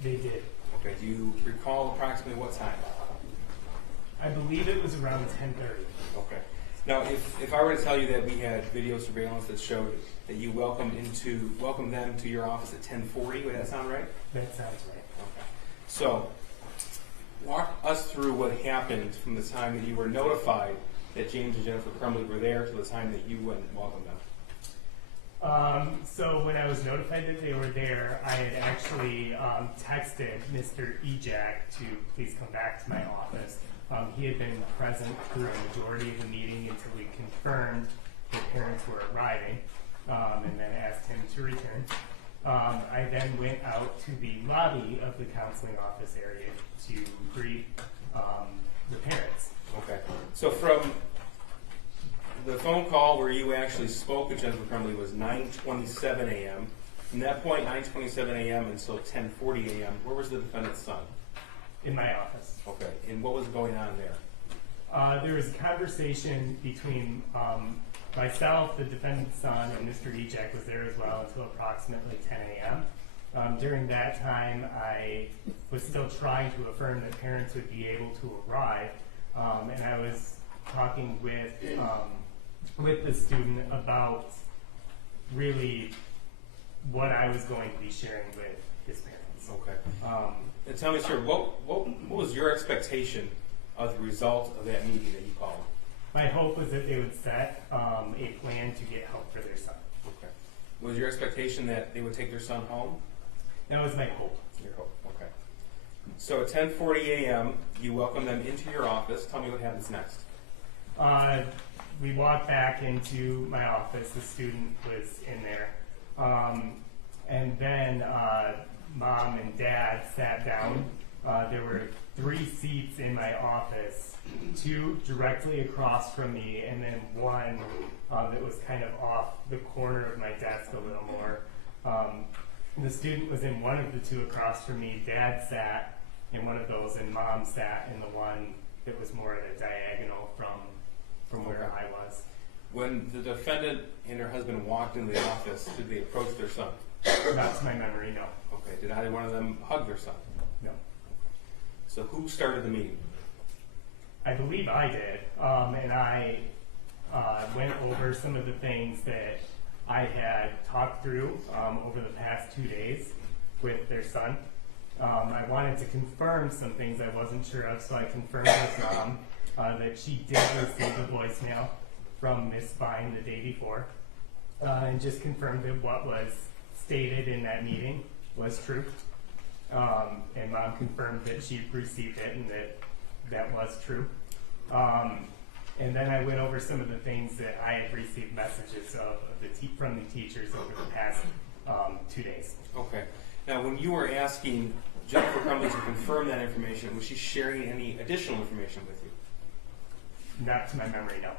They did. Okay. Do you recall approximately what time? I believe it was around 10:30. Okay. Now, if I were to tell you that we had video surveillance that showed that you welcomed them to your office at 10:40, would that sound right? That sounds right. Okay. So, walk us through what happened from the time that you were notified that James and Jennifer Crumbley were there to the time that you went and welcomed them. So when I was notified that they were there, I had actually texted Mr. Ejak to please come back to my office. He had been present through a majority of the meeting until we confirmed the parents were arriving, and then asked him to return. I then went out to the lobby of the counseling office area to greet the parents. Okay. So from the phone call where you actually spoke with Jennifer Crumbley was 9:27 a.m. From that point, 9:27 a.m. until 10:40 a.m., where was the defendant's son? In my office. Okay. And what was going on there? There was a conversation between myself, the defendant's son, and Mr. Ejak was there as well until approximately 10 a.m. During that time, I was still trying to affirm that parents would be able to arrive, and I was talking with the student about really what I was going to be sharing with his parents. Okay. And tell me, sir, what was your expectation of the result of that meeting that you called? My hope was that they would set a plan to get help for their son. Okay. Was your expectation that they would take their son home? That was my hope. Your hope. Okay. So at 10:40 a.m., you welcome them into your office. Tell me what happens next. We walked back into my office. The student was in there. And then Mom and Dad sat down. There were 3 seats in my office, 2 directly across from me, and then 1 that was kind of off the corner of my desk a little more. The student was in one of the 2 across from me. Dad sat in one of those, and Mom sat in the one that was more at a diagonal from where I was. When the defendant and her husband walked into the office, did they approach their son? Not to my memory, no. Okay. Did either one of them hug their son? No. So who started the meeting? I believe I did, and I went over some of the things that I had talked through over the past 2 days with their son. I wanted to confirm some things I wasn't sure of, so I confirmed with Mom that she did receive a voicemail from Miss Vine the day before, and just confirmed that what was stated in that meeting was true. And Mom confirmed that she received it and that was true. And then I went over some of the things that I had received messages from the teachers over the past 2 days. Okay. Now, when you were asking Jennifer Crumbley to confirm that information, was she sharing any additional information with you? Not to my memory, no.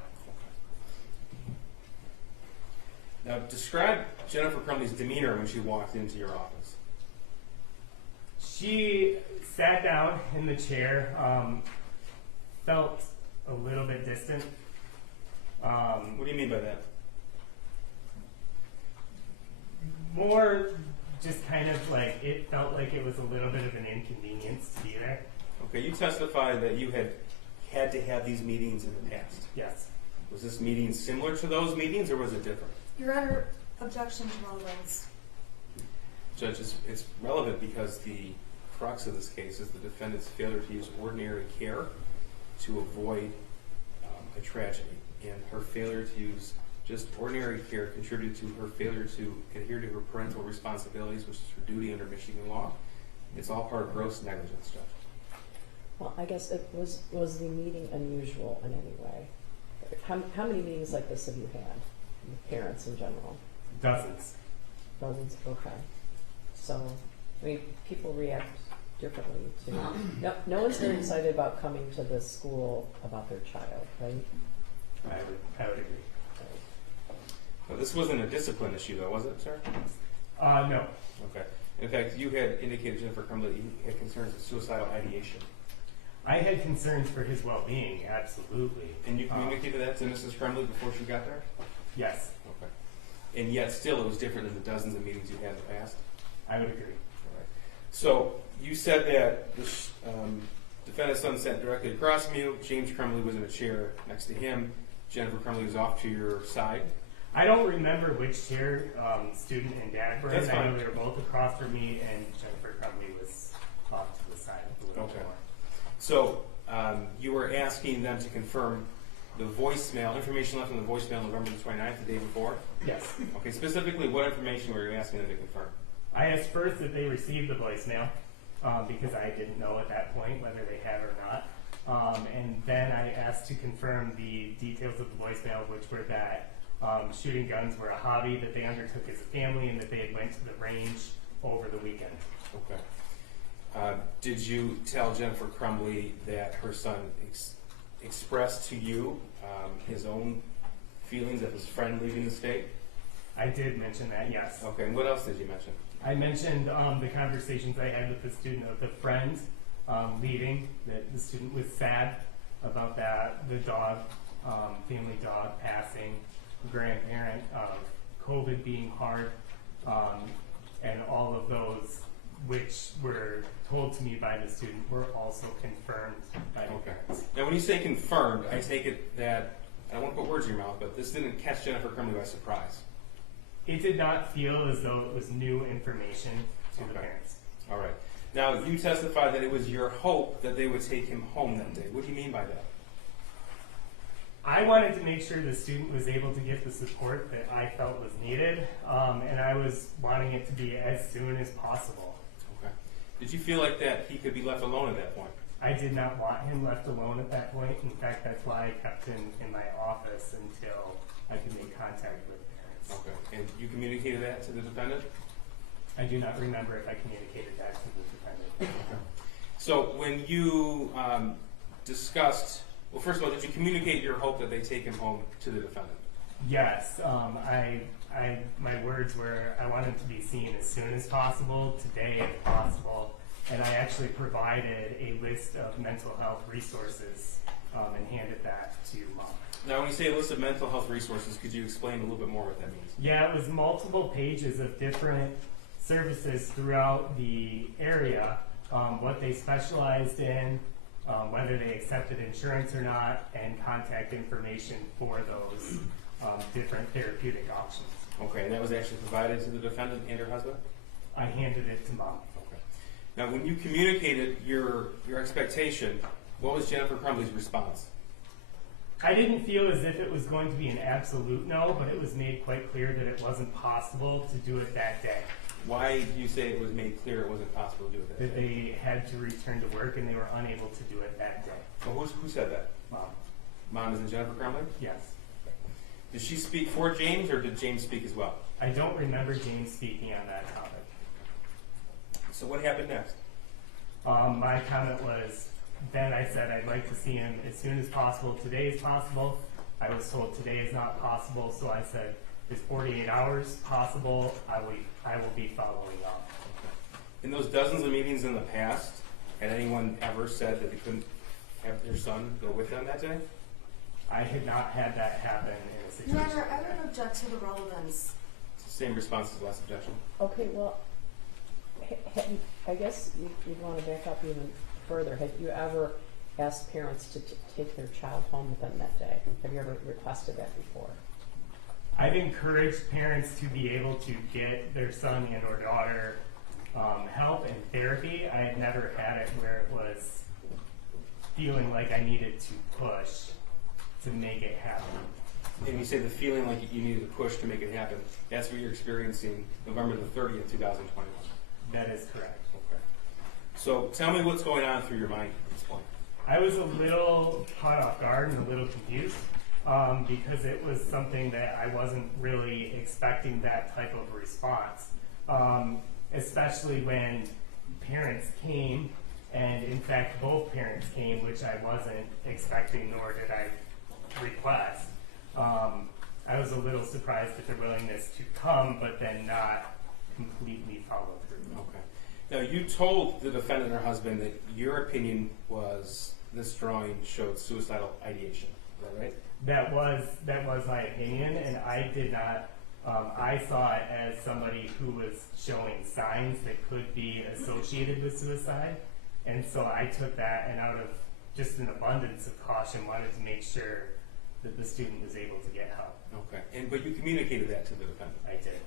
Now, describe Jennifer Crumbley's demeanor when she walked into your office. She sat down in the chair, felt a little bit distant. What do you mean by that? More just kind of like it felt like it was a little bit of an inconvenience to be there. Okay, you testified that you had to have these meetings in the past. Yes. Was this meeting similar to those meetings, or was it different? Your Honor, objection to relevance. Judge, it's relevant because the crux of this case is the defendant's failure to use ordinary care to avoid a tragedy. And her failure to use just ordinary care contributed to her failure to adhere to her parental responsibilities, which is her duty under Michigan law. It's all part of gross negligence, Judge. Well, I guess it was the meeting unusual in any way? How many meetings like this have you had with parents in general? Dozens. Dozens? Okay. So, I mean, people react differently to, no one's very excited about coming to this school about their child, right? I would agree. Well, this wasn't a discipline issue though, was it, sir? No. Okay. In fact, you had indicated, Jennifer Crumbley, that you had concerns with suicidal ideation. I had concerns for his well-being, absolutely. And you communicated that to Mrs. Crumbley before she got there? Yes, Okay. And yet still it was different than the dozens of meetings you had in the past? I would agree. All right. So you said that the defendant's son sat directly across from you. James Crumbley was in a chair next to him. Jennifer Crumbley was off to your side. I don't remember which chair student and dad were in. That's I know fine. they were both across from me, and Jennifer Crumbley was off to the side a little Okay. more. So you were asking them to confirm the voicemail, information left in the voicemail November the 29th, the day before? Yes. Okay, specifically what information were you asking them to confirm? I asked first that they received the voicemail because I didn't know at that point whether they had or not. And then I asked to confirm the details of the voicemail, which were that shooting guns were a hobby that they undertook as a family and that they had went to the range over the weekend. Okay. Did you tell Jennifer Crumbley that her son expressed to you his own feelings of his friend leaving the state? I did mention that, yes. Okay, and what else did you mention? I mentioned the conversations I had with the student, with the friend leaving, that the student was sad about that, the dog, family dog passing, grandparent, COVID being hard, and all of those which were told to me by the student were also confirmed by the Okay. parents. Now, when you say confirmed, I take it that, I don't want to put words in your mouth, but this didn't catch Jennifer Crumbley by surprise. It did not feel as though it was new information to the Okay. parents. All right. Now, you testified that it was your hope that they would take him home that day. What do you mean by that? I wanted to make sure the student was able to get the support that I felt was needed, and I was wanting it to be as soon as possible. Okay. Did you feel like that he could be left alone at that point? I did not want him left alone at that point. In fact, that's why I kept him in my office until I could make contact with parents. Okay. And you communicated that to the defendant? I do not remember if I communicated that to the defendant. So when you discussed, well, first of all, did you communicate your hope that they take him home to the defendant? Yes, my words were, I want him to be seen as soon as possible, today if possible, and I actually provided a list of mental health resources and handed that to Mom. Now, when you say a list of mental health resources, could you explain a little bit more what that means? Yeah, it was multiple pages of different services throughout the area, what they specialized in, whether they accepted insurance or not, and contact information for those different therapeutic options. Okay, and that was actually provided to the defendant and her husband? I handed it to Mom. Okay. Now, when you communicated your expectation, what was Jennifer Crumbley's response? I didn't feel as if it was going to be an absolute no, but it was made quite clear that it wasn't possible to do it that day. Why do you say it was made clear it wasn't possible to do it That that day? they had to return to work and they were unable to do it that day. So who said that? Mom. Mom is in Jennifer Crumbley? Yes. Did she speak for James, or did James speak as well? I don't remember James speaking on that topic. So what happened next? My comment was, then I said I'd like to see him as soon as possible. Today is possible. I was told today is not possible, so I said, is 48 hours possible? I will be following up. In those dozens of meetings in the past, had anyone ever said that they couldn't have their son go with them that day? I had not had that happen in a situation. Roger, I like that. would object to the relevance. It's the same response as the last objection. Okay, well, I guess you'd want to back up even further. Have you ever asked parents to take their child home with them that day? Have you ever requested that before? I've encouraged parents to be able to get their son and or daughter help and therapy. I had never had it where it was feeling like I needed to push to make it happen. And you say the feeling like you needed to push to make it happen. That's what you're experiencing November the 30th, 2021. That is correct. Okay. So tell me what's going on through your mind at this point. I was a little caught off guard and a little confused because it was something that I wasn't really expecting that type of response, especially when parents came, and in fact both parents came, which I wasn't expecting, nor did I request. I was a little surprised at their willingness to come, but then not completely follow through. Okay. Now, you told the defendant or husband that your opinion was this drawing showed suicidal ideation. Is that right? That was my opinion, and I did not. I saw it as somebody who was showing signs that could be associated with suicide, and so I took that, and out of just an abundance of caution, wanted to make sure that the student was able to get help. Okay. But you communicated that to the defendant. I did.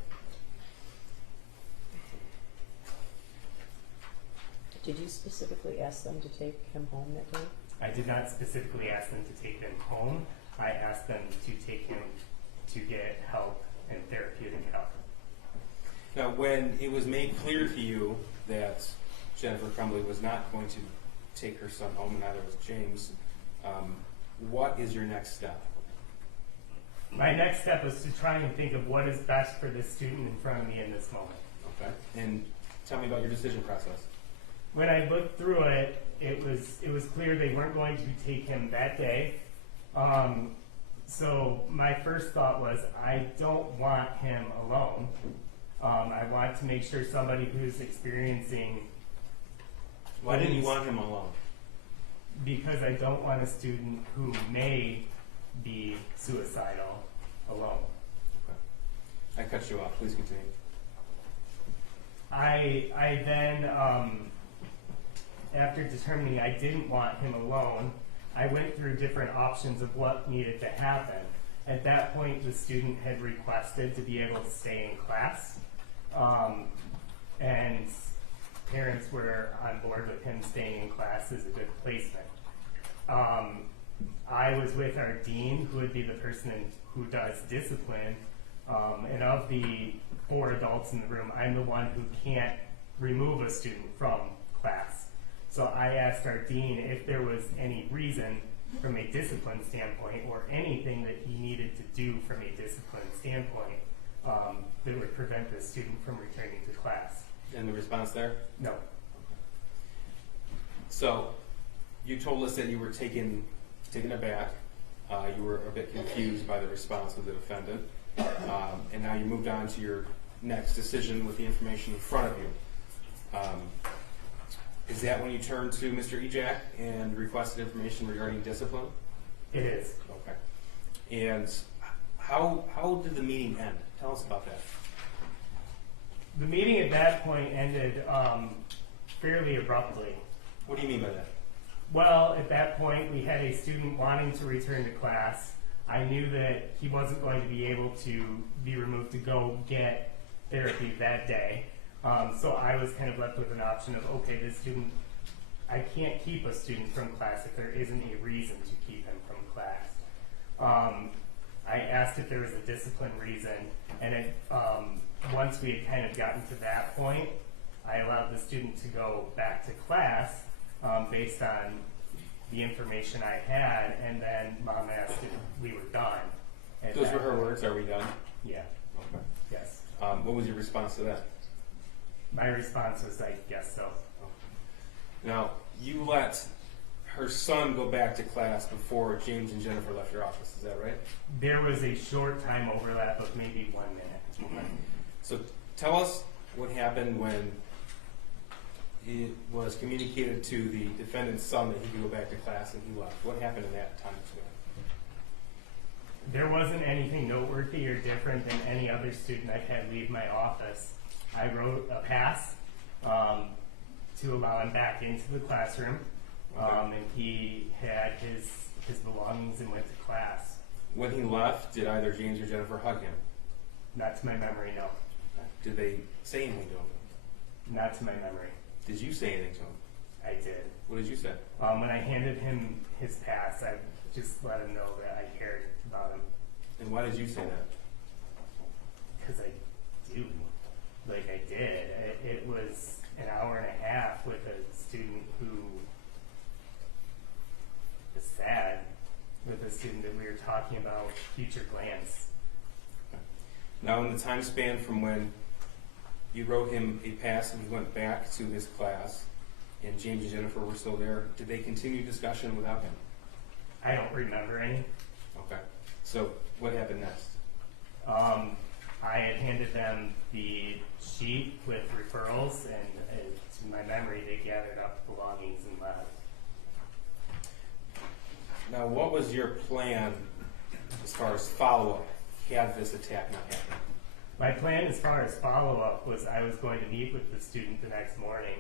Did you specifically ask them to take him home that day? I did not specifically ask them to take them home. I asked them to take him to get help and therapeutic help. Now, when it was made clear to you that Jennifer Crumbley was not going to take her son home, and neither was James, what is your next step? My next step was to try and think of what is best for this student in front of me in this moment. Okay. And tell me about your decision process. When I looked through it, it was clear they weren't going to take him that day. So my first thought was, I don't want him alone. I want to make sure somebody who's experiencing... Why didn't you want him alone? Because I don't want a student who may be suicidal alone. Okay. I cut you off. Please continue. I then, after determining I didn't want him alone, I went through different options of what needed to happen. At that point, the student had requested to be able to stay in class, and parents were on board with him staying in class as a good placement. I was with our dean, who would be the person who does discipline, and of the 4 adults in the room, I'm the one who can't remove a student from class. So I asked our dean if there was any reason from a discipline standpoint or anything that he needed to do from a discipline standpoint that would prevent the student from returning to class. And the response there? No. Okay. So you told us that you were taken aback. You were a bit confused by the response of the defendant. And now you moved on to your next decision with the information in front of you. Is that when you turned to Mr. Ejak and requested information regarding discipline? It is. Okay. And how did the meeting end? Tell us about that. The meeting at that point ended fairly abruptly. What do you mean by that? Well, at that point, we had a student wanting to return to class. I knew that he wasn't going to be able to be removed to go get therapy that day. So I was kind of left with an option of, okay, this student, I can't keep a student from class if there isn't a reason to keep him from class. I asked if there was a discipline reason, and once we had kind of gotten to that point, I allowed the student to go back to class based on the information I had, and then Mom asked if we were done. Those were her words, are we done? Yeah. Okay. Yes. What was your response to that? My response was, I guess so. Now, you let her son go back to class before James and Jennifer left your office, is that right? There was a short time overlap of maybe 1 minute. Okay. So tell us what happened when it was communicated to the defendant's son that he could go back to class and he left. What happened in that time span? There wasn't anything noteworthy or different than any other student I've had leave my office. I wrote a pass to allow him back into the classroom, and he had his belongings and went to class. When he left, did either James or Jennifer hug him? Not to my memory, no. Did they say anything to him? Not to my memory. Did you say anything to him? I did. What did you say? When I handed him his pass, I just let him know that I cared about him. And why did you say that? Because I do. Like I did. It was an hour and a half with a student who is sad with a student that we were talking about future plans. Now, in the time span from when you wrote him a pass and he went back to his class, and James and Jennifer were still there, did they continue discussion without him? I don't remember any. Okay. So what happened next? I had handed them the sheet with referrals, and to my memory, they gathered up belongings and left. Now, what was your plan as far as follow-up had this attack not happened? My plan as far as follow-up was I was going to meet with the student the next morning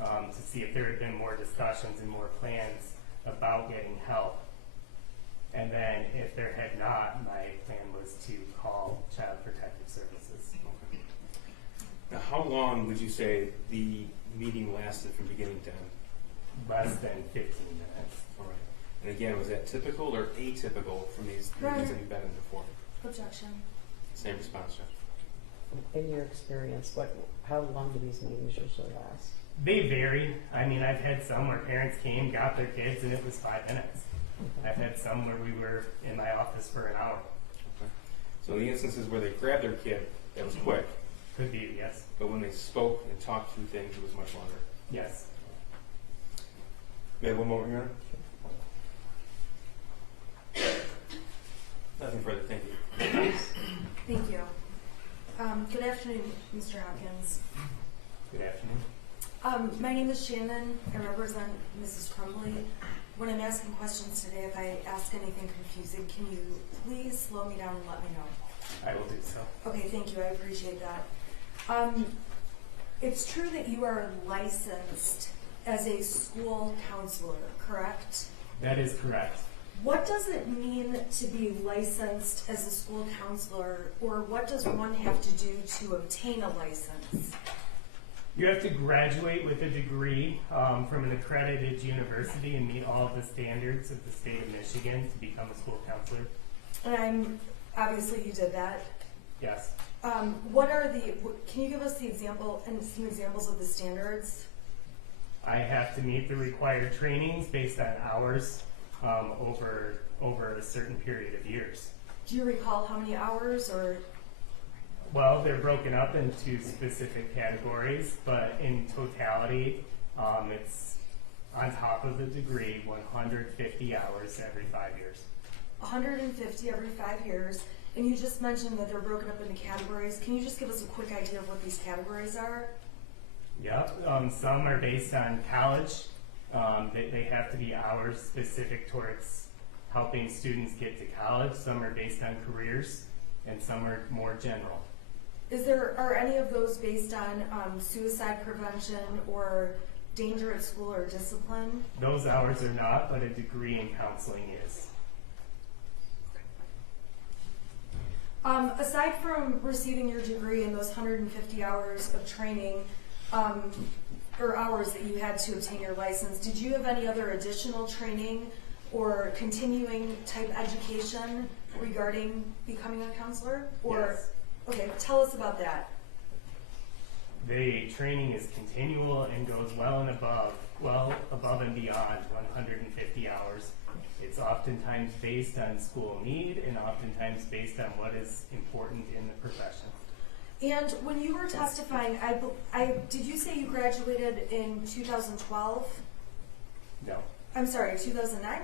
to see if there had been more discussions and more plans about getting help. And then if there had not, my plan was to call Child Protective Services. Okay. Now, how long would you say the meeting lasted from beginning to end? Less than 15 minutes. All right. And again, was that typical or atypical from these meetings that you've been in before? Objection. Same response, Jeff. In your experience, how long do these meetings usually last? They vary. I mean, I've had some where parents came, got their kids, and it was 5 minutes. Okay. I've had some where we were in my office for an hour. Okay. So in the instances where they grabbed their kid, that was quick. Could be, yes. But when they spoke and talked through things, it was much longer. Yes. May I have one moment, Your Honor? Nothing further, thank you. Thank you. Good afternoon, Mr. Hopkins. Good afternoon. My name is Shannon. I represent Mrs. Crumbley. When I'm asking questions today, if I ask anything confusing, can you please slow me down and let me know? I will do so. Okay, thank you. I appreciate that. It's true that you are licensed as a school counselor, correct? That is correct. What does it mean to be licensed as a school counselor, or what does one have to do to obtain a license? You have to graduate with a degree from an accredited university and meet all of the standards of the state of Michigan to become a school counselor. And obviously you did that. Yes. Can you give us some examples of the standards? I have to meet the required trainings based on hours over a certain period of years. Do you recall how many hours or? Well, they're broken up into specific categories, but in totality, it's on top of the degree, 150 hours every 5 years. 150 every 5 years. And you just mentioned that they're broken up into categories. Can you just give us a quick idea of what these categories are? Yep. Some are based on college. They have to be hours specific towards helping students get to college. Some are based on careers, and some are more general. Are any of those based on suicide prevention or danger at school or discipline? Those hours are not, but a degree in counseling is. Aside from receiving your degree and those 150 hours of training, or hours that you had to obtain your license, did you have any other additional training or continuing type education regarding becoming a counselor? Yes. Okay, tell us about that. The training is continual and goes well above and beyond 150 hours. It's oftentimes based on school need and oftentimes based on what is important in the profession. And when you were testifying, did you say you graduated in 2012? No. I'm sorry, 2009?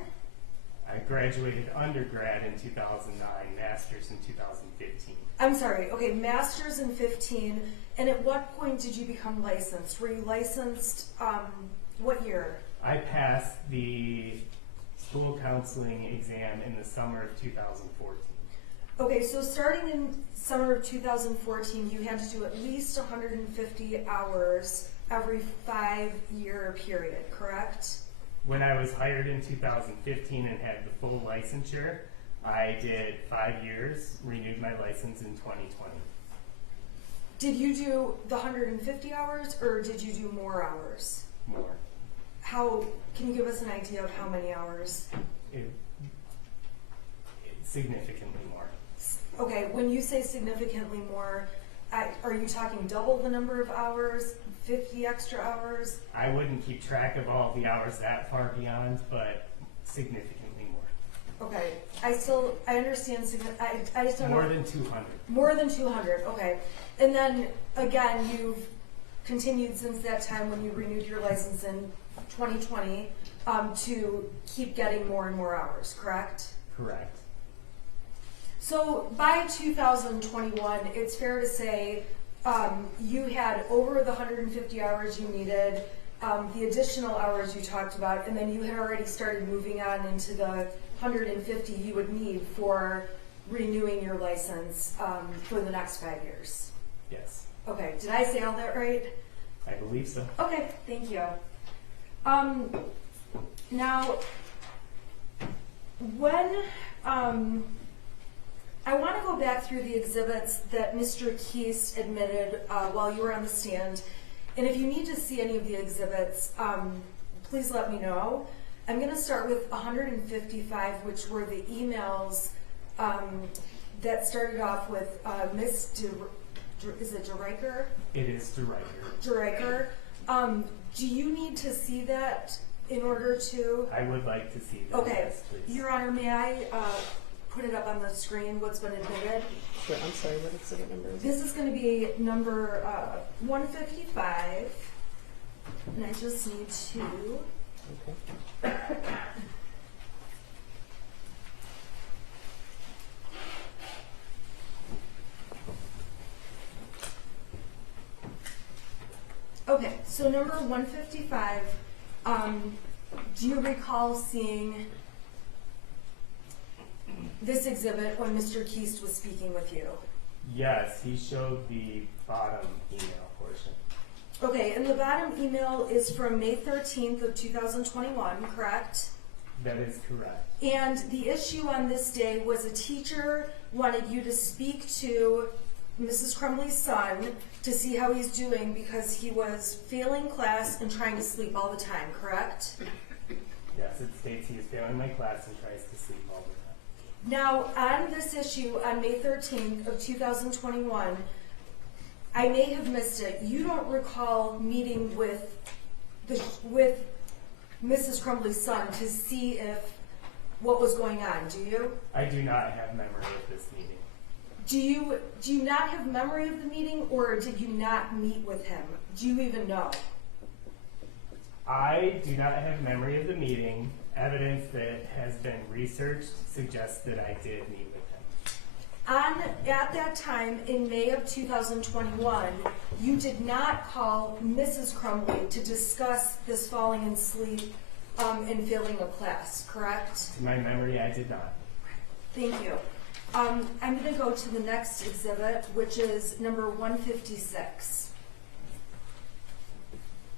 I graduated undergrad in 2009, master's in 2015. I'm sorry, okay, master's in 15, and at what point did you become licensed? Were you licensed, what year? I passed the school counseling exam in the summer of 2014. Okay, so starting in summer of 2014, you had to do at least 150 hours every 5-year period, correct? When I was hired in 2015 and had the full licensure, I did 5 years, renewed my license in 2020. Did you do the 150 hours, or did you do more hours? More. Can you give us an idea of how many hours? Significantly more. Okay, when you say significantly more, are you talking double the number of hours, 50 extra hours? I wouldn't keep track of all the hours that far beyond, but significantly more. Okay, I understand, I just don't know. More than 200. More than 200, okay. And then, again, you've continued since that time when you renewed your license in 2020 to keep getting more and more hours, correct? Correct. So by 2021, it's fair to say you had over the 150 hours you needed, the additional hours you talked about, and then you had already started moving on into the 150 you would need for renewing your license for the next 5 years. Yes. Okay, did I say all that right? I believe so. Okay, thank you. Now, when I want to go back through the exhibits that Mr. Keast admitted while you were on the stand, and if you need to see any of the exhibits, please let me know. I'm going to start with 155, which were the emails that started off with Ms. Is it DeRiker? It is DeRiker. DeRiker. Do you need to see that in order to? I would like to see that. Okay. Yes, please. Your Honor, may I put it up on the screen, what's been admitted? Sure, I'm sorry, what exhibit number is it? This is going to be number 155, and I just need to. Okay. Okay, so number 155, do you recall seeing this exhibit when Mr. Keast was speaking with you? Yes, he showed the bottom email portion. Okay, and the bottom email is from May 13th of 2021, correct? That is correct. And the issue on this day was a teacher wanted you to speak to Mrs. Crumbley's son to see how he's doing because he was failing class and trying to sleep all the time, correct? Yes, it states he is failing my class and tries to sleep all the time. Now, on this issue, on May 13th of 2021, I may have missed it. You don't recall meeting with Mrs. Crumbley's son to see what was going on, do you? I do not have memory of this meeting. Do you not have memory of the meeting, or did you not meet with him? Do you even know? I do not have memory of the meeting. Evidence that has been researched suggests that I did meet with him. At that time, in May of 2021, you did not call Mrs. Crumbley to discuss this falling asleep and failing a class, correct? To my memory, I did not. Thank you. I'm going to go to the next exhibit, which is number 156.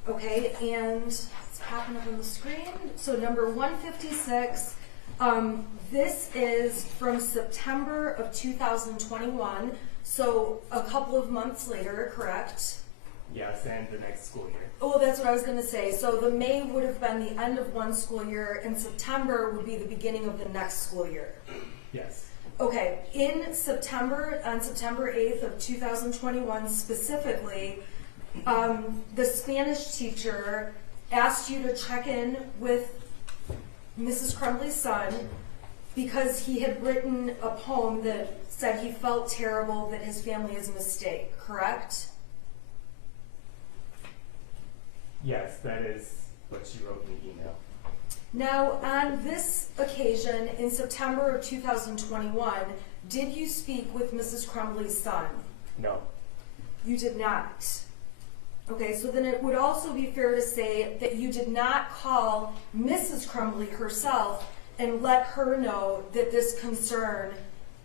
Okay, and it's popping up on the screen. So number 156, this is from September of 2021, so a couple of months later, correct? Yes, and the next school year. Oh, that's what I was going to say. So the May would have been the end of one school year, and September would be the beginning of the next school year. Yes. Okay, in September, on September 8th of 2021 specifically, the Spanish teacher asked you to check in with Mrs. Crumbley's son because he had written a poem that said he felt terrible that his family is a mistake, correct? Yes, that is what she wrote in the email. Now, on this occasion, in September of 2021, did you speak with Mrs. Crumbley's son? No. You did not. Okay, so then it would also be fair to say that you did not call Mrs. Crumbley herself and let her know that this concern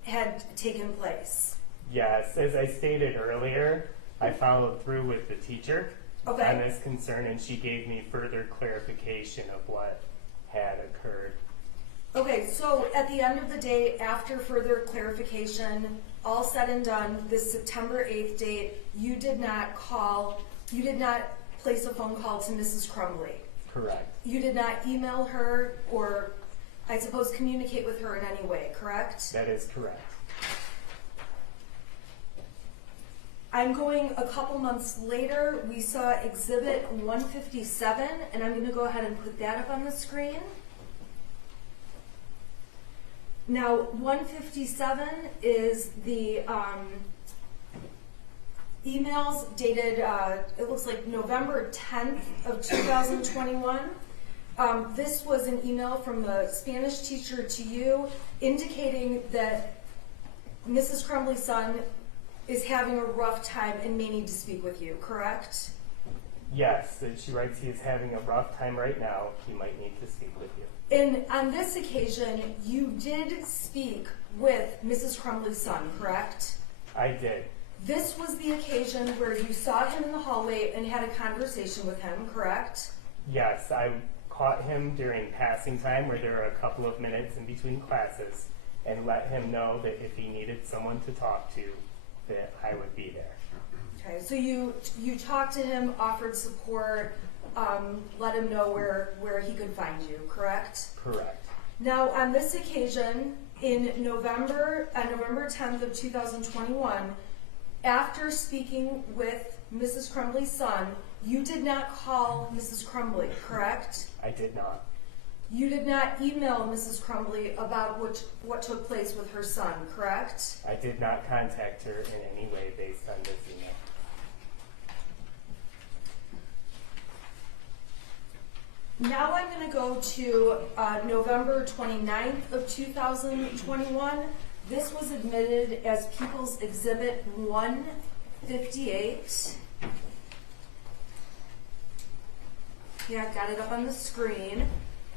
had taken place. Yes, as I stated earlier, I followed through with the teacher on this concern, and she gave me further clarification of what had occurred. Okay, so at the end of the day, after further clarification, all said and done, this September 8th date, you did not place a phone call to Mrs. Crumbley. Correct. You did not email her or, I suppose, communicate with her in any way, correct? That is correct. I'm going a couple months later, we saw Exhibit 157, and I'm going to go ahead and put that up on the screen. Now, 157 is the emails dated, it looks like November 10th of 2021. This was an email from the Spanish teacher to you indicating that Mrs. Crumbley's son is having a rough time and may need to speak with you, correct? Yes, that she writes he is having a rough time right now. He might need to speak with you. And on this occasion, you did speak with Mrs. Crumbley's son, correct? I did. This was the occasion where you saw him in the hallway and had a conversation with him, correct? Yes, I caught him during passing time where there were a couple of minutes in between classes and let him know that if he needed someone to talk to, that I would be there. Okay, so you talked to him, offered support, let him know where he could find you, correct? Correct. Now, on this occasion, in November 10th of 2021, after speaking with Mrs. Crumbley's son, you did not call Mrs. Crumbley, correct? I did not. You did not email Mrs. Crumbley about what took place with her son, correct? I did not contact her in any way based on this email. Now I'm going to go to November 29th of 2021. This was admitted as People's Exhibit 158. Yeah, I've got it up on the screen.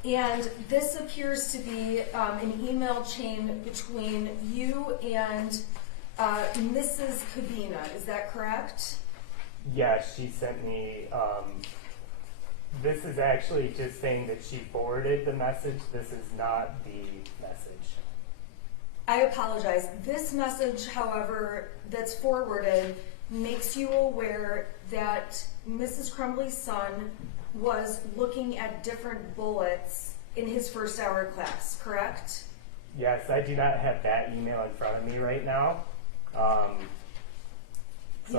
And this appears to be an email chain between you and Mrs. Cabina. Is that correct? Yes, she sent me, this is actually just saying that she forwarded the message. This is not the message. I apologize. This message, however, that's forwarded makes you aware that Mrs. Crumbley's son was looking at different bullets in his first hour class, correct? Yes, I do not have that email in front of me right now. So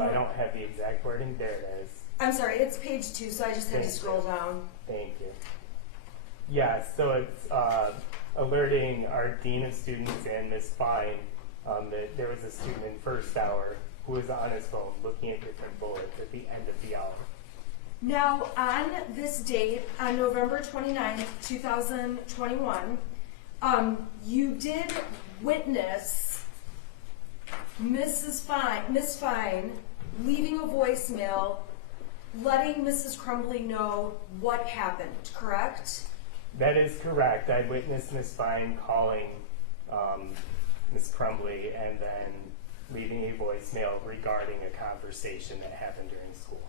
I don't have the exact wording. There it is. I'm sorry, it's page 2, so I just had to scroll down. Thank you. Yeah, so it's alerting our Dean of Students and Ms. Fine that there was a student in first hour who was on his phone looking at different bullets at the end of the hour. Now, on this date, on November 29th, 2021, you did witness Miss Fine leaving a voicemail letting Mrs. Crumbley know what happened, correct? That is correct. I witnessed Ms. Fine calling Ms. Crumbley and then leaving a voicemail regarding a conversation that happened during school.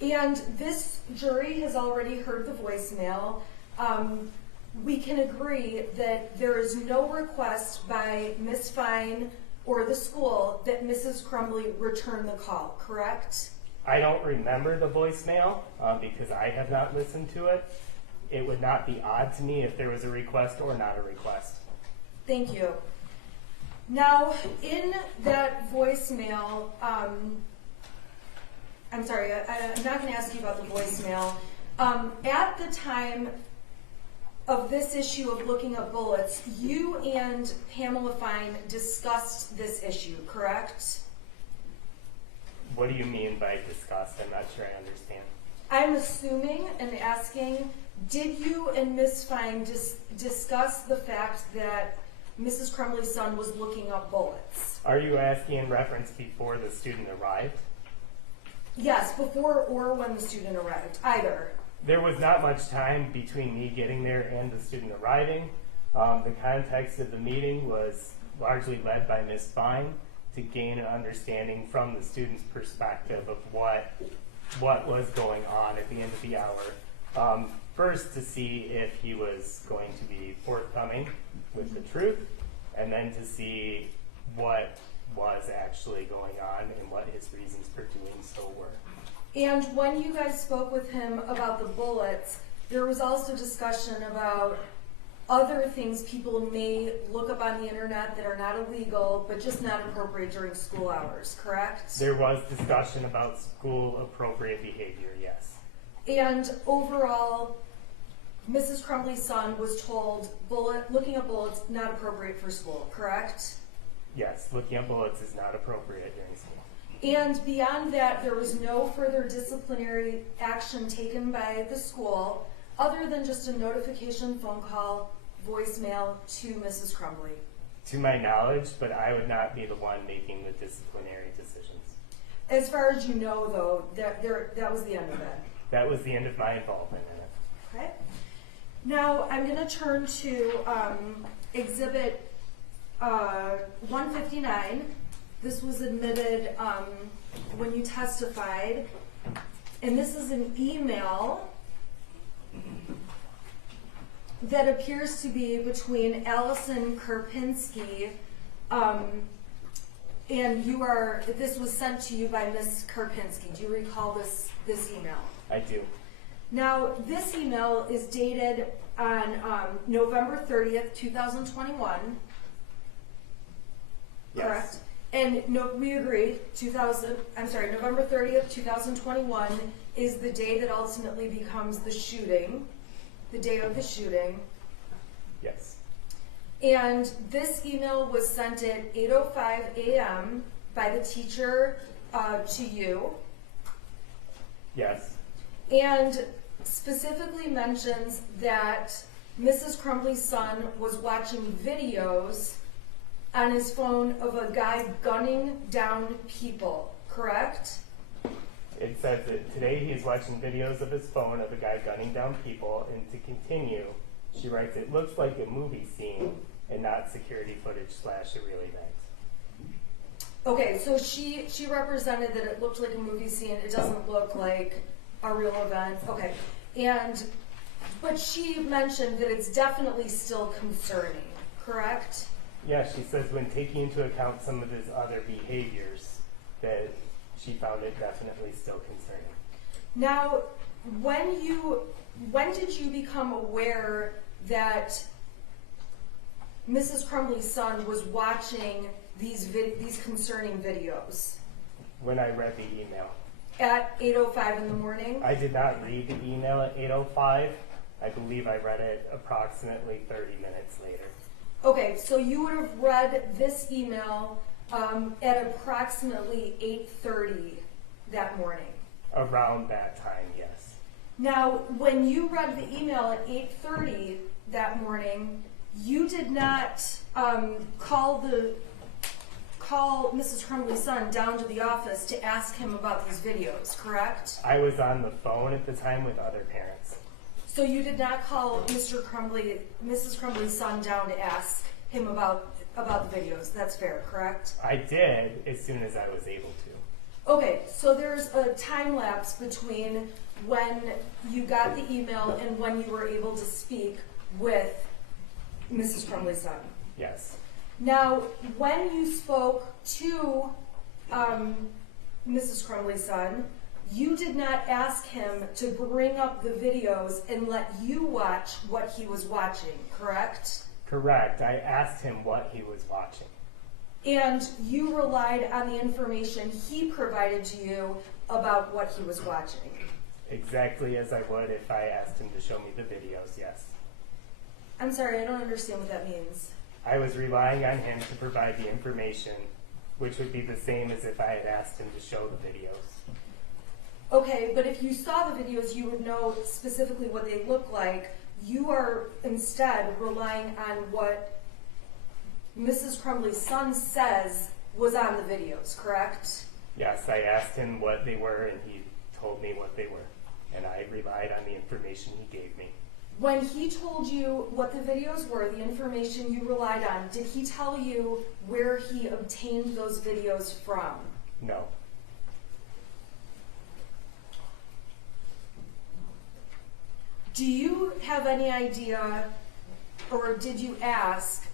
And this jury has already heard the voicemail. We can agree that there is no request by Ms. Fine or the school that Mrs. Crumbley return the call, correct? I don't remember the voicemail because I have not listened to it. It would not be odd to me if there was a request or not a request. Thank you. Now, in that voicemail, I'm sorry, I'm not going to ask you about the voicemail. At the time of this issue of looking at bullets, you and Pamela Fine discussed this issue, correct? What do you mean by discussed? I'm not sure I understand. I'm assuming and asking, did you and Ms. Fine discuss the fact that Mrs. Crumbley's son was looking up bullets? Are you asking in reference before the student arrived? Yes, before or when the student arrived, either. There was not much time between me getting there and the student arriving. The context of the meeting was largely led by Ms. Fine to gain an understanding from the student's perspective of what was going on at the end of the hour. First, to see if he was going to be forthcoming with the truth, and then to see what was actually going on and what his reasons for doing so were. And when you guys spoke with him about the bullets, there was also discussion about other things people may look up on the internet that are not illegal, but just not appropriate during school hours, correct? There was discussion about school appropriate behavior, yes. And overall, Mrs. Crumbley's son was told looking at bullets not appropriate for school, correct? Yes, looking at bullets is not appropriate during school. And beyond that, there was no further disciplinary action taken by the school other than just a notification, phone call, voicemail to Mrs. Crumbley. To my knowledge, but I would not be the one making the disciplinary decisions. As far as you know, though, that was the end of it. That was the end of my involvement in it. Okay. Now I'm going to turn to Exhibit 159. This was admitted when you testified, and this is an email that appears to be between Allison Karpinski and this was sent to you by Ms. Karpinski. Do you recall this email? I do. Now, this email is dated on November 30th, 2021. Yes. Correct? And we agree, November 30th, 2021 is the day that ultimately becomes the shooting, the day of the shooting. Yes. And this email was sent at 8:05 a.m. by the teacher to you. Yes. And specifically mentions that Mrs. Crumbley's son was watching videos on his phone of a guy gunning down people, correct? It says that today he's watching videos of his phone of a guy gunning down people, and to continue, she writes, it looks like a movie scene and not security footage / a real event. Okay, so she represented that it looked like a movie scene. It doesn't look like a real event. Okay, but she mentioned that it's definitely still concerning, correct? Yeah, she says when taking into account some of his other behaviors, that she found it definitely still concerning. Now, when did you become aware that Mrs. Crumbley's son was watching these concerning videos? When I read the email. At 8:05 in the morning? I did not read the email at 8:05. I believe I read it approximately 30 minutes later. Okay, so you would have read this email at approximately 8:30 that morning. Around that time, yes. Now, when you read the email at 8:30 that morning, you did not call Mrs. Crumbley's son down to the office to ask him about these videos, correct? I was on the phone at the time with other parents. So you did not call Mrs. Crumbley's son down to ask him about the videos. That's fair, correct? I did as soon as I was able to. Okay, so there's a time lapse between when you got the email and when you were able to speak with Mrs. Crumbley's son. Yes. Now, when you spoke to Mrs. Crumbley's son, you did not ask him to bring up the videos and let you watch what he was watching, correct? Correct. I asked him what he was watching. And you relied on the information he provided to you about what he was watching. Exactly as I would if I asked him to show me the videos, yes. I'm sorry, I don't understand what that means. I was relying on him to provide the information, which would be the same as if I had asked him to show the videos. Okay, but if you saw the videos, you would know specifically what they look like. You are instead relying on what Mrs. Crumbley's son says was on the videos, correct? Yes, I asked him what they were, and he told me what they were, and I relied on the information he gave me. When he told you what the videos were, the information you relied on, did he tell you where he obtained those videos from? No. Do you have any idea, or did you ask,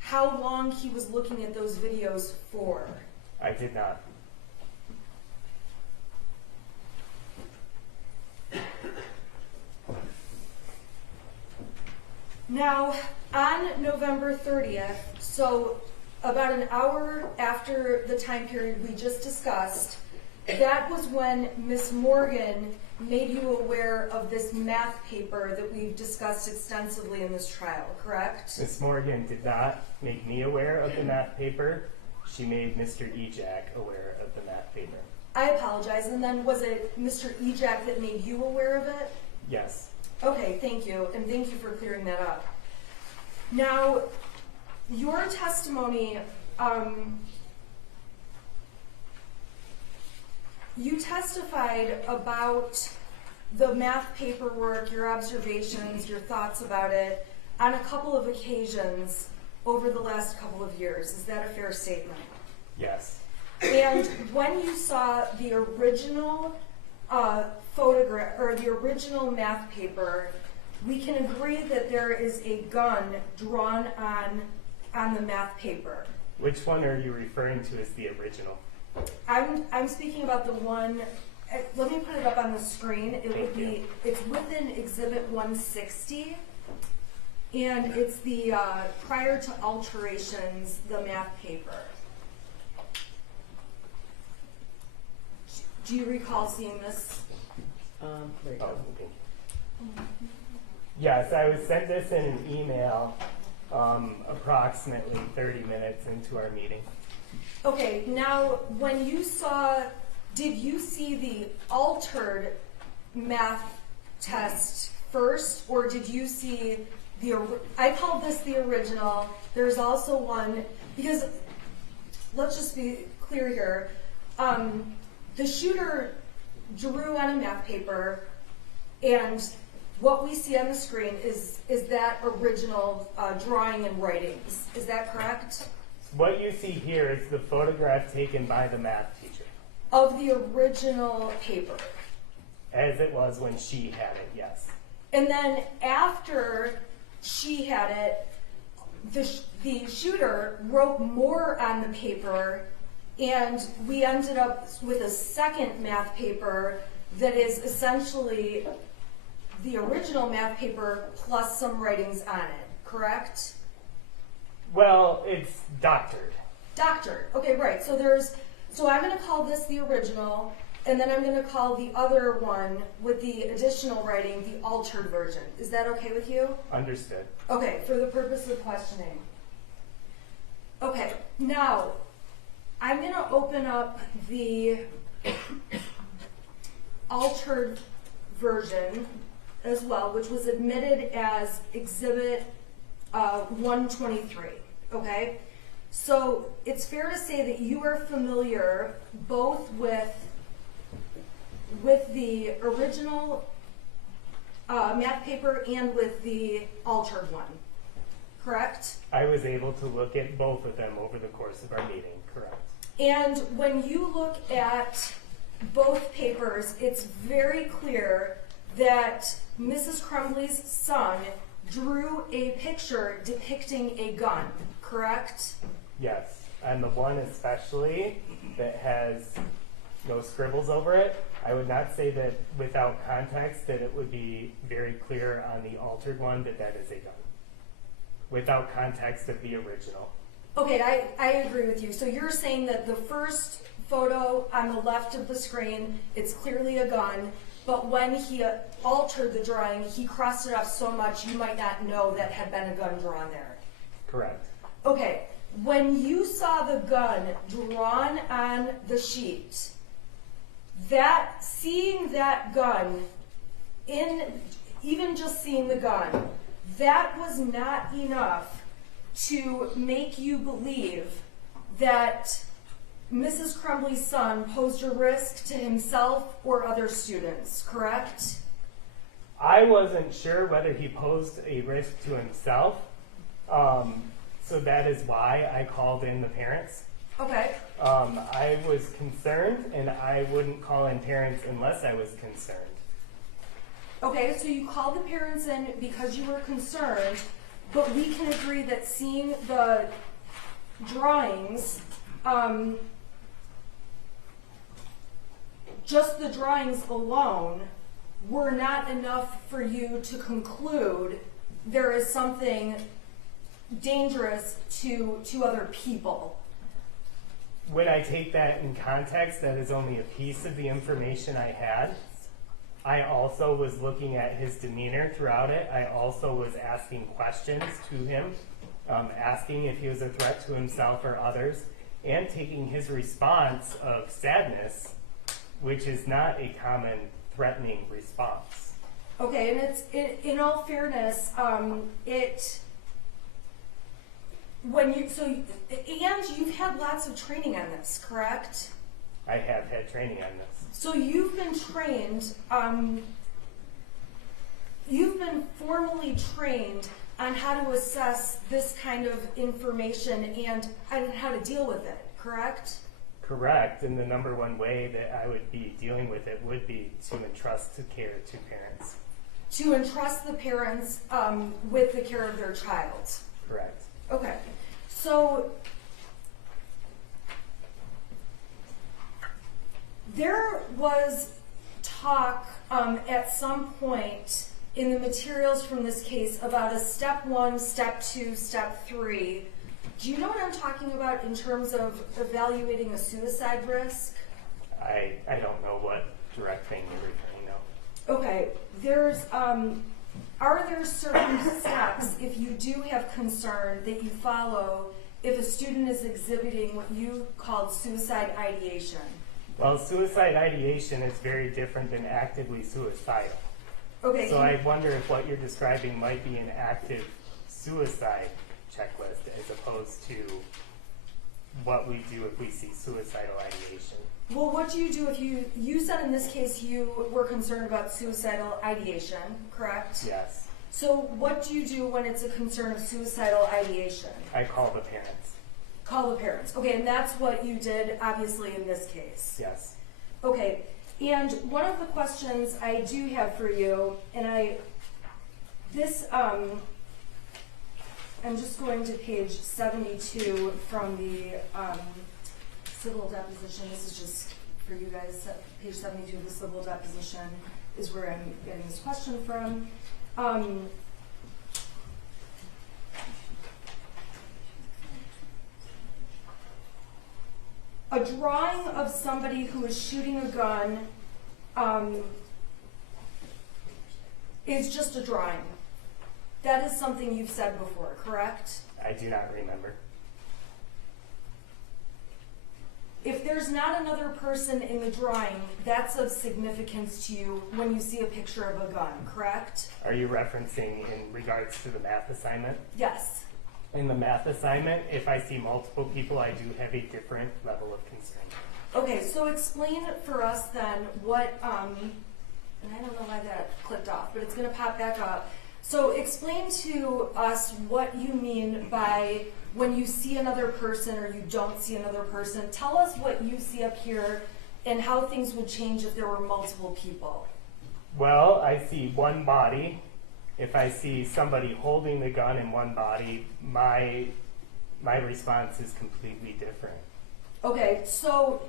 how long he was looking at those videos for? I did not. Now, on November 30th, so about an hour after the time period we just discussed, that was when Ms. Morgan made you aware of this math paper that we've discussed extensively in this trial, correct? Ms. Morgan did not make me aware of the math paper. She made Mr. Ejak aware of the math paper. I apologize, and then was it Mr. Ejak that made you aware of it? Yes. Okay, thank you, and thank you for clearing that up. Now, your testimony, you testified about the math paperwork, your observations, your thoughts about it on a couple of occasions over the last couple of years. Is that a fair statement? Yes. And when you saw the original photograph or the original math paper, we can agree that there is a gun drawn on the math paper. Which one are you referring to as the original? I'm speaking about the one. Let me put it up on the screen. It would be. It's within Exhibit 160, and it's the prior to alterations, the math paper. Do you recall seeing this? There you Oh, go. okay. Yes, I was sent this in an email approximately 30 minutes into our meeting. Okay, now when you saw, did you see the altered math test first, or did you see I called this the original. There's also one, because let's just be clear here. The shooter drew on a math paper, and what we see on the screen is that original drawing and writings. Is that correct? What you see here is the photograph taken by the math teacher. Of the original paper. As it was when she had it, yes. And then after she had it, the shooter wrote more on the paper, and we ended up with a second math paper that is essentially the original math paper plus some writings on it, correct? Well, it's doctored. Doctored. Okay, right. So I'm going to call this the original, and then I'm going to call the other one with the additional writing the altered version. Is that okay with you? Understood. Okay, for the purpose of questioning. Okay, now I'm going to open up the altered version as well, which was admitted as Exhibit 123. Okay, so it's fair to say that you are familiar both with the original math paper and with the altered one, correct? I was able to look at both of them over the course of our meeting, correct. And when you look at both papers, it's very clear that Mrs. Crumbley's son drew a picture depicting a gun, correct? Yes, and the one especially that has no scribbles over it, I would not say that without context that it would be very clear on the altered one that that is a gun. Without context of the original. Okay, I agree with you. So you're saying that the first photo on the left of the screen, it's clearly a gun, but when he altered the drawing, he crossed it off so much you might not know that had been a gun drawn there. Correct. Okay, when you saw the gun drawn on the sheet, seeing that gun, even just seeing the gun, that was not enough to make you believe that Mrs. Crumbley's son posed a risk to himself or other students, correct? I wasn't sure whether he posed a risk to himself, so that is why I called in the parents. Okay. I was concerned, and I wouldn't call in parents unless I was concerned. Okay, so you called the parents in because you were concerned, but we can agree that seeing the drawings, just the drawings alone were not enough for you to conclude there is something dangerous to other people. When I take that in context, that is only a piece of the information I had. I also was looking at his demeanor throughout it. I also was asking questions to him, asking if he was a threat to himself or others, and taking his response of sadness, which is not a common threatening response. Okay, and it's in all fairness, and you've had lots of training on this, correct? I have had training on this. So you've been trained, you've been formally trained on how to assess this kind of information and how to deal with it, correct? Correct, and the number one way that I would be dealing with it would be to entrust the care to parents. To entrust the parents with the care of their child. Correct. Okay, so there was talk at some point in the materials from this case about a step 1, step 2, step 3. Do you know what I'm talking about in terms of evaluating a suicide risk? I don't know what direct thing you're referring to. Okay, are there certain steps, if you do have concern, that you follow if a student is exhibiting what you called suicide ideation? Well, suicide ideation is very different than actively suicidal. Okay. So I wonder if what you're describing might be an active suicide checklist as opposed to what we do if we see suicidal ideation. Well, what do you do if you said in this case you were concerned about suicidal ideation, correct? Yes. So what do you do when it's a concern of suicidal ideation? I call the parents. Call the parents. Okay, and that's what you did obviously in this case. Yes. Okay, and one of the questions I do have for you, and I'm just going to page 72 from the civil deposition. This is just for you guys. Page 72 of the civil deposition is where I'm getting this question from. A drawing of somebody who is shooting a gun is just a drawing. That is something you've said before, correct? I do not remember. If there's not another person in the drawing, that's of significance to you when you see a picture of a gun, correct? Are you referencing in regards to the math assignment? Yes. In the math assignment, if I see multiple people, I do have a different level of concern. Okay, so explain for us then what, and I don't know why that clicked off, but it's going to pop back up. So explain to us what you mean by when you see another person or you don't see another person. Tell us what you see up here and how things would change if there were multiple people. Well, I see one body. If I see somebody holding the gun in one body, my response is completely different. Okay, so,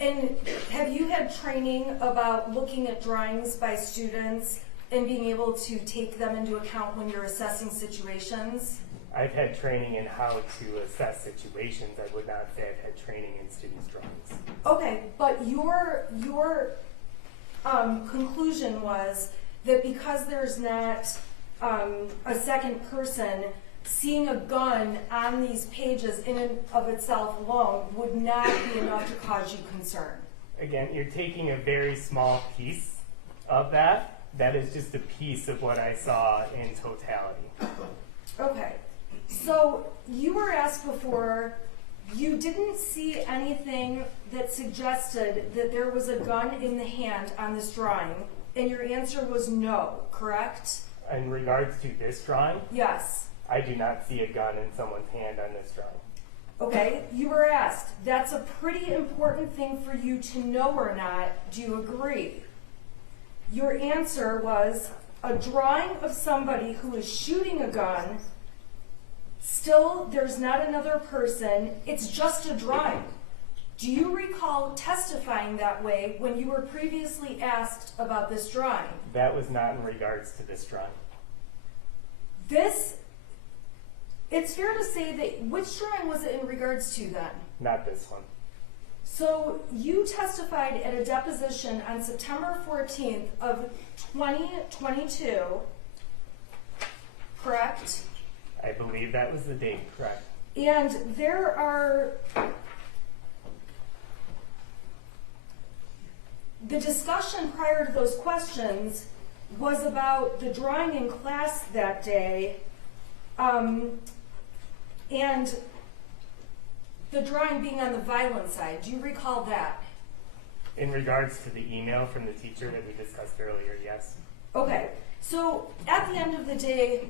and have you had training about looking at drawings by students and being able to take them into account when you're assessing situations? I've had training in how to assess situations. I would not say I've had training in students' drawings. Okay, but your conclusion was that because there's not a second person, seeing a gun on these pages in and of itself alone would not be enough to cause you concern. Again, you're taking a very small piece of that. That is just a piece of what I saw in totality. Okay, so you were asked before, you didn't see anything that suggested that there was a gun in the hand on this drawing, and your answer was no, correct? In regards to this drawing, Yes. I do not see a gun in someone's hand on this drawing. Okay, you were asked, that's a pretty important thing for you to know or not. Do you agree? Your answer was a drawing of somebody who is shooting a gun. Still, there's not another person. It's just a drawing. Do you recall testifying that way when you were previously asked about this drawing? That was not in regards to this drawing. It's fair to say that, which drawing was it in regards to then? Not this one. So you testified at a deposition on September 14th of 2022, correct? I believe that was the date, correct? And there are, the discussion prior to those questions was about the drawing in class that day, and the drawing being on the violent side. Do you recall that? In regards to the email from the teacher that we discussed earlier, yes. Okay, so at the end of the day,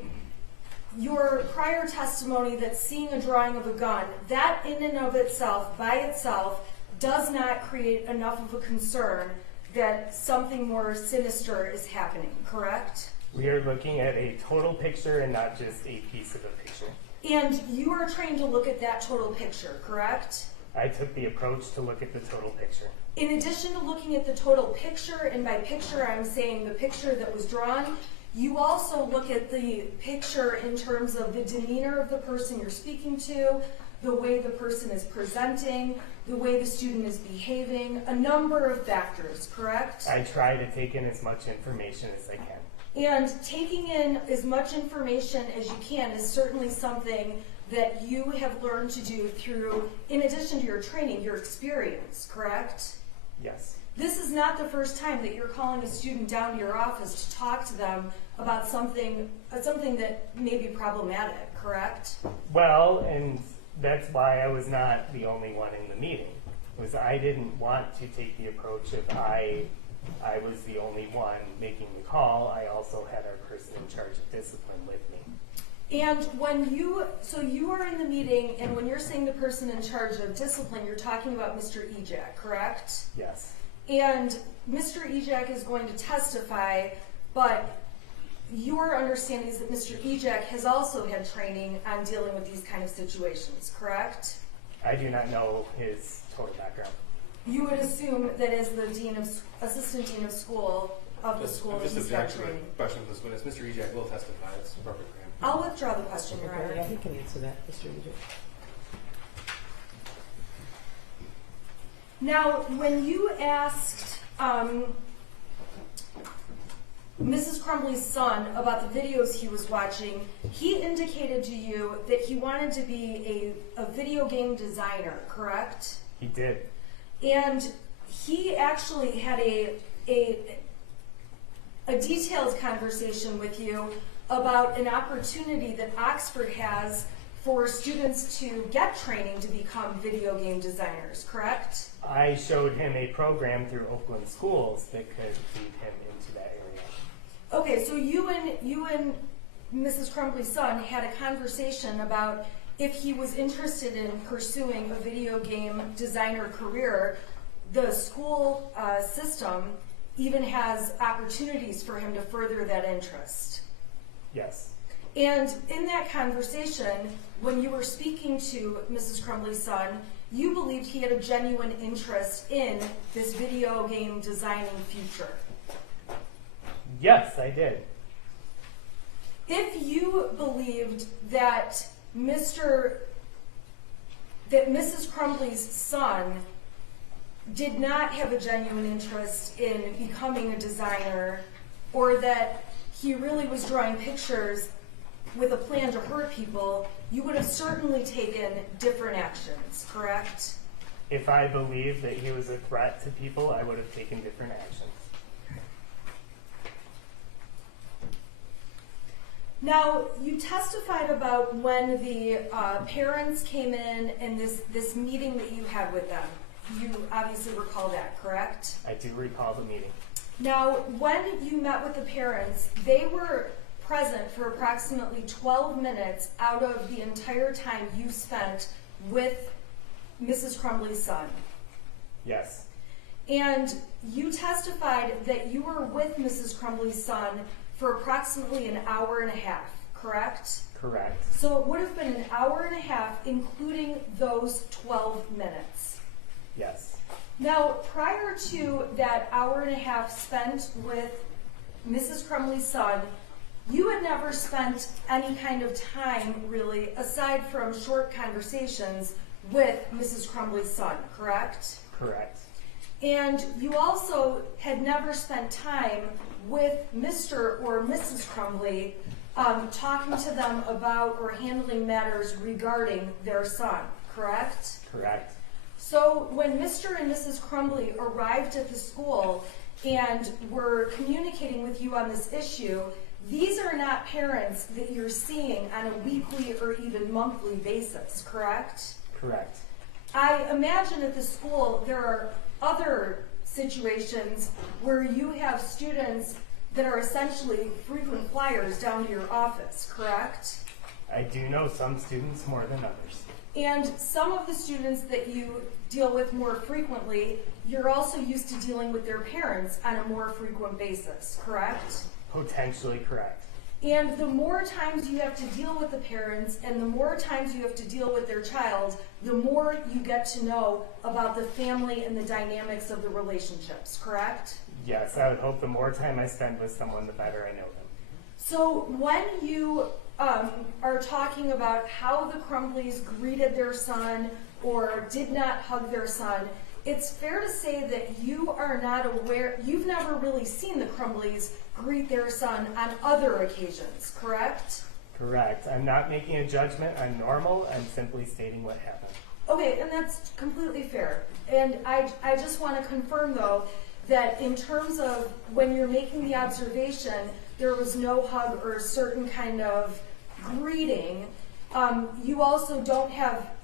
your prior testimony that seeing a drawing of a gun, that in and of itself, by itself, does not create enough of a concern that something more sinister is happening, correct? We are looking at a total picture and not just a piece of a picture. And you are trained to look at that total picture, correct? I took the approach to look at the total picture. In addition to looking at the total picture, and by picture I'm saying the picture that was drawn, you also look at the picture in terms of the demeanor of the person you're speaking to, the way the person is presenting, the way the student is behaving, a number of factors, correct? I try to take in as much information as I can. And taking in as much information as you can is certainly something that you have learned to do through, in addition to your training, your experience, correct? Yes. This is not the first time that you're calling a student down to your office to talk to them about something that may be problematic, correct? Well, and that's why I was not the only one in the meeting. Was I didn't want to take the approach of I was the only one making the call. I also had our person in charge of discipline with me. And so you are in the meeting, and when you're saying the person in charge of discipline, you're talking about Mr. Ejak, correct? Yes. And Mr. Ejak is going to testify, but your understanding is that Mr. Ejak has also had training on dealing with these kind of situations, correct? I do not know his total background. You would assume that as the assistant dean of school of the school, I'm just he's got objecting to the training. question of this witness. Mr. Ejak will testify. It's appropriate for him. I'll withdraw the question, Your Okay, Honor. yeah, he can answer that, Mr. Ejak. Now, when you asked Mrs. Crumbley's son about the videos he was watching, he indicated to you that he wanted to be a video game designer, correct? He did. And he actually had a detailed conversation with you about an opportunity that Oxford has for students to get training to become video game designers, correct? I showed him a program through Oakland Schools that could lead him into that area. Okay, so you and Mrs. Crumbley's son had a conversation about if he was interested in pursuing a video game designer career. The school system even has opportunities for him to further that interest. Yes. And in that conversation, when you were speaking to Mrs. Crumbley's son, you believed he had a genuine interest in this video game designing future. Yes, I did. If you believed that Mrs. Crumbley's son did not have a genuine interest in becoming a designer, or that he really was drawing pictures with a plan to hurt people, you would have certainly taken different actions, correct? If I believed that he was a threat to people, I would have taken different actions. Now, you testified about when the parents came in and this meeting that you had with them. You obviously recall that, correct? I do recall the meeting. Now, when you met with the parents, they were present for approximately 12 minutes out of the entire time you spent with Mrs. Crumbley's son. Yes. And you testified that you were with Mrs. Crumbley's son for approximately an hour and a half, correct? Correct. So it would have been an hour and a half, including those 12 minutes. Yes. Now, prior to that hour and a half spent with Mrs. Crumbley's son, you had never spent any kind of time, really, aside from short conversations with Mrs. Crumbley's son, correct? Correct. And you also had never spent time with Mr. or Mrs. Crumbley talking to them about or handling matters regarding their son, correct? Correct. So when Mr. and Mrs. Crumbley arrived at the school and were communicating with you on this issue, these are not parents that you're seeing on a weekly or even monthly basis, correct? Correct. I imagine at the school there are other situations where you have students that are essentially frequent flyers down to your office, correct? I do know some students more than others. And some of the students that you deal with more frequently, you're also used to dealing with their parents on a more frequent basis, correct? Potentially correct. And the more times you have to deal with the parents and the more times you have to deal with their child, the more you get to know about the family and the dynamics of the relationships, correct? Yes, I would hope the more time I spend with someone, the better I know them. So when you are talking about how the Crumbleys greeted their son or did not hug their son, it's fair to say that you are not aware, you've never really seen the Crumbleys greet their son on other occasions, correct? Correct. I'm not making a judgment on normal. I'm simply stating what happened. Okay, and that's completely fair. And I just want to confirm, though, that in terms of when you're making the observation, there was no hug or certain kind of greeting. You also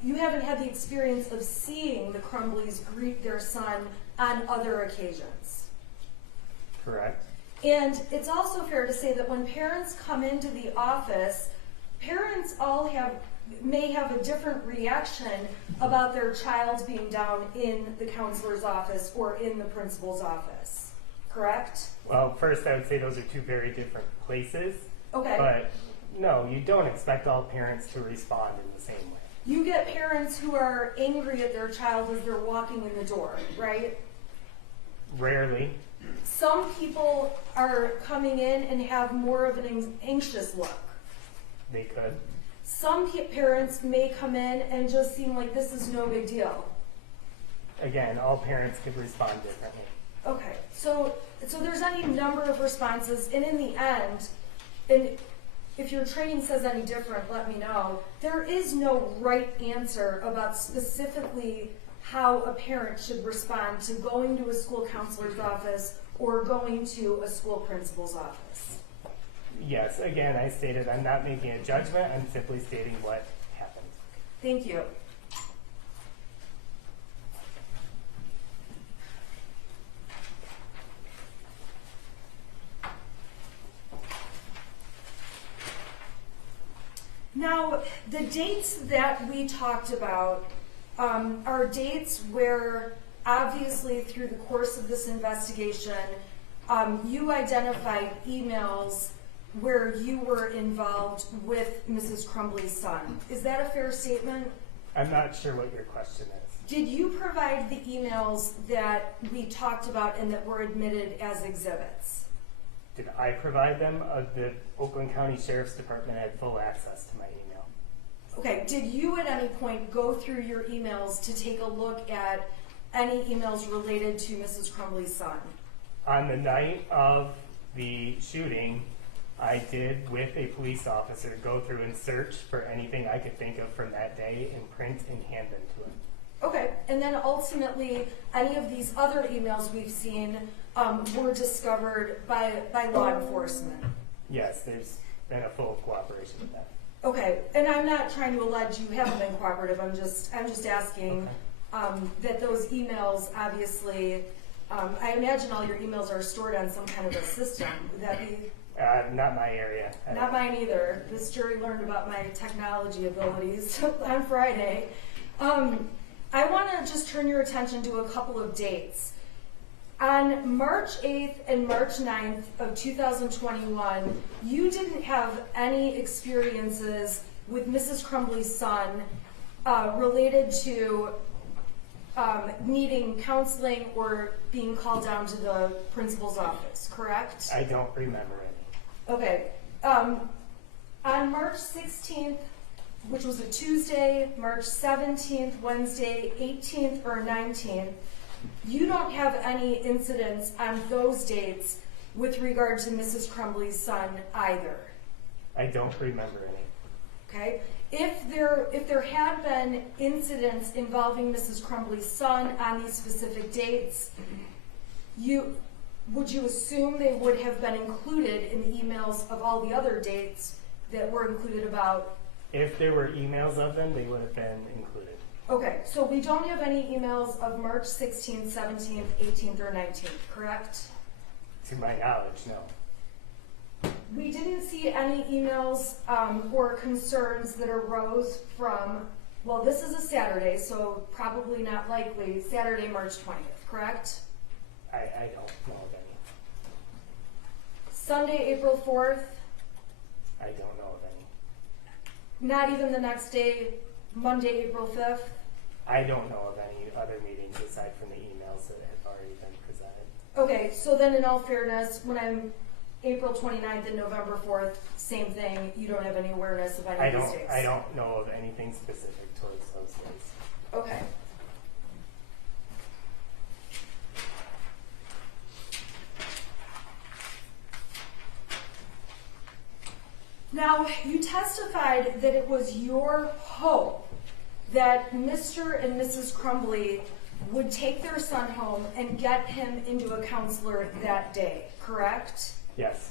you haven't had the experience of seeing the Crumbleys greet their son on other occasions. Correct. And it's also fair to say that when parents come into the office, parents all may have a different reaction about their child being down in the counselor's office or in the principal's office, correct? Well, first I would say those are two very different places. Okay. But no, you don't expect all parents to respond in the same way. You get parents who are angry at their child as they're walking in the door, right? Rarely. Some people are coming in and have more of an anxious look. They could. Some parents may come in and just seem like this is no big deal. Again, all parents could respond differently. Okay, so there's any number of responses, and in the end, and if your training says any different, let me know. There is no right answer about specifically how a parent should respond to going to a school counselor's office or going to a school principal's office. Yes, again, I stated I'm not making a judgment. I'm simply stating what happened. Thank you. Now, the dates that we talked about are dates where, obviously, through the course of this investigation, you identified emails where you were involved with Mrs. Crumbley's son. Is that a fair statement? I'm not sure what your question is. Did you provide the emails that we talked about and that were admitted as exhibits? Did I provide them? The Oakland County Sheriff's Department had full access to my email. Okay, did you at any point go through your emails to take a look at any emails related to Mrs. Crumbley's son? On the night of the shooting, I did, with a police officer, go through and search for anything I could think of from that day and print and hand them to him. Okay, and then ultimately, any of these other emails we've seen were discovered by law enforcement? Yes, there's been a full cooperation with that. Okay, and I'm not trying to allege you haven't been cooperative. I'm just asking that those emails, obviously, I imagine all your emails are stored on some kind of a system. Would that be? Not my area. Not mine either. This jury learned about my technology abilities on Friday. I want to just turn your attention to a couple of dates. On March 8th and March 9th of 2021, you didn't have any experiences with Mrs. Crumbley's son related to needing counseling or being called down to the principal's office, correct? I don't remember any. Okay. On March 16th, which was a Tuesday, March 17th, Wednesday, 18th, or 19th, you don't have any incidents on those dates with regard to Mrs. Crumbley's son either. I don't remember any. Okay? If there had been incidents involving Mrs. Crumbley's son on these specific dates, would you assume they would have been included in the emails of all the other dates that were included about? If there were emails of them, they would have been included. Okay, so we don't have any emails of March 16th, 17th, 18th, or 19th, correct? To my knowledge, no. We didn't see any emails or concerns that arose from, well, this is a Saturday, so probably not likely, Saturday, March 20th, correct? I don't know of any. Sunday, April 4th, I don't know of any. not even the next day, Monday, April 5th? I don't know of any other meetings aside from the emails that have already been presented. Okay, so then in all fairness, when I'm April 29th and November 4th, same thing, you don't have any awareness of any of these days? I don't know of anything specific towards those days. Okay. Now, you testified that it was your hope that Mr. and Mrs. Crumbley would take their son home and get him into a counselor that day, correct? Yes.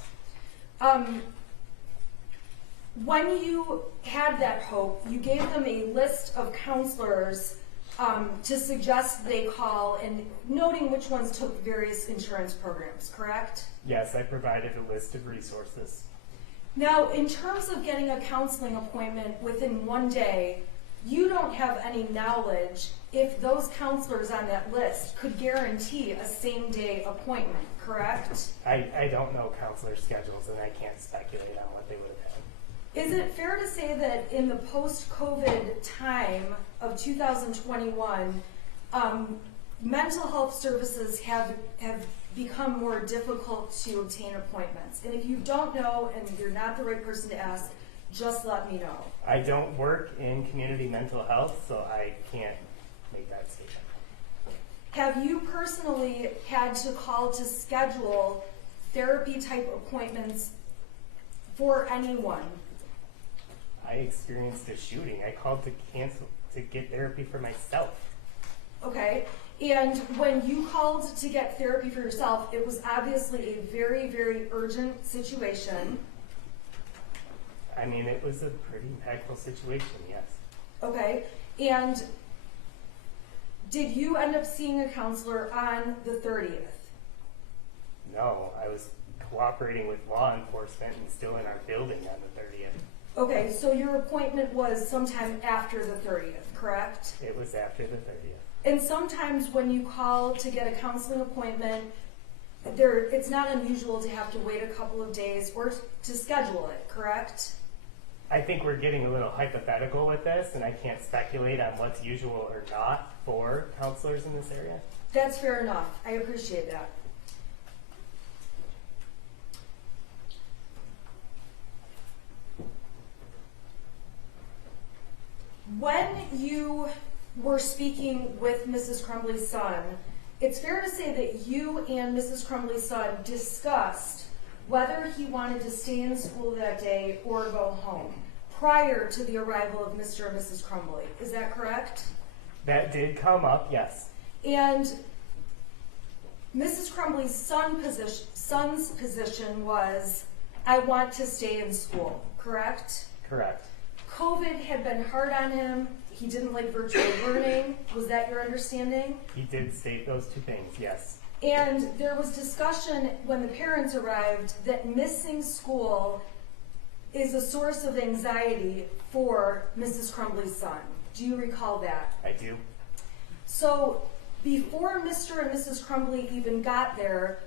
When you had that hope, you gave them a list of counselors to suggest they call, and noting which ones took various insurance programs, correct? Yes, I provided a list of resources. Now, in terms of getting a counseling appointment within one day, you don't have any knowledge if those counselors on that list could guarantee a same-day appointment, correct? I don't know counselor schedules, and I can't speculate on what they would have had. Is it fair to say that in the post-COVID time of 2021, mental health services have become more difficult to obtain appointments? And if you don't know and you're not the right person to ask, just let me know. I don't work in community mental health, so I can't make that statement. Have you personally had to call to schedule therapy type appointments for anyone? I experienced a shooting. I called to cancel to get therapy for myself. Okay, and when you called to get therapy for yourself, it was obviously a very, very urgent situation. I mean, it was a pretty impactful situation, yes. Okay, and did you end up seeing a counselor on the 30th? No, I was cooperating with law enforcement and still in our building on the 30th. Okay, so your appointment was sometime after the 30th, correct? It was after the 30th. And sometimes when you call to get a counseling appointment, it's not unusual to have to wait a couple of days or to schedule it, correct? I think we're getting a little hypothetical with this, and I can't speculate on what's usual or not for counselors in this area. That's fair enough. I appreciate that. When you were speaking with Mrs. Crumbley's son, it's fair to say that you and Mrs. Crumbley's son discussed whether he wanted to stay in school that day or go home prior to the arrival of Mr. and Mrs. Crumbley. Is that correct? That did come up, yes. And Mrs. Crumbley's son's position was, I want to stay in school, correct? Correct. COVID had been hard on him. He didn't like virtual learning. Was that your understanding? He did state those two things, yes. And there was discussion when the parents arrived that missing school is a source of anxiety for Mrs. Crumbley's son. Do you recall that? I do. So before Mr. and Mrs. Crumbley even got there,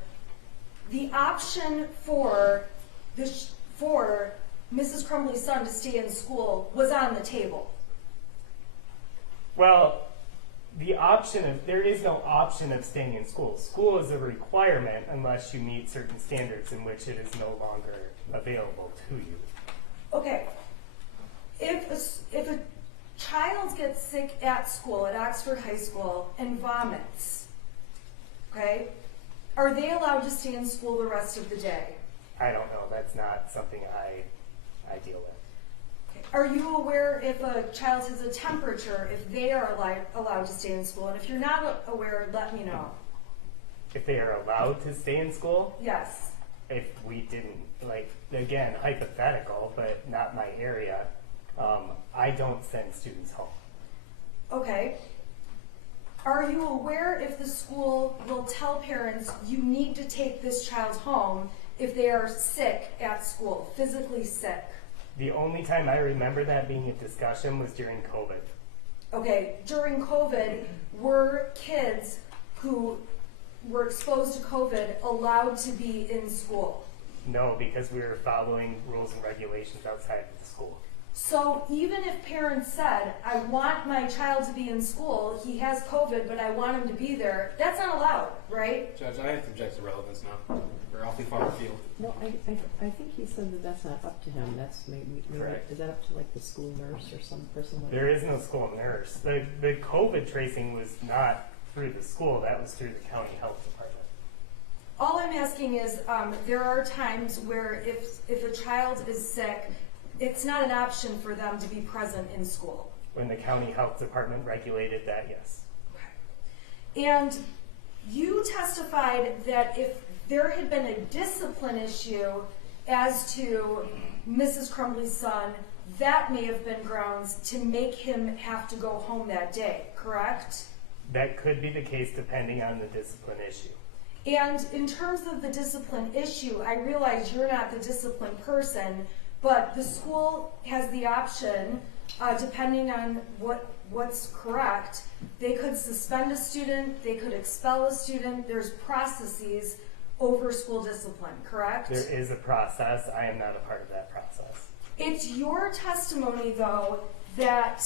the option for Mrs. Crumbley's son to stay in school was on the table. Well, there is no option of staying in school. School is a requirement unless you meet certain standards in which it is no longer available to you. Okay, if a child gets sick at school, at Oxford High School, and vomits, okay, are they allowed to stay in school the rest of the day? I don't know. That's not something I deal with. Are you aware if a child has a temperature, if they are allowed to stay in school? And if you're not aware, let me know. If they are allowed to stay in school? Yes. If we didn't, like, again, hypothetical, but not my area, I don't send students home. Okay. Are you aware if the school will tell parents you need to take this child home if they are sick at school, physically sick? The only time I remember that being a discussion was during COVID. Okay, during COVID, were kids who were exposed to COVID allowed to be in school? No, because we were following rules and regulations outside of the school. So even if parents said, I want my child to be in school, he has COVID, but I want him to be there, that's not allowed, right? Judge, I have to object to relevance now. We're awfully far afield. No, I think he said that that's not up to him. That's maybe Correct. Is that up to like the school nurse or some person like There is no school nurse. The COVID tracing was not through the school, that was through the county health department. All I'm asking is, there are times where if a child is sick, it's not an option for them to be present in school. When the county health department regulated that, yes. And you testified that if there had been a discipline issue as to Mrs. Crumbley's son, that may have been grounds to make him have to go home that day, correct? That could be the case depending on the discipline issue. And in terms of the discipline issue, I realize you're not the discipline person, but the school has the option, depending on what's correct, they could suspend a student, they could expel a student, there's processes over school discipline, correct? There is a process. I am not a part of that process. It's your testimony, though, that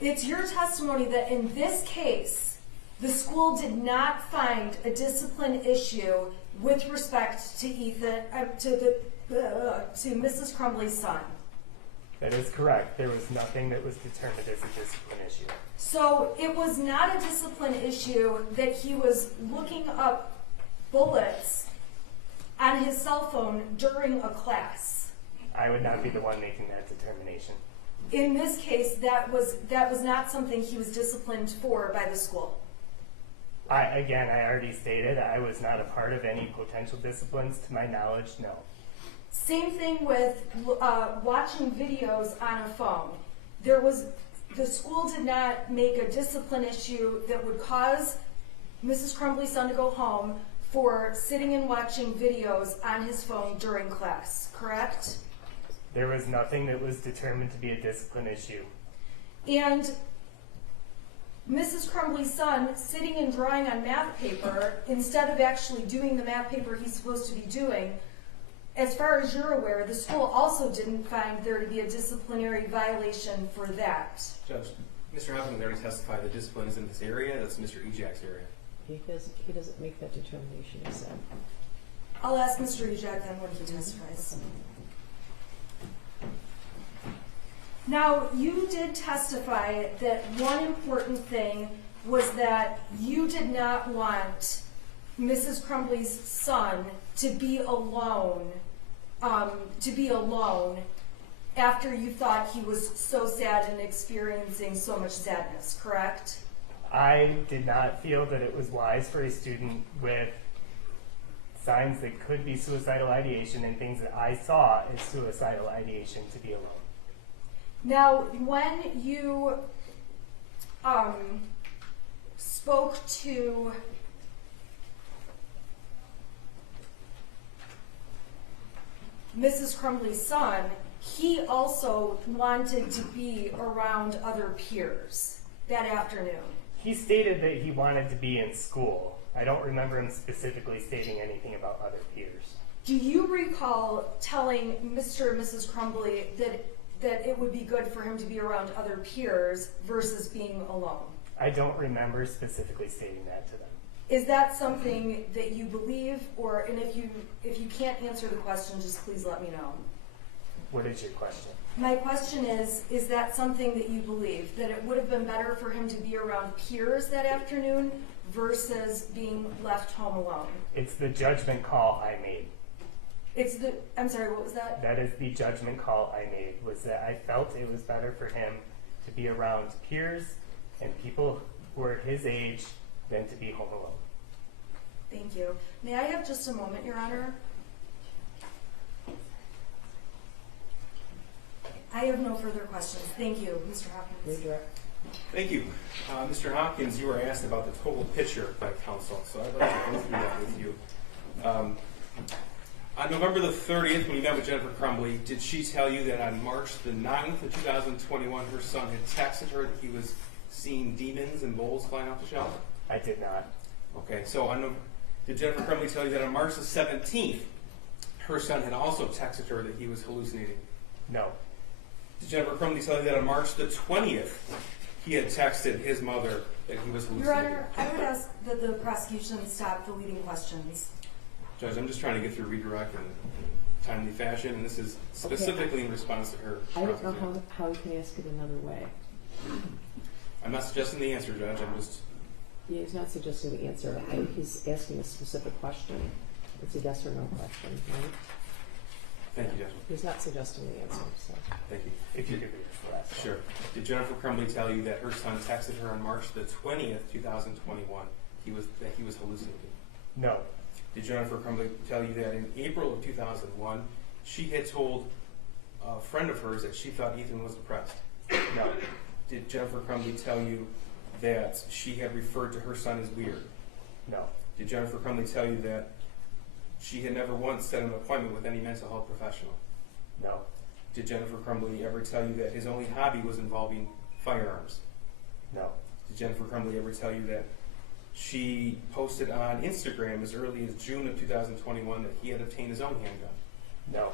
in this case, the school did not find a discipline issue with respect to to Mrs. Crumbley's son. That is correct. There was nothing that was determined as a discipline issue. So it was not a discipline issue that he was looking up bullets on his cell phone during a class. I would not be the one making that determination. In this case, that was not something he was disciplined for by the school. I already stated I was not a part of any potential disciplines. To my knowledge, no. Same thing with watching videos on a phone. The school did not make a discipline issue that would cause Mrs. Crumbley's son to go home for sitting and watching videos on his phone during class, correct? There was nothing that was determined to be a discipline issue. And Mrs. Crumbley's son sitting and drawing on math paper instead of actually doing the math paper he's supposed to be doing, as far as you're aware, the school also didn't find there to be a disciplinary violation for that. Judge, Mr. Hoffman already testified the discipline is in this area. That's Mr. Ejak's area. He doesn't make that determination, he said. I'll ask Mr. Ejak then when he testifies. Now, you did testify that one important thing was that you did not want Mrs. Crumbley's son to be alone after you thought he was so sad and experiencing so much sadness, correct? I did not feel that it was wise for a student with signs that could be suicidal ideation and things that I saw as suicidal ideation to be alone. Now, when you spoke to Mrs. Crumbley's son, he also wanted to be around other peers that afternoon. He stated that he wanted to be in school. I don't remember him specifically stating anything about other peers. Do you recall telling Mr. and Mrs. Crumbley that that it would be good for him to be around other peers versus being alone. I don't remember specifically stating that to them. Is that something that you believe, or, and if you can't answer the question, just please let me know. What is your question? My question is that something that you believe, that it would have been better for him to be around peers that afternoon versus being left home alone? It's the judgment call I made. I'm sorry, what was that? That is the judgment call I made, was that I felt it was better for him to be around peers and people who are his age than to be home alone. Thank you. May I have just a moment, Your Honor? I have no further questions. Thank you, Mr. Hopkins. Redirect. Thank you. Mr. Hopkins, you were asked about the total picture by counsel, so I'd like to go through that with you. On November the 30th, when you met with Jennifer Crumbley, did she tell you that on March the 9th of 2021, her son had texted her that he was seeing demons and bowls flying off the shelf? I did not. Okay, so did Jennifer Crumbley tell you that on March the 17th, her son had also texted her that he was hallucinating? No. Did Jennifer Crumbley tell you that on March the 20th, he had texted his mother that he was hallucinating? Your Honor, I would ask that the prosecution stop the leading questions. Judge, I'm just trying to get through redirect in a timely fashion, and this is specifically in response to her. I don't know how you can ask it another way. I'm not suggesting the answer, Judge. I'm just. Yeah, he's not suggesting the answer. He's asking a specific question. It's a yes or no question, right? Thank you, Judge. He's not suggesting the answer, so. Thank you. If you could read the last one. Sure. Did Jennifer Crumbley tell you that her son texted her on March the 20th, 2021, that he was hallucinating? No. Did Jennifer Crumbley tell you that in April of 2001, she had told a friend of hers that she thought Ethan was depressed? No. Did Jennifer Crumbley tell you that she had referred to her son as weird? No. Did Jennifer Crumbley tell you that she had never once set an appointment with any mental health professional? No. Did Jennifer Crumbley ever tell you that his only hobby was involving firearms? No. Did Jennifer Crumbley ever tell you that she posted on Instagram as early as June of 2021 that he had obtained his own handgun? No.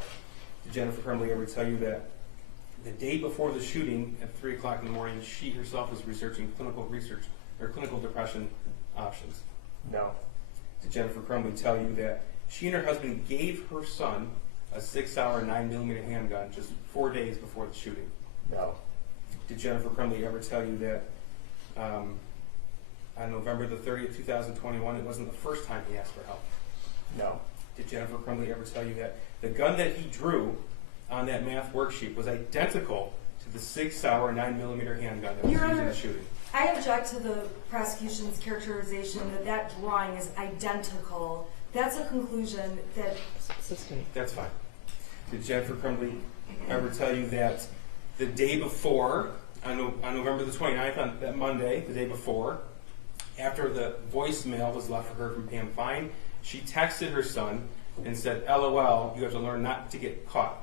Did Jennifer Crumbley ever tell you that the day before the shooting at 3 o'clock in the morning, she herself was researching clinical depression options? No. Did Jennifer Crumbley tell you that she and her husband gave her son a 6-hour 9mm handgun just 4 days before the shooting? No. Did Jennifer Crumbley ever tell you that on November the 30th, 2021, it wasn't the first time he asked for help? No. Did Jennifer Crumbley ever tell you that the gun that he drew on that math worksheet was identical to the 6-hour 9mm handgun that was Your used in Honor, the shooting? I object to the prosecution's characterization that that drawing is identical. That's a conclusion that... Sustain. That's fine. Did Jennifer Crumbley ever tell you that the day before, on November the 29th, on that Monday, the day before, after the voicemail was left for her from Pam Fine, she texted her son and said, LOL, you have to learn not to get caught?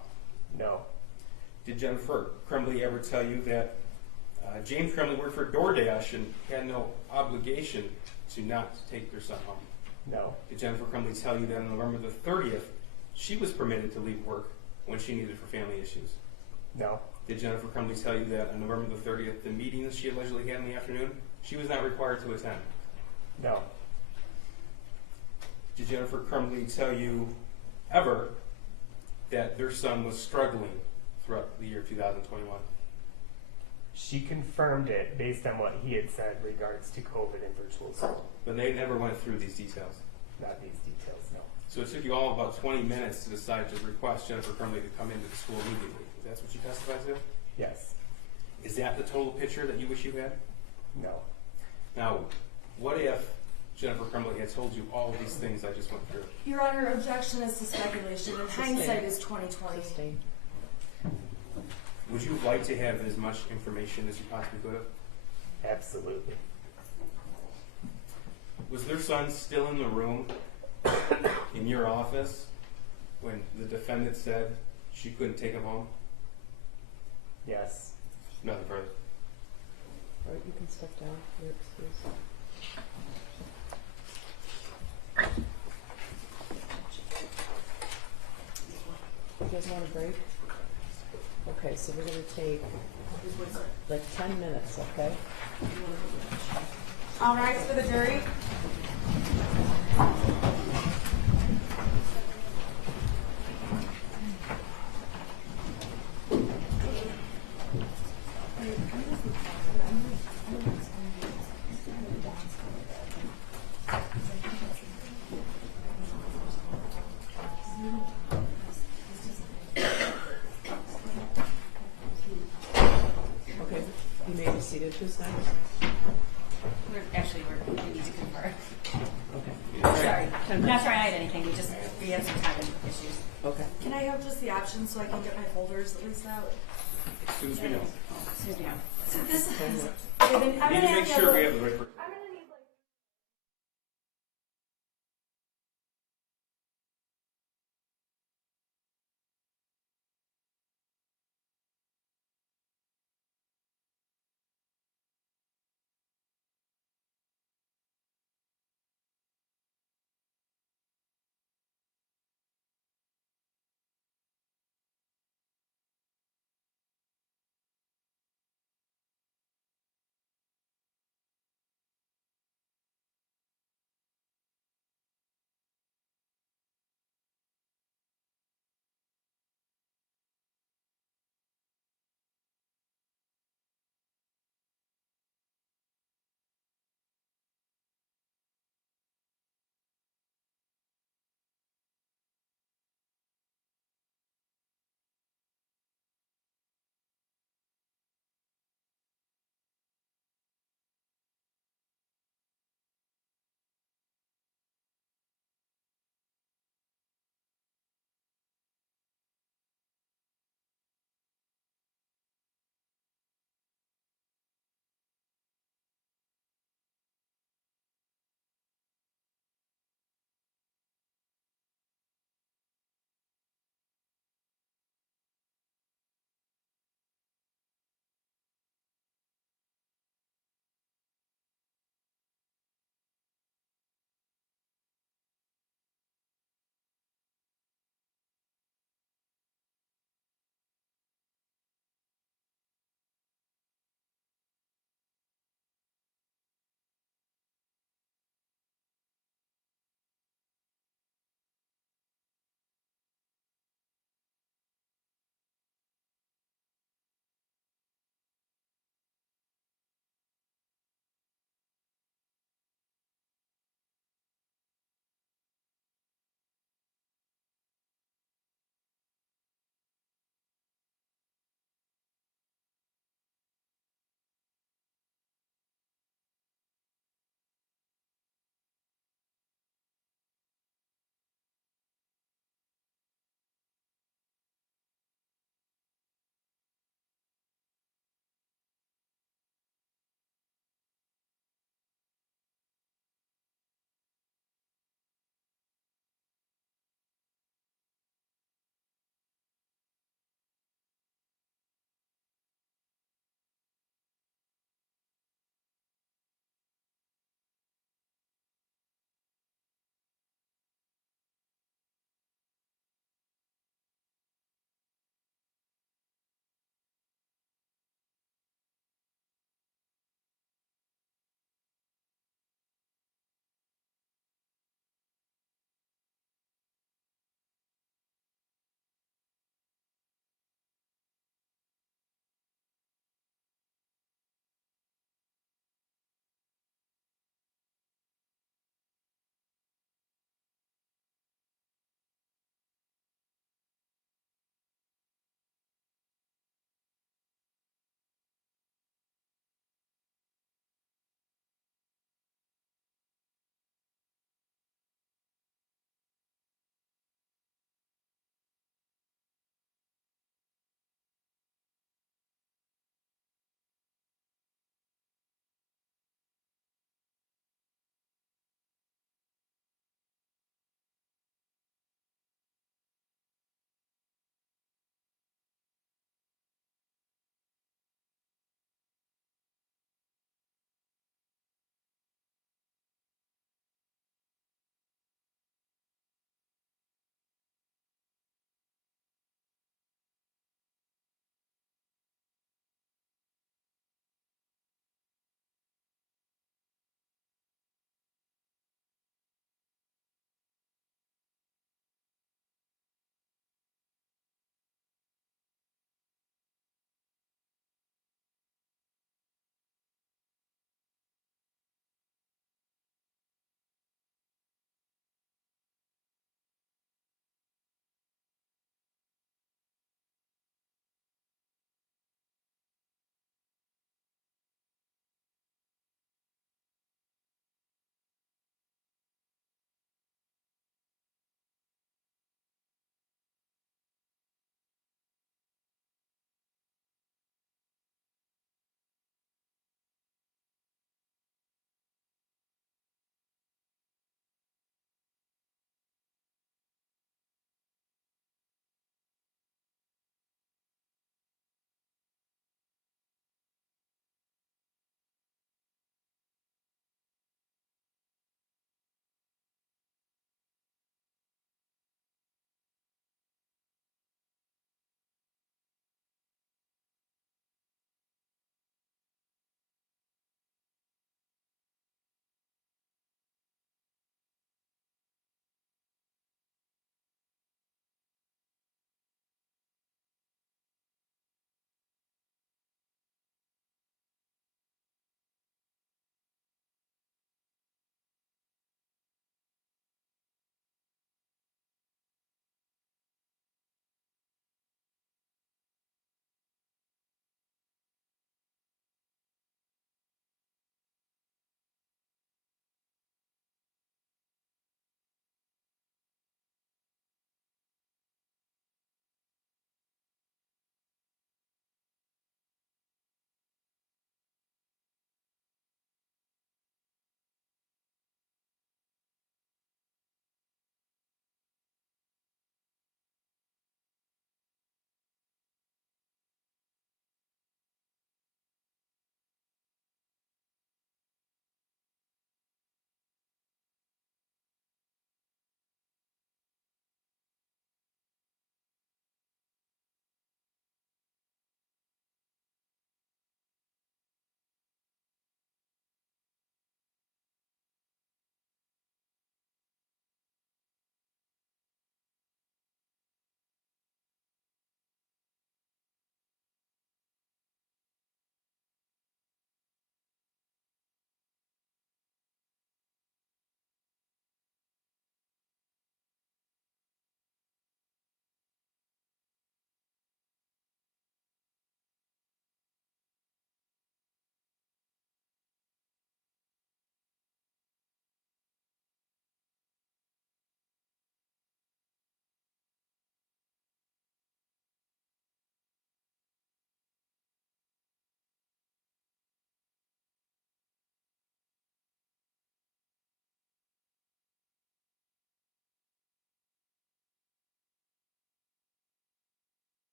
No. Did Jennifer Crumbley ever tell you that James Crumbley worked for DoorDash and had no obligation to not take their son home? No. Did Jennifer Crumbley tell you that on November the 30th, she was permitted to leave work when she needed for family issues? No. Did Jennifer Crumbley tell you that on November the 30th, the meeting that she allegedly had in the afternoon, she was not required to attend? No. Did Jennifer Crumbley tell you ever that their son was struggling throughout the year 2021? She confirmed it based on what he had said regards to COVID and virtual school. But they never went through these details. Not these details, no. So it took you all about 20 minutes to decide to request Jennifer Crumbley to come into the school immediately. That's what you testified to? Yes. Is that the total picture that you wish you had? No. Now, what if Jennifer Crumbley had told you all of these things I just went through? Your Honor, objection is to speculation, and hindsight is 20/20. Sustain. Would you have liked to have as much information as you possibly could have? Absolutely. Was their son still in the room in your office when the defendant said she couldn't take him home? Yes. Nothing further. All right, you can step down. You're excused. You guys want a break? Okay, so we're gonna take like 10 minutes, okay? All rise for the jury. Okay, you may be seated. Who's next? We need to confer. Okay. Sorry. 10 Not minutes. trying to hide anything, we have some time issues. Okay. Can I have just the option so I can get my folders at least out? As soon as we know. Excuse me. So this, 10 minutes. okay, then I'm We need gonna to have make to have sure a- we have the right person.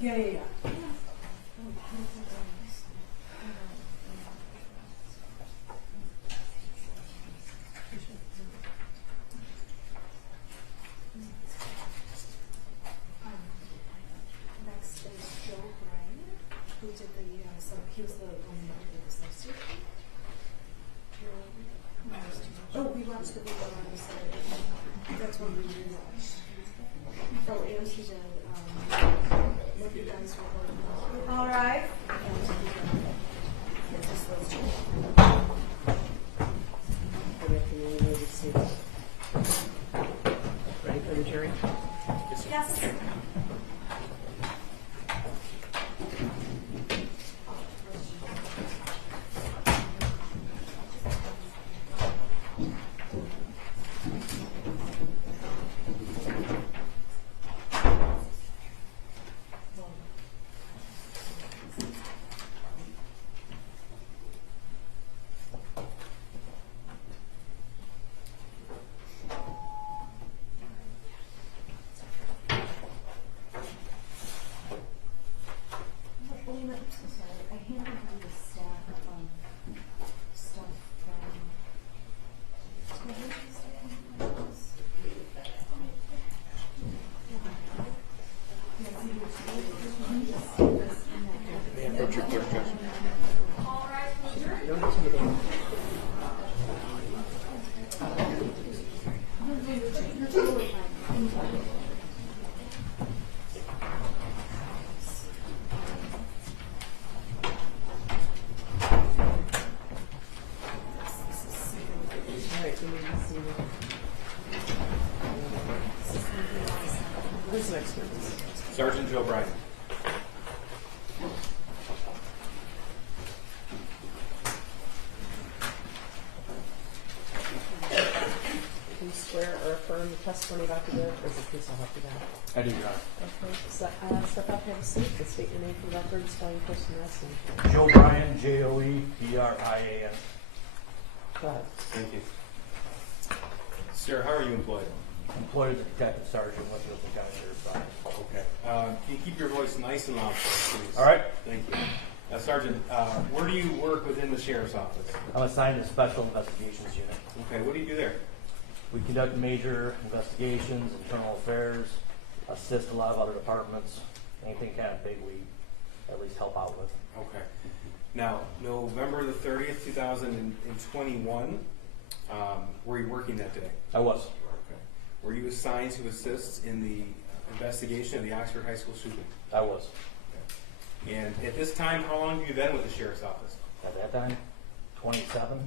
Yeah. Next is Joe Bryan, who did the, he was the one that did the substitution. Oh, we watched the video on the Saturday. That's when we rewatched. Oh, and he did, what you guys were holding. All right. And he did, just those two. Ready for the jury? Yes. Don't intimidate. Who's next one? Sergeant Joe Bryan. Do you swear or affirm the testimony about to give, or is it case I'll have to that? I do, Your Honor. Okay, so, step up, have a seat, and state your name for the record, spell your first and last name. Joe Bryan, Joebrian. Go ahead. Thank you. Sir, how are you employed? Employed as a detective sergeant with the Oakland County Sheriff's Office. Okay. Can you keep your voice nice and loud for us, please? All right. Thank you. Sergeant, where do you work within the sheriff's office? I'm assigned to Special Investigations Unit. Okay, what do you do there? We conduct major investigations, internal affairs, assist a lot of other departments. Anything kind of big, we at least help out with. Okay. Now, November the 30th, 2021, were you working that day? I was. Okay. Were you assigned to assist in the investigation of the Oxford High School shooting? I was. Okay. And at this time, how long have you been with the sheriff's office? At that time, 27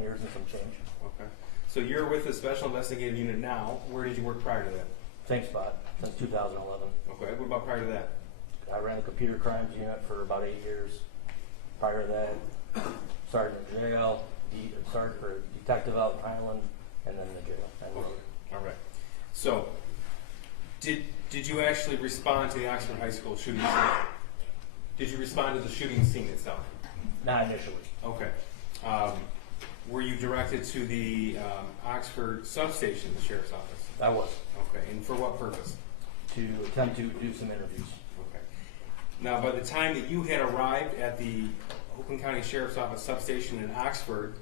years and some change. Okay. So you're with the Special Investigative Unit now. Where did you work prior to that? Same spot since 2011. Okay. What about prior to that? I ran the computer crimes unit for about 8 years. Prior to that, sergeant in jail, sergeant or detective out in Highland, and then the jail. Okay. All right. So, did you actually respond to the Oxford High School shooting scene? Did you respond to the shooting scene itself? Not initially. Okay. Were you directed to the Oxford substation, the sheriff's office? I was. Okay. And for what purpose? To attempt to do some interviews. Okay. Now, by the time that you had arrived at the Oakland County Sheriff's Office substation in Oxford,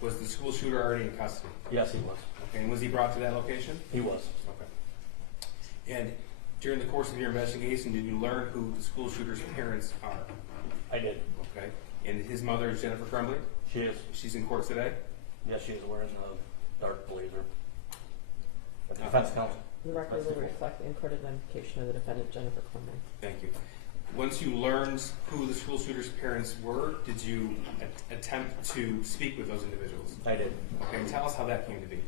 was the school shooter already in custody? Yes, he was. Okay. And was he brought to that location? He was. Okay. And during the course of your investigation, did you learn who the school shooter's parents are? I did. Okay. And his mother is Jennifer Crumbley? She is. She's in court today? Yes, she is wearing the dark blazer. At the defense counsel. The record will reflect the in-court identification of the defendant, Jennifer Crumbley. Thank you. Once you learned who the school shooter's parents were, did you attempt to speak with those individuals? I did. Okay, and tell us how that came to be.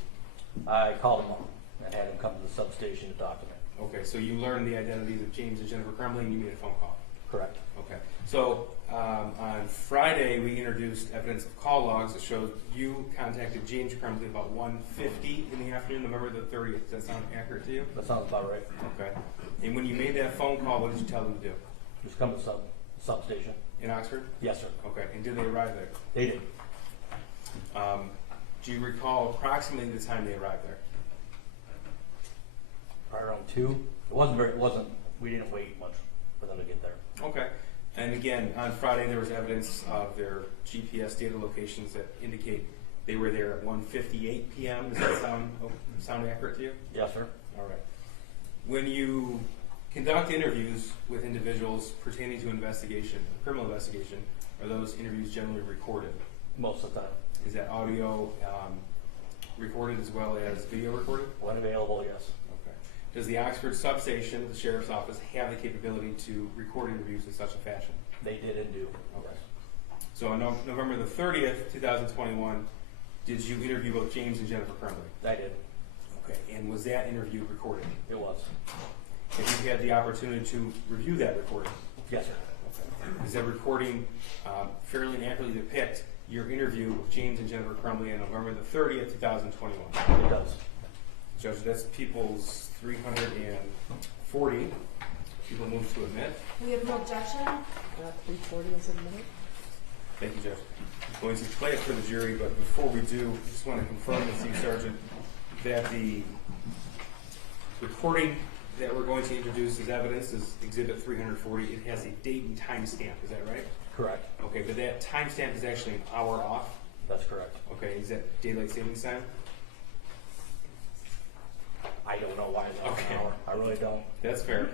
I called him up and had him come to the substation to talk to me. Okay, so you learned the identities of James and Jennifer Crumbley and you made a phone call. Correct. Okay, so on Friday we introduced evidence of call logs that showed you contacted James Crumbley about 1:50 in the afternoon, November the 30th. Does that sound accurate to you? That sounds about right. Okay. And when you made that phone call, what did you tell them to do? Just come to the substation. In Oxford? Yes, sir. Okay, and did they arrive there? They did. Do you recall approximately the time they arrived there? Probably around 2. We didn't wait much. for them to get there. Okay. And again, on Friday, there was evidence of their GPS data locations that indicate they were there at 1:58 p.m. Does that sound accurate to you? Yes, sir. All right. When you conduct interviews with individuals pertaining to investigation, criminal investigation, are those interviews generally recorded? Most of the time. Is that audio recorded as well as video recorded? When available, yes. Okay. Does the Oxford substation, the sheriff's office, have the capability to record interviews in such a fashion? They did and do. Okay. So on November the 30th, 2021, did you interview both James and Jennifer Crumbley? I did. Okay. And was that interview recorded? It was. Have you had the opportunity to review that recording? Yes, sir. Okay. Does that recording fairly accurately depict your interview with James and Jennifer Crumbley on November the 30th, 2021? It does. Judge, that's People's 340. People move to admit. We have no objection. 340 is admitted. Thank you, Judge. I'm going to play it for the jury, but before we do, I just want to confirm with you, Sergeant, that the recording that we're going to introduce as evidence is Exhibit 340. It has a date and time stamp. Is that right? Correct. Okay, but that time stamp is actually an hour off. That's correct. Okay, is that daylight savings time? I don't know why that's Okay. an hour. I really don't. That's fair.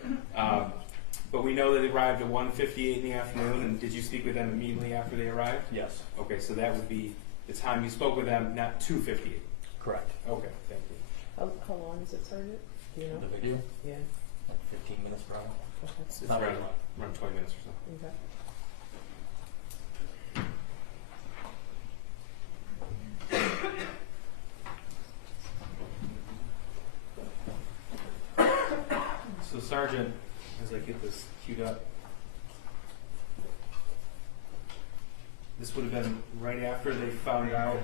But we know that they arrived at 1:58 in the afternoon, and did you speak with them immediately after they arrived? Yes. Okay, so that would be the time you spoke with them, not 2:58. Correct. Okay, thank you. How long is it, Sergeant? Do you know? The video, Yeah. 15 minutes per hour. Okay. It's Not around, very long. around 20 minutes or so. Okay. So Sergeant, as I get this queued up, this would have been right after they found out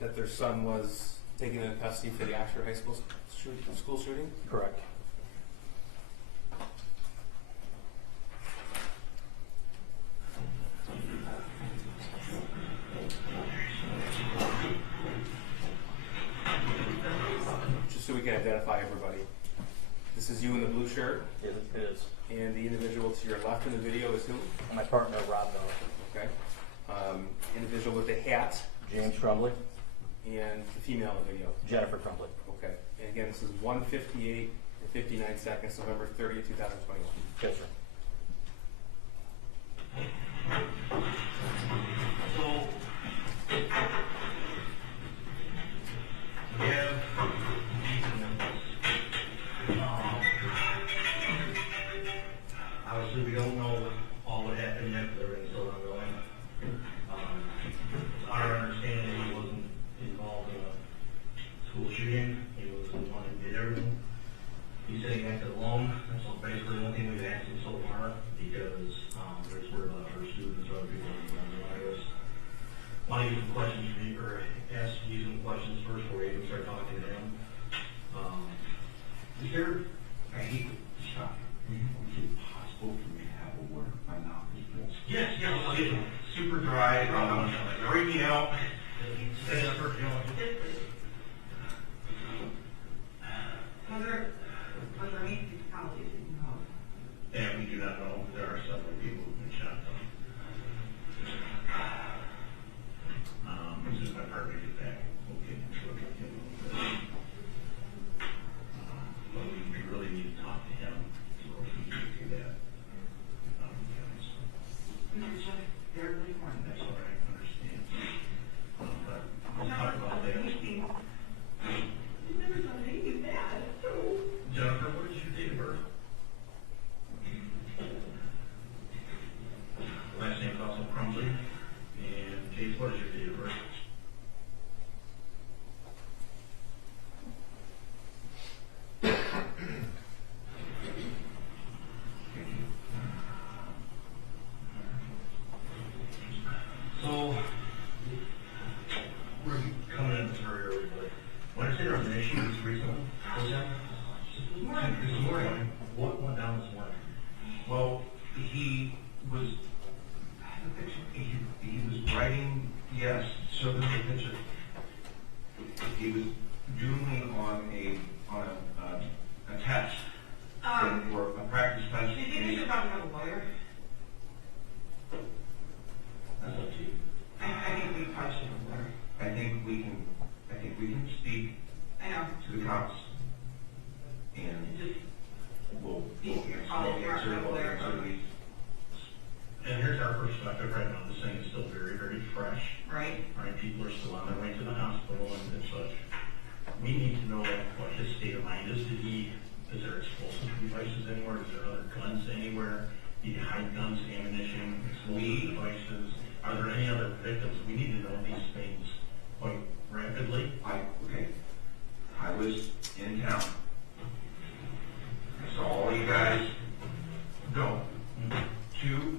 that their son was taken into custody for the Oxford High School shooting? Correct. Just so we can identify everybody. This is you in the blue shirt, It is. and the individual to your left in the video is who? My partner, Rob Miller. Okay. Individual with the hat, James Crumbley. and the female in the video. Jennifer Crumbley. Okay. And again, this is 1:58 and 59 seconds, November 30th, 2021. Yes, sir. Obviously, we don't know all what happened yet, because everything's still ongoing. Our understanding, he wasn't involved in a school shooting. He was the one who did everything. He said he acted alone. That's basically the only thing we've asked him so And Just we'll be answer these. And here's our perspective right now. This thing is still very, very fresh. right? Right? People are still on their way to the hospital and such. We need to know what his state of mind is. Is there explosive devices anywhere? Is there other guns anywhere? Did he hide guns, ammunition, explosive devices? Are there any other victims? We need to know these things quite rapidly. I was in town. I saw all you guys go to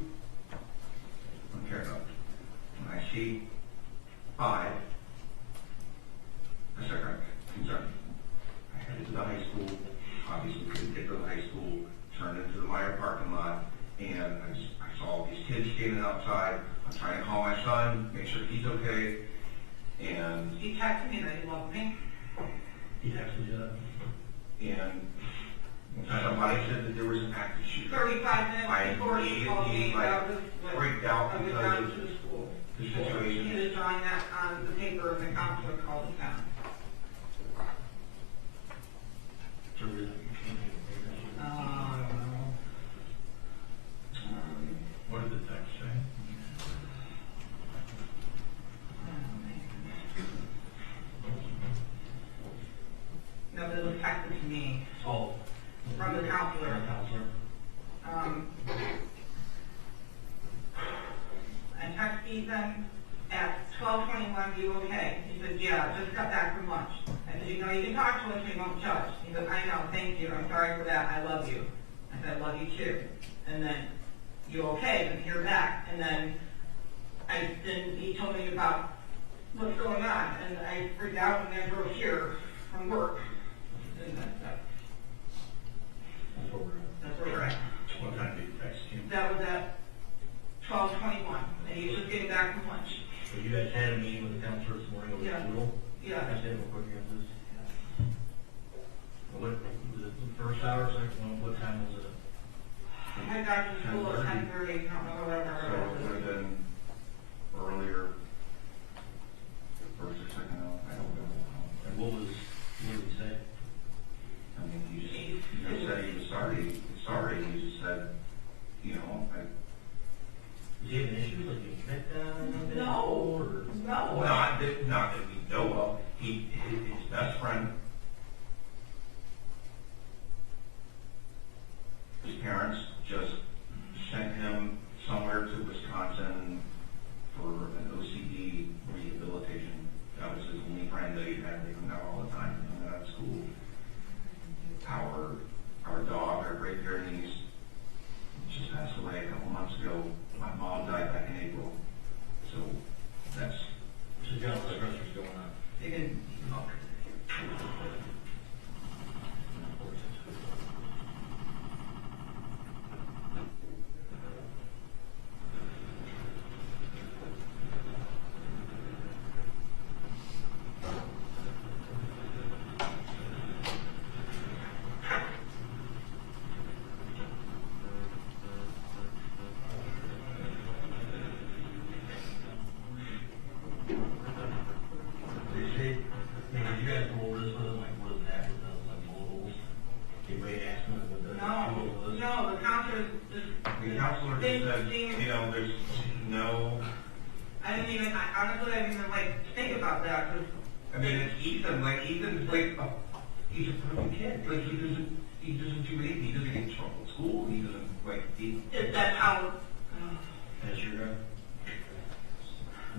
Ontario. When I see 5, I start concerned. I headed to the high school, obviously couldn't get to the high school, turned into the Meyer parking lot, and I saw all these kids standing outside. I'm trying to call my son, make sure he's okay, and He texted me that he loved me. He texted you that. and somebody said that there was an active shooter. 35 minutes I before he called me immediately, about freaked out I was because down of to the school. the He situation. was drawing that on the paper and the counselor called us down. So really, I don't know. what did the text say? No, but it was texted to me Oh. from the counselor. I texted Ethan at 12:21, you okay? He said, yeah, just got back from lunch. I said, you know, you can talk to us, we won't judge. He said, I know, thank you, I'm sorry for that, I love you. I said, I love you too. And then, you okay? And you're back. And then he told me about what's going on, and I freaked out and I drove here from work. And that's where we're at. What time did you text him? That was at 12:21, and he was just getting back from lunch. So you guys had a meeting with the counselor this morning over Yeah. the school? Yeah. I said, real quick, here's this. What, was it the first hour, second one, what time was it? I got to school at 10:30, I don't know whatever. So it would have been earlier, first or second, I don't know. And what did he say? I mean, he just said he was sorry, he just said, you know, Does he have an issue, like, you met down? No. Or? No. not that we know of. His best friend, his parents just sent him somewhere to Wisconsin for an OCD rehabilitation. That was his only friend that he had. They hung out all the time, they hung out at school. Our dog, our great Pyrenees, just passed away a couple months ago. My mom died back in April. So that's So John, what stressors going on? They didn't. They say, did you guys go over this with them, like, what is that, with the, like, modals? Anybody ask them what the No, modal was? no, the counselor just. the counselor just said, you know, there's no. I didn't even, honestly, I didn't even like think about that, cause. I mean, it's Ethan. Like Ethan's like he's a perfect kid. Like he doesn't do anything. He doesn't get in trouble at school. He doesn't Is that how? That's your guy?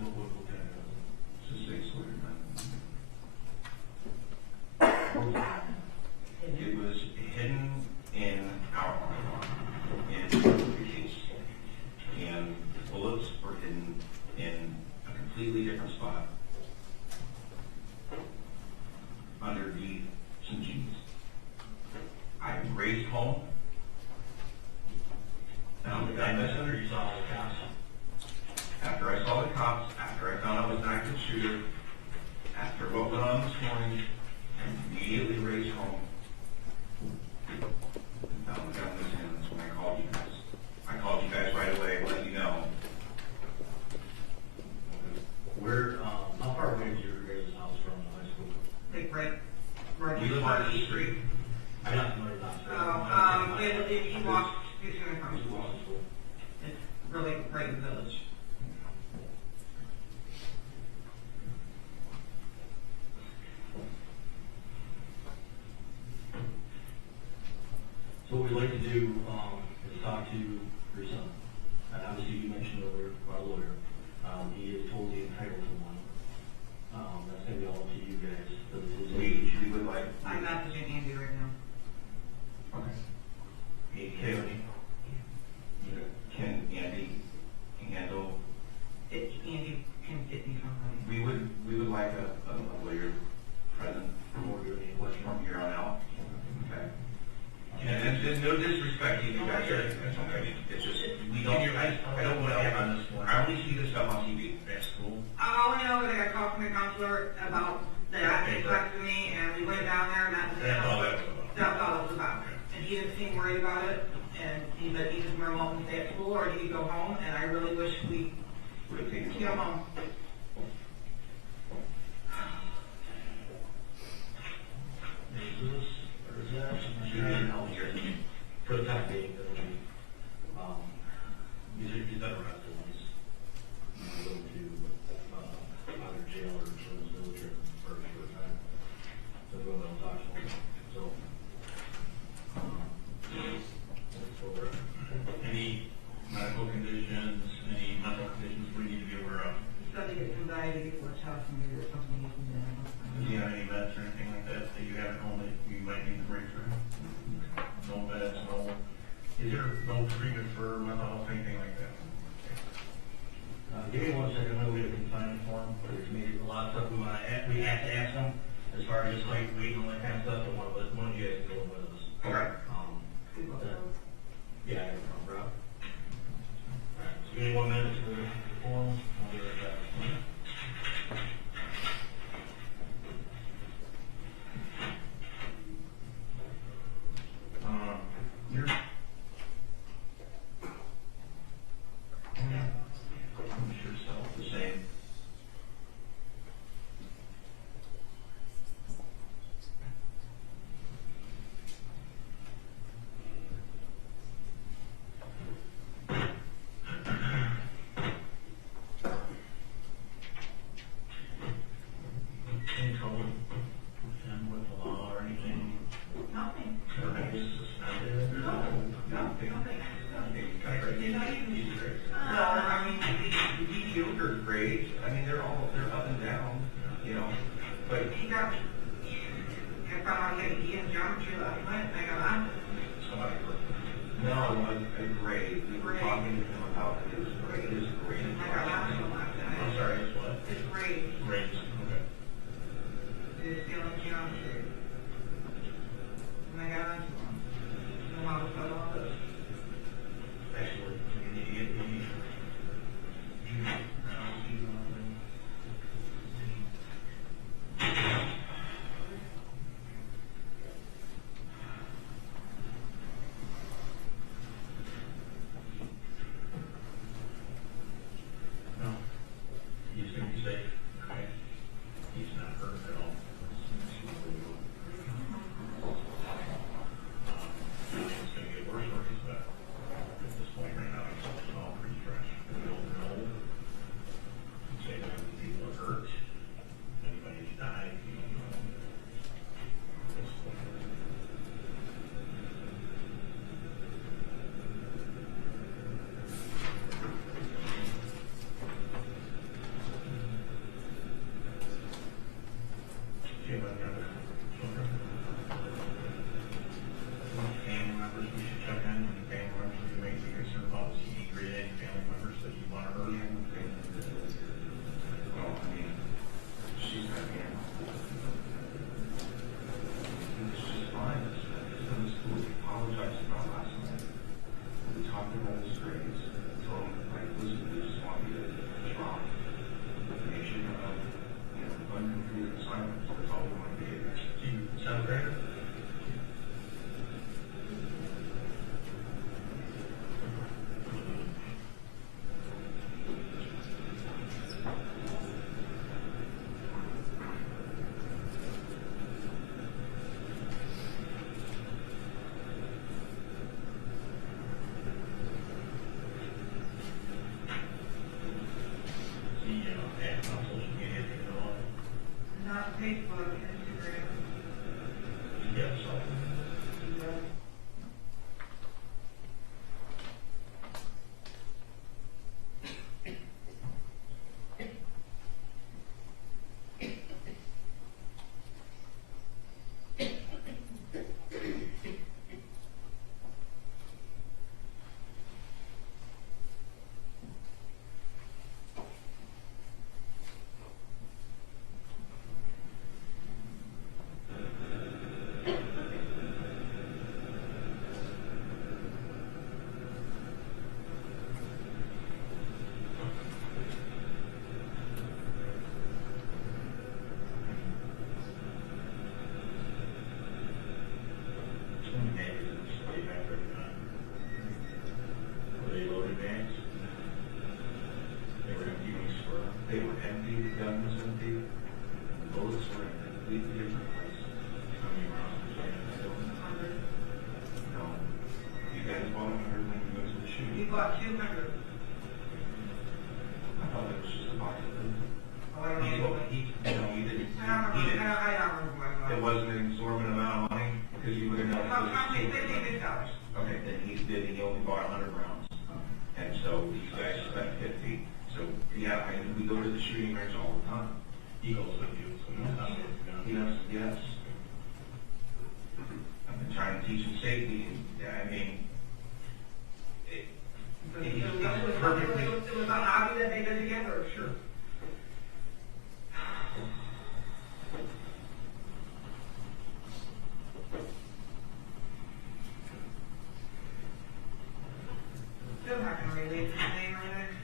What kind of? It's a 6-lawyer man. It was hidden in our in the case, and the bullets were hidden in a completely different spot underneath some jeans. I raced home I'm not familiar with that. He walks, he's gonna come to school. It's really right in the village. So what we'd like to do, is talk to your son. And obviously you mentioned over our lawyer, he is totally entitled to one. That's gonna be all up to you guys, because it's his age, you would like. I'm messaging Andy right now. Okay. Kaylee, can Andy handle, Andy can get me something. we would like a lawyer present from here on out. Okay. And there's no disrespect to you guys, it's okay, it's just, we don't, I don't want to have on this one, I only see this stuff on TV. That's cool. All I know is I got a call from the counselor about that, they texted me, and we went down there, and met with That's all him. that was about. That's all it was about. And he didn't seem worried about it, and he said he just remote and stay at school, or he could go home, and I really wish we Would have taken could go home. Is this, or is that? I'm not sure. Help here. For the time being, it'll be, he's done arrested once. He's going to, either jail or sort of military for a short time. So we'll go talk to him. So, that's what we're, any medical conditions, any mental conditions we need to be aware of? He said he gets anxiety, or chest, maybe or something he can do. Do you have any meds or anything like that that you have at home that you might need to bring through? No meds, no, is there no treatment for mental health, anything like that? Give me 1 second, I'm gonna read a confinement form, there's maybe a lot of stuff we have to ask them, as far as just like weight and all that kind of stuff, and one of you guys can go with us. Okay. Yeah, I have no problem. Alright, so give me 1 minute for the form, I'll be right back. You're about 200? I thought it was just a box of food. Oh, I don't know. He didn't. I don't remember what it It was. wasn't an exorbitant amount of money, because you would have known. About $50. Okay, then he only bought 100 rounds. And so these guys spent 50. So, yeah, I mean, we go to the shooting range all the time. He goes with you, so no, that's what it's gonna be. Yes. I've been trying to teach him safety, and, yeah, I mean, It was a hobby that they did together. Sure. Still not gonna release his name or anything.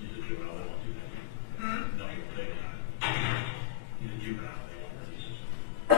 He's a juvenile, they won't do that. Hmm? No, he won't take that. He's a juvenile, they won't release him. I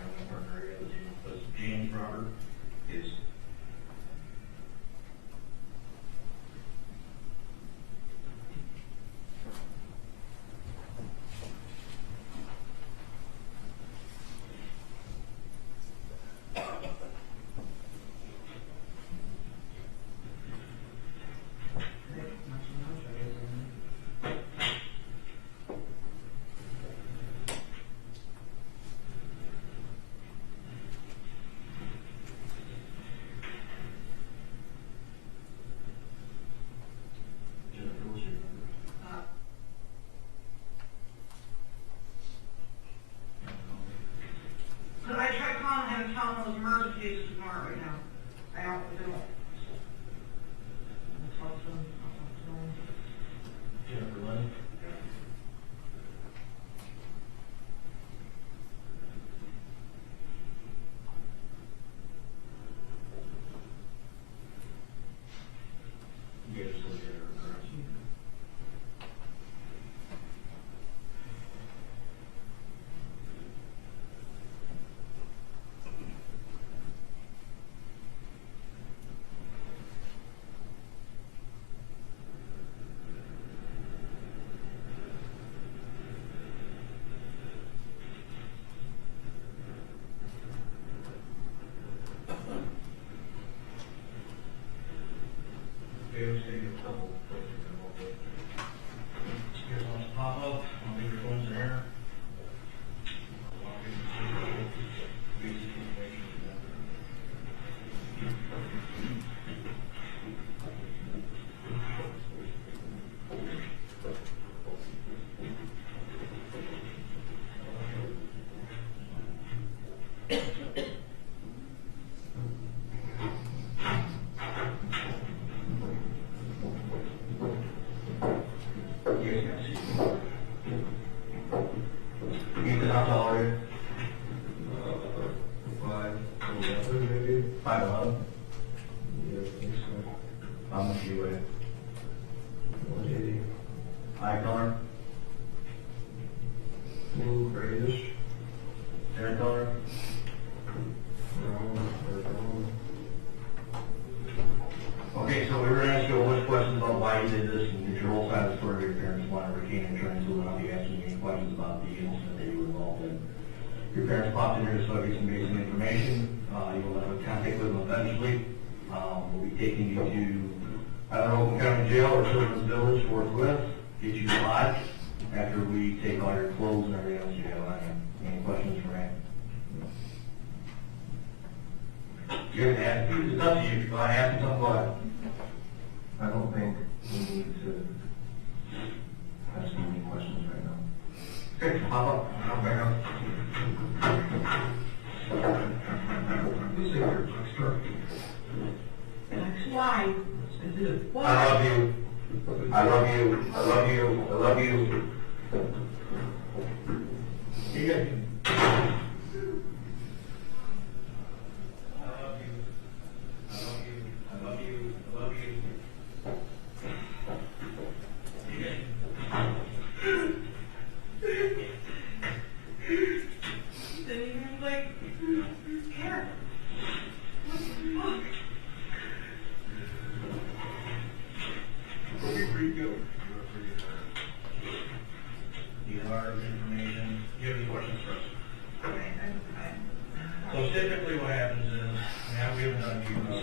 don't remember very other name, but James Robert is. Jennifer, what's your number? Cause I tried calling him and telling him it was emergency, it's tomorrow right now. I don't do it. I'll talk to him. Jennifer Lynn? You guys still together, correct? Okay, let's take a couple. Here's one to pop up. I'll leave your phones in there. Basic information for them. How much do you weigh? 180. Eye color? Blue, grayish. Hair color? Brown, or brown. Okay, so we were going to ask you a list of questions about why you did this and get your whole side of the story of your parents' want to retain insurance, so we'll not be asking you any questions about the incident that you were involved in. Your parents popped in here to give you some basic information. You will have a contact with them eventually. We'll be taking you to either Oakland County Jail or Children's Village forthwith, get you lodged after we take all your clothes and everything else you have on you. Any questions for Ann? You have to ask, it's up to you. If I ask you something, go ahead. I don't think we need to ask you any questions right now. Okay, hop up. I'll back up. I love you. I love you. I love you. Yeah.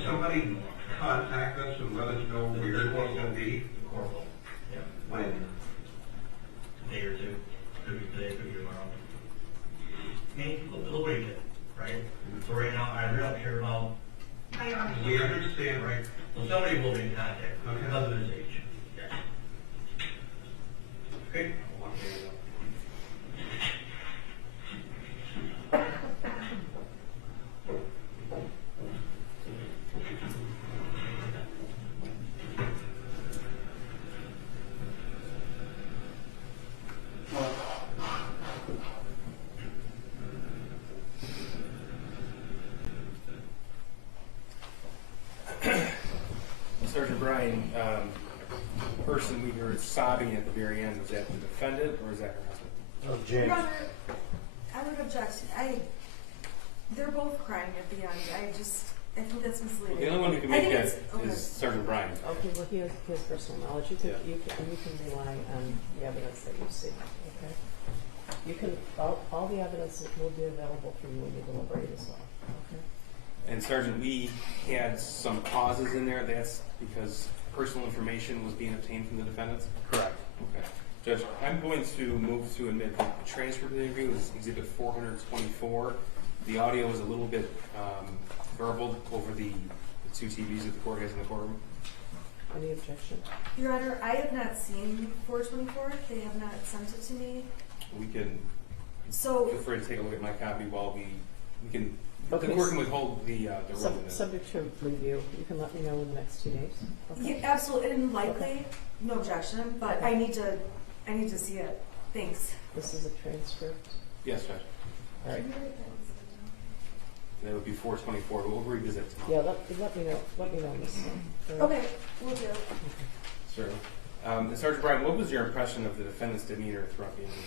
Somebody contact us and let us know where you're going to be. Yeah. When? A day or two. Could be today, could be tomorrow. Maybe a little bit, right? So right now, I really don't care about. We understand, right? So somebody will be in contact because of his age. Yeah. Okay. Sergeant Bryan, person we heard sobbing at the very end, was that the defendant or is that her husband? Oh, James. Your Honor, I would object. They're both crying at the end. I think that's misleading. The only one who can I make think that it's- okay. is Sergeant Bryan. Okay, well, he has personal knowledge. You can, Yeah. you can rely on the evidence that you see, okay? You can, all the evidence will be available for you when you deliberate as well, okay? And Sergeant, we had some pauses in there. That's because personal information was being obtained from the defendants? Correct. Okay. Judge, I'm going to move to admit the transcript of the interview is Exhibit 424. The audio is a little bit garbled over the two TVs that the court has in the courtroom. Any objection? Your Honor, I have not seen 424. They have not sent it to me. We can So, feel free to take a look at my copy while we can. Okay. The court can withhold the ruling. Subject to review, you can let me know in the next 2 days, okay? yeah, absolutely, and likely, no objection, but I need to see it. Thanks. This is a transcript, Yes, Judge. all right? That would be 424. We'll revisit. Yeah, let me know on this one. all right? Okay, we'll do. Certainly. And Sergeant Bryan, what was your impression of the defendant's demeanor throughout the interview?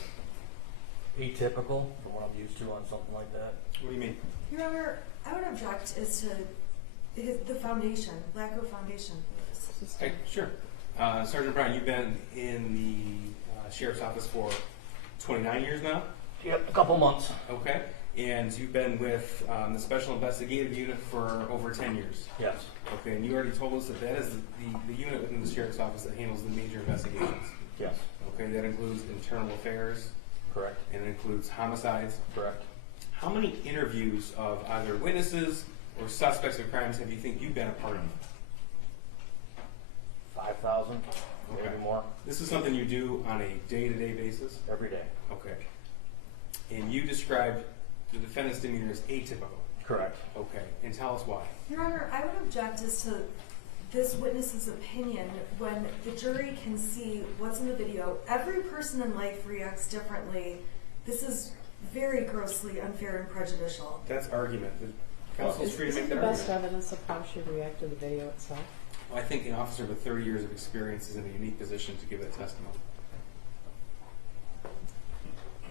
Atypical for what I'm used to on something like that. What do you mean? Your Honor, I would object as to the foundation, lack of foundation for this. Hey, sure. Sergeant Bryan, you've been in the Sheriff's Office for 29 years now? Yep, a couple months. Okay. And you've been with the Special Investigative Unit for over 10 years? Yes. Okay, and you already told us that is the unit within the Sheriff's Office that handles the major investigations. Yes. Okay, that includes internal affairs, Correct. and it includes homicides. Correct. How many interviews of either witnesses or suspects of crimes have you think you've been a part of? 5,000, maybe Okay. more, This is something you do on a day-to-day basis? every day. Okay. And you described the defendant's demeanor as atypical? Correct. Okay, and tell us why. Your Honor, I would object as to this witness's opinion when the jury can see what's in the video. Every person in life reacts differently. This is very grossly unfair and prejudicial. That's argument. The counsel's free to Isn't make the that best argument. evidence of how she reacted to the video itself? Well, I think an officer with 30 years of experience is in a unique position to give that testimony.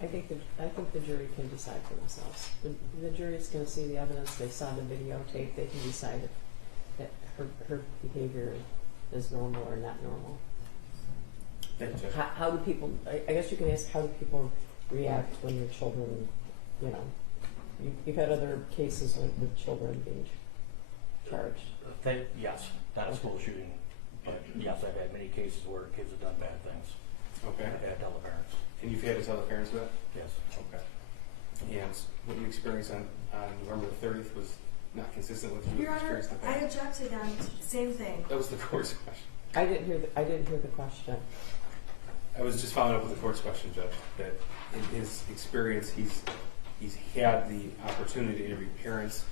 I think the jury can decide for themselves. The jury's going to see the evidence. They saw the videotape. They can decide if that her behavior is normal or not normal. Thank you, Judge. How do people? I guess you can ask how do people react when their children, you know, you've had other cases with children being charged. Yes, not a school shooting, but yes, I've had many cases where kids have done bad things. Okay. I've had to tell the parents. And you've had to tell the parents of that? Yes. Okay. And what you experienced on November the 30th was not consistent with your Your Honor, experience in the I past? object again. Same thing. That was the court's question. I didn't hear the question. I was just following up with the court's question, Judge, that in his experience, he's had the opportunity to interview parents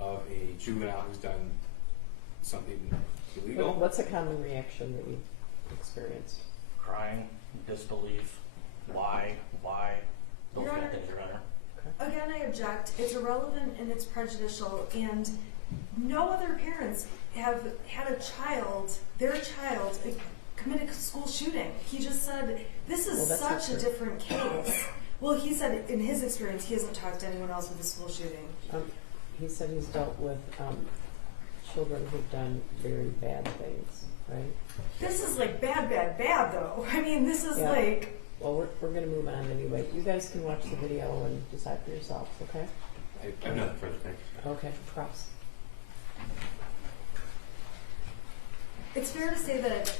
of a juvenile who's done something illegal. What's a common reaction that you experienced? Crying, disbelief, why, those Your kind of Honor. things, Your Honor. Again, I object. It's irrelevant and it's prejudicial, and no other parents have had their child commit a school shooting. He just said, this is Well, that's not such a true. different case. Well, he said in his experience, he hasn't talked to anyone else with a school shooting. He said he's dealt with children who've done very bad things, right? This is like bad though. I mean, this is Yeah. like, Well, we're going to move on anyway. You guys can watch the video and decide for yourselves, okay? I have nothing further, thank you. Okay, props. it's fair to say that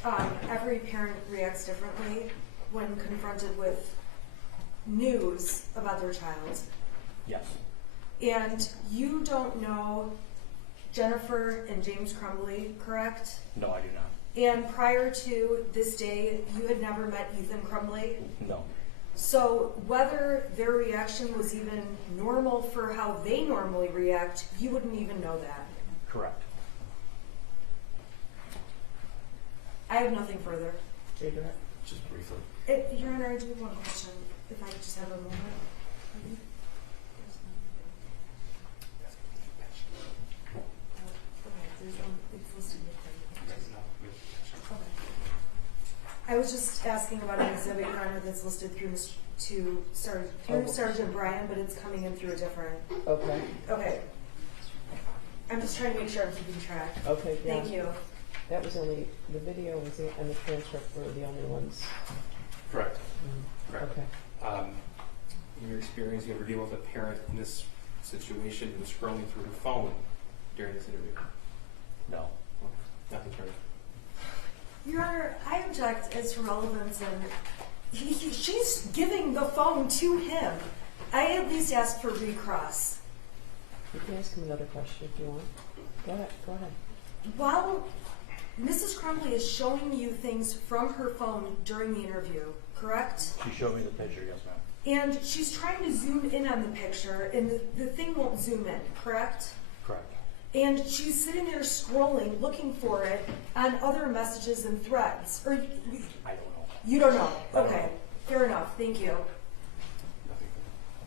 every parent reacts differently when confronted with news about their child. Yes. And you don't know Jennifer and James Crumbley, correct? No, I do not. And prior to this day, you had never met Ethan Crumbley? No. So whether their reaction was even normal for how they normally react, you wouldn't even know that. Correct. I have nothing further. Redirect. Just briefly. Your Honor, I do have one question, if I could just have a moment. It's listed with them. I was just asking about an exhibit, Your Honor, that's listed through Sergeant Brian, but it's coming in through a different. Okay. Okay. I'm just trying to make sure I'm keeping track. Okay, yeah. Thank you. That was only, the video was and the transcript were the only ones. Correct. Mm, Correct. Okay. In your experience, you ever deal with a parent in this situation who was scrolling through her phone during this interview? No. Nothing further. Your Honor, I object as to relevance, and she's giving the phone to him. I at least asked for recross. You can ask him another question if you want. Go ahead. While Mrs. Crumbley is showing you things from her phone during the interview, correct? She showed me the picture, yes, ma'am. And she's trying to zoom in on the picture, and the thing won't zoom in, correct? Correct. And she's sitting there scrolling, looking for it on other messages and threads. Or I don't know. you don't know? I don't Okay, know. fair enough. Thank you. Nothing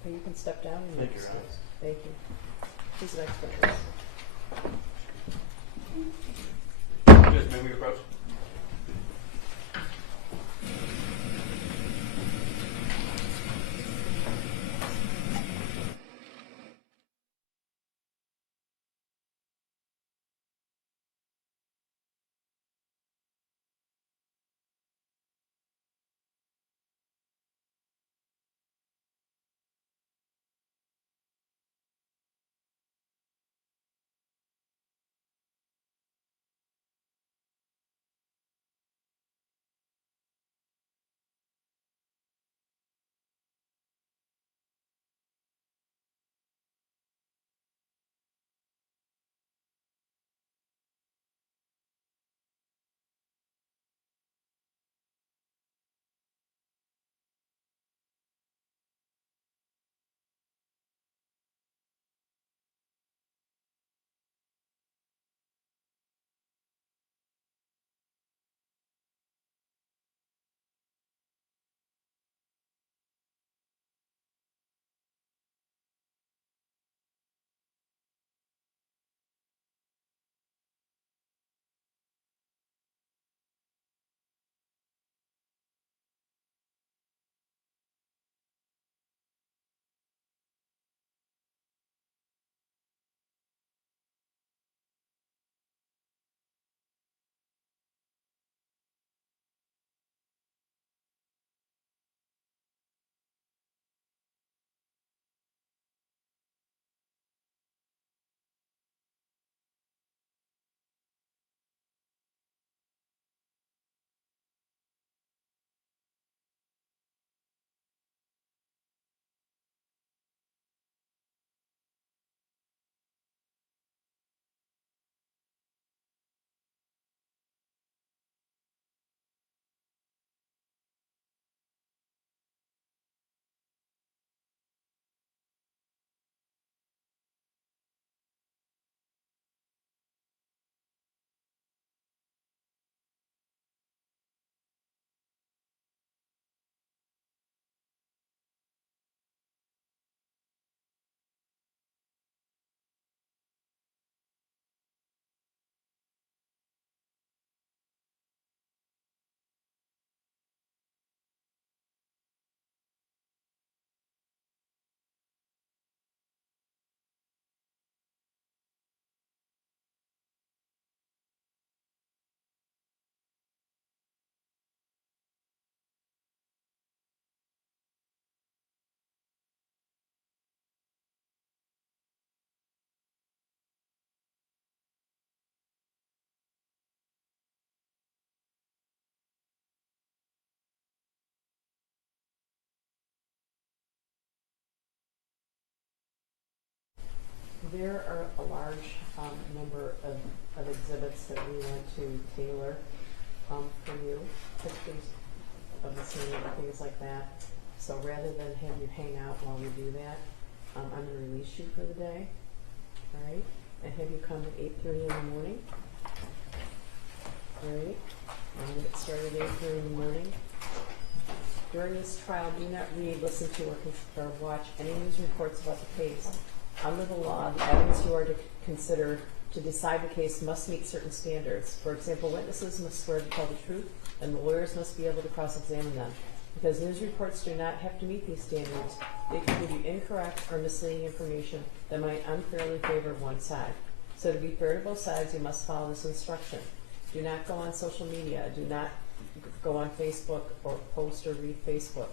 Okay, you can step down and Thank make you, Your excuse. Honor. Thank you. Who's the next witness? further. Judge, may we approach? there are a large number of exhibits that we want to tailor from you, pictures of the scene and things like that. So rather than have you hang out while we do that, I'm going to release you for the day, all right? And have you come at 8:30 in the morning. All right? I'm going to get started at 8:30 in the morning. During this trial, do not read, listen to, or watch any news reports about the case. Under the law, the evidence you are to consider to decide the case must meet certain standards. For example, witnesses must swear to tell the truth, and the lawyers must be able to cross-examine them. Because news reports do not have to meet these standards, they can give you incorrect or misleading information that might unfairly favor one side. So to be fair to both sides, you must follow this instruction. Do not go on social media. Do not go on Facebook or post or read Facebook.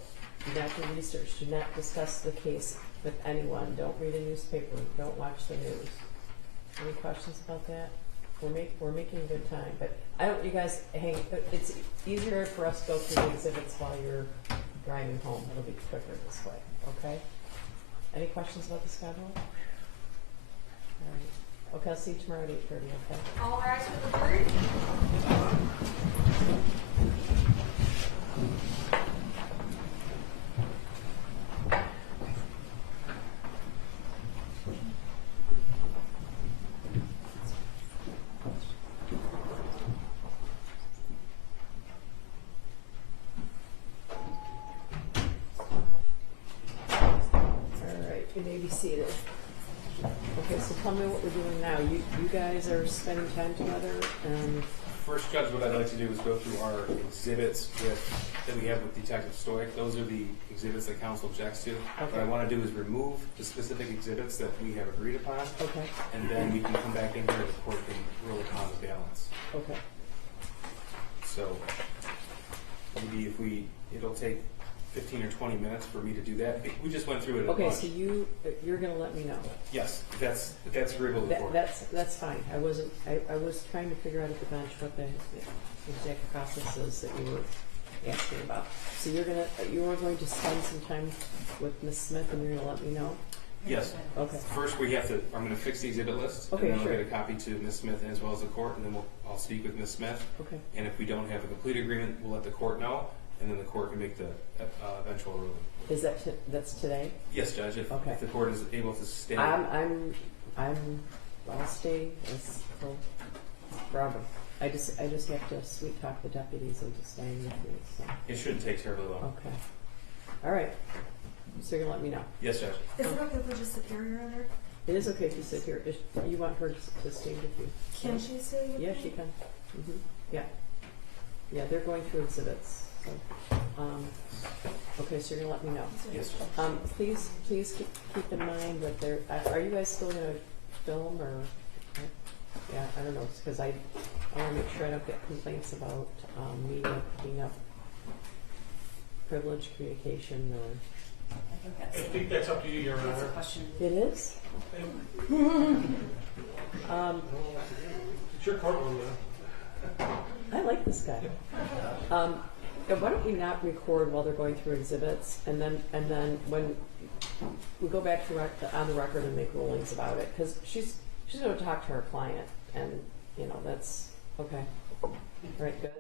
Do not do research. Do not discuss the case with anyone. Don't read a newspaper. Don't watch the news. Any questions about that? We're making a good time, but I don't. You guys hang. It's easier for us to go through the exhibits while you're driving home. It'll be quicker this way. Okay. Any questions about the schedule? All right. Okay. I'll see you tomorrow at 8:30. Okay. All rise for the jury. You may be seated. Okay, so tell me what we're doing now. You guys are spending time together, and First, Judge, what I'd like to do is go through our exhibits that we have with Detective Stoic. Those are the exhibits that counsel objects to. What I want to do is remove the specific exhibits that we have agreed upon, okay, and then we can come back in here and the court can rule upon the balance. okay. So maybe it'll take 15 or 20 minutes for me to do that. We just went through it at Okay, lunch. so you're going to let me know. Yes, that's agreeable to the court. That's fine. I was trying to figure out at the bench what the exact process is that you were asking about. So you are going to spend some time with Ms. Smith, and you're going to let me know. Yes. Okay. First, I'm going to fix the exhibit list, Okay, and then sure. I'll get a copy to Ms. Smith as well as the court, and then I'll speak with Ms. Smith. Okay. And if we don't have a complete agreement, we'll let the court know, and then the court can make the eventual ruling. Is that's today? Yes, Judge. If the court is able to stay. I'll stay as well, forever. I just have to sweet talk the deputies into staying with me. So. It shouldn't take terribly long. Okay. All right. So you're gonna let me know. Yes, Judge. Is it okay if we just sit here, Your Honor? It is okay if you sit here. If you want her to stay with you. Can she stay with me? Yeah, she can. Mm-hmm. Yeah. Yeah, they're going through exhibits. So, okay, so you're gonna let me know. Yes, Judge. Please keep in mind that are you guys still gonna film or? Yeah, I don't know, because I want to make sure I don't get complaints about media picking up privileged communication or. I think that's up to you, Your That's a Honor. question. It is. It's your courtroom, man. I like this guy. Why don't we not record while they're going through exhibits, and then when we go back to on the record and make rulings about it, because she's going to talk to her client, and that's okay. All right, good.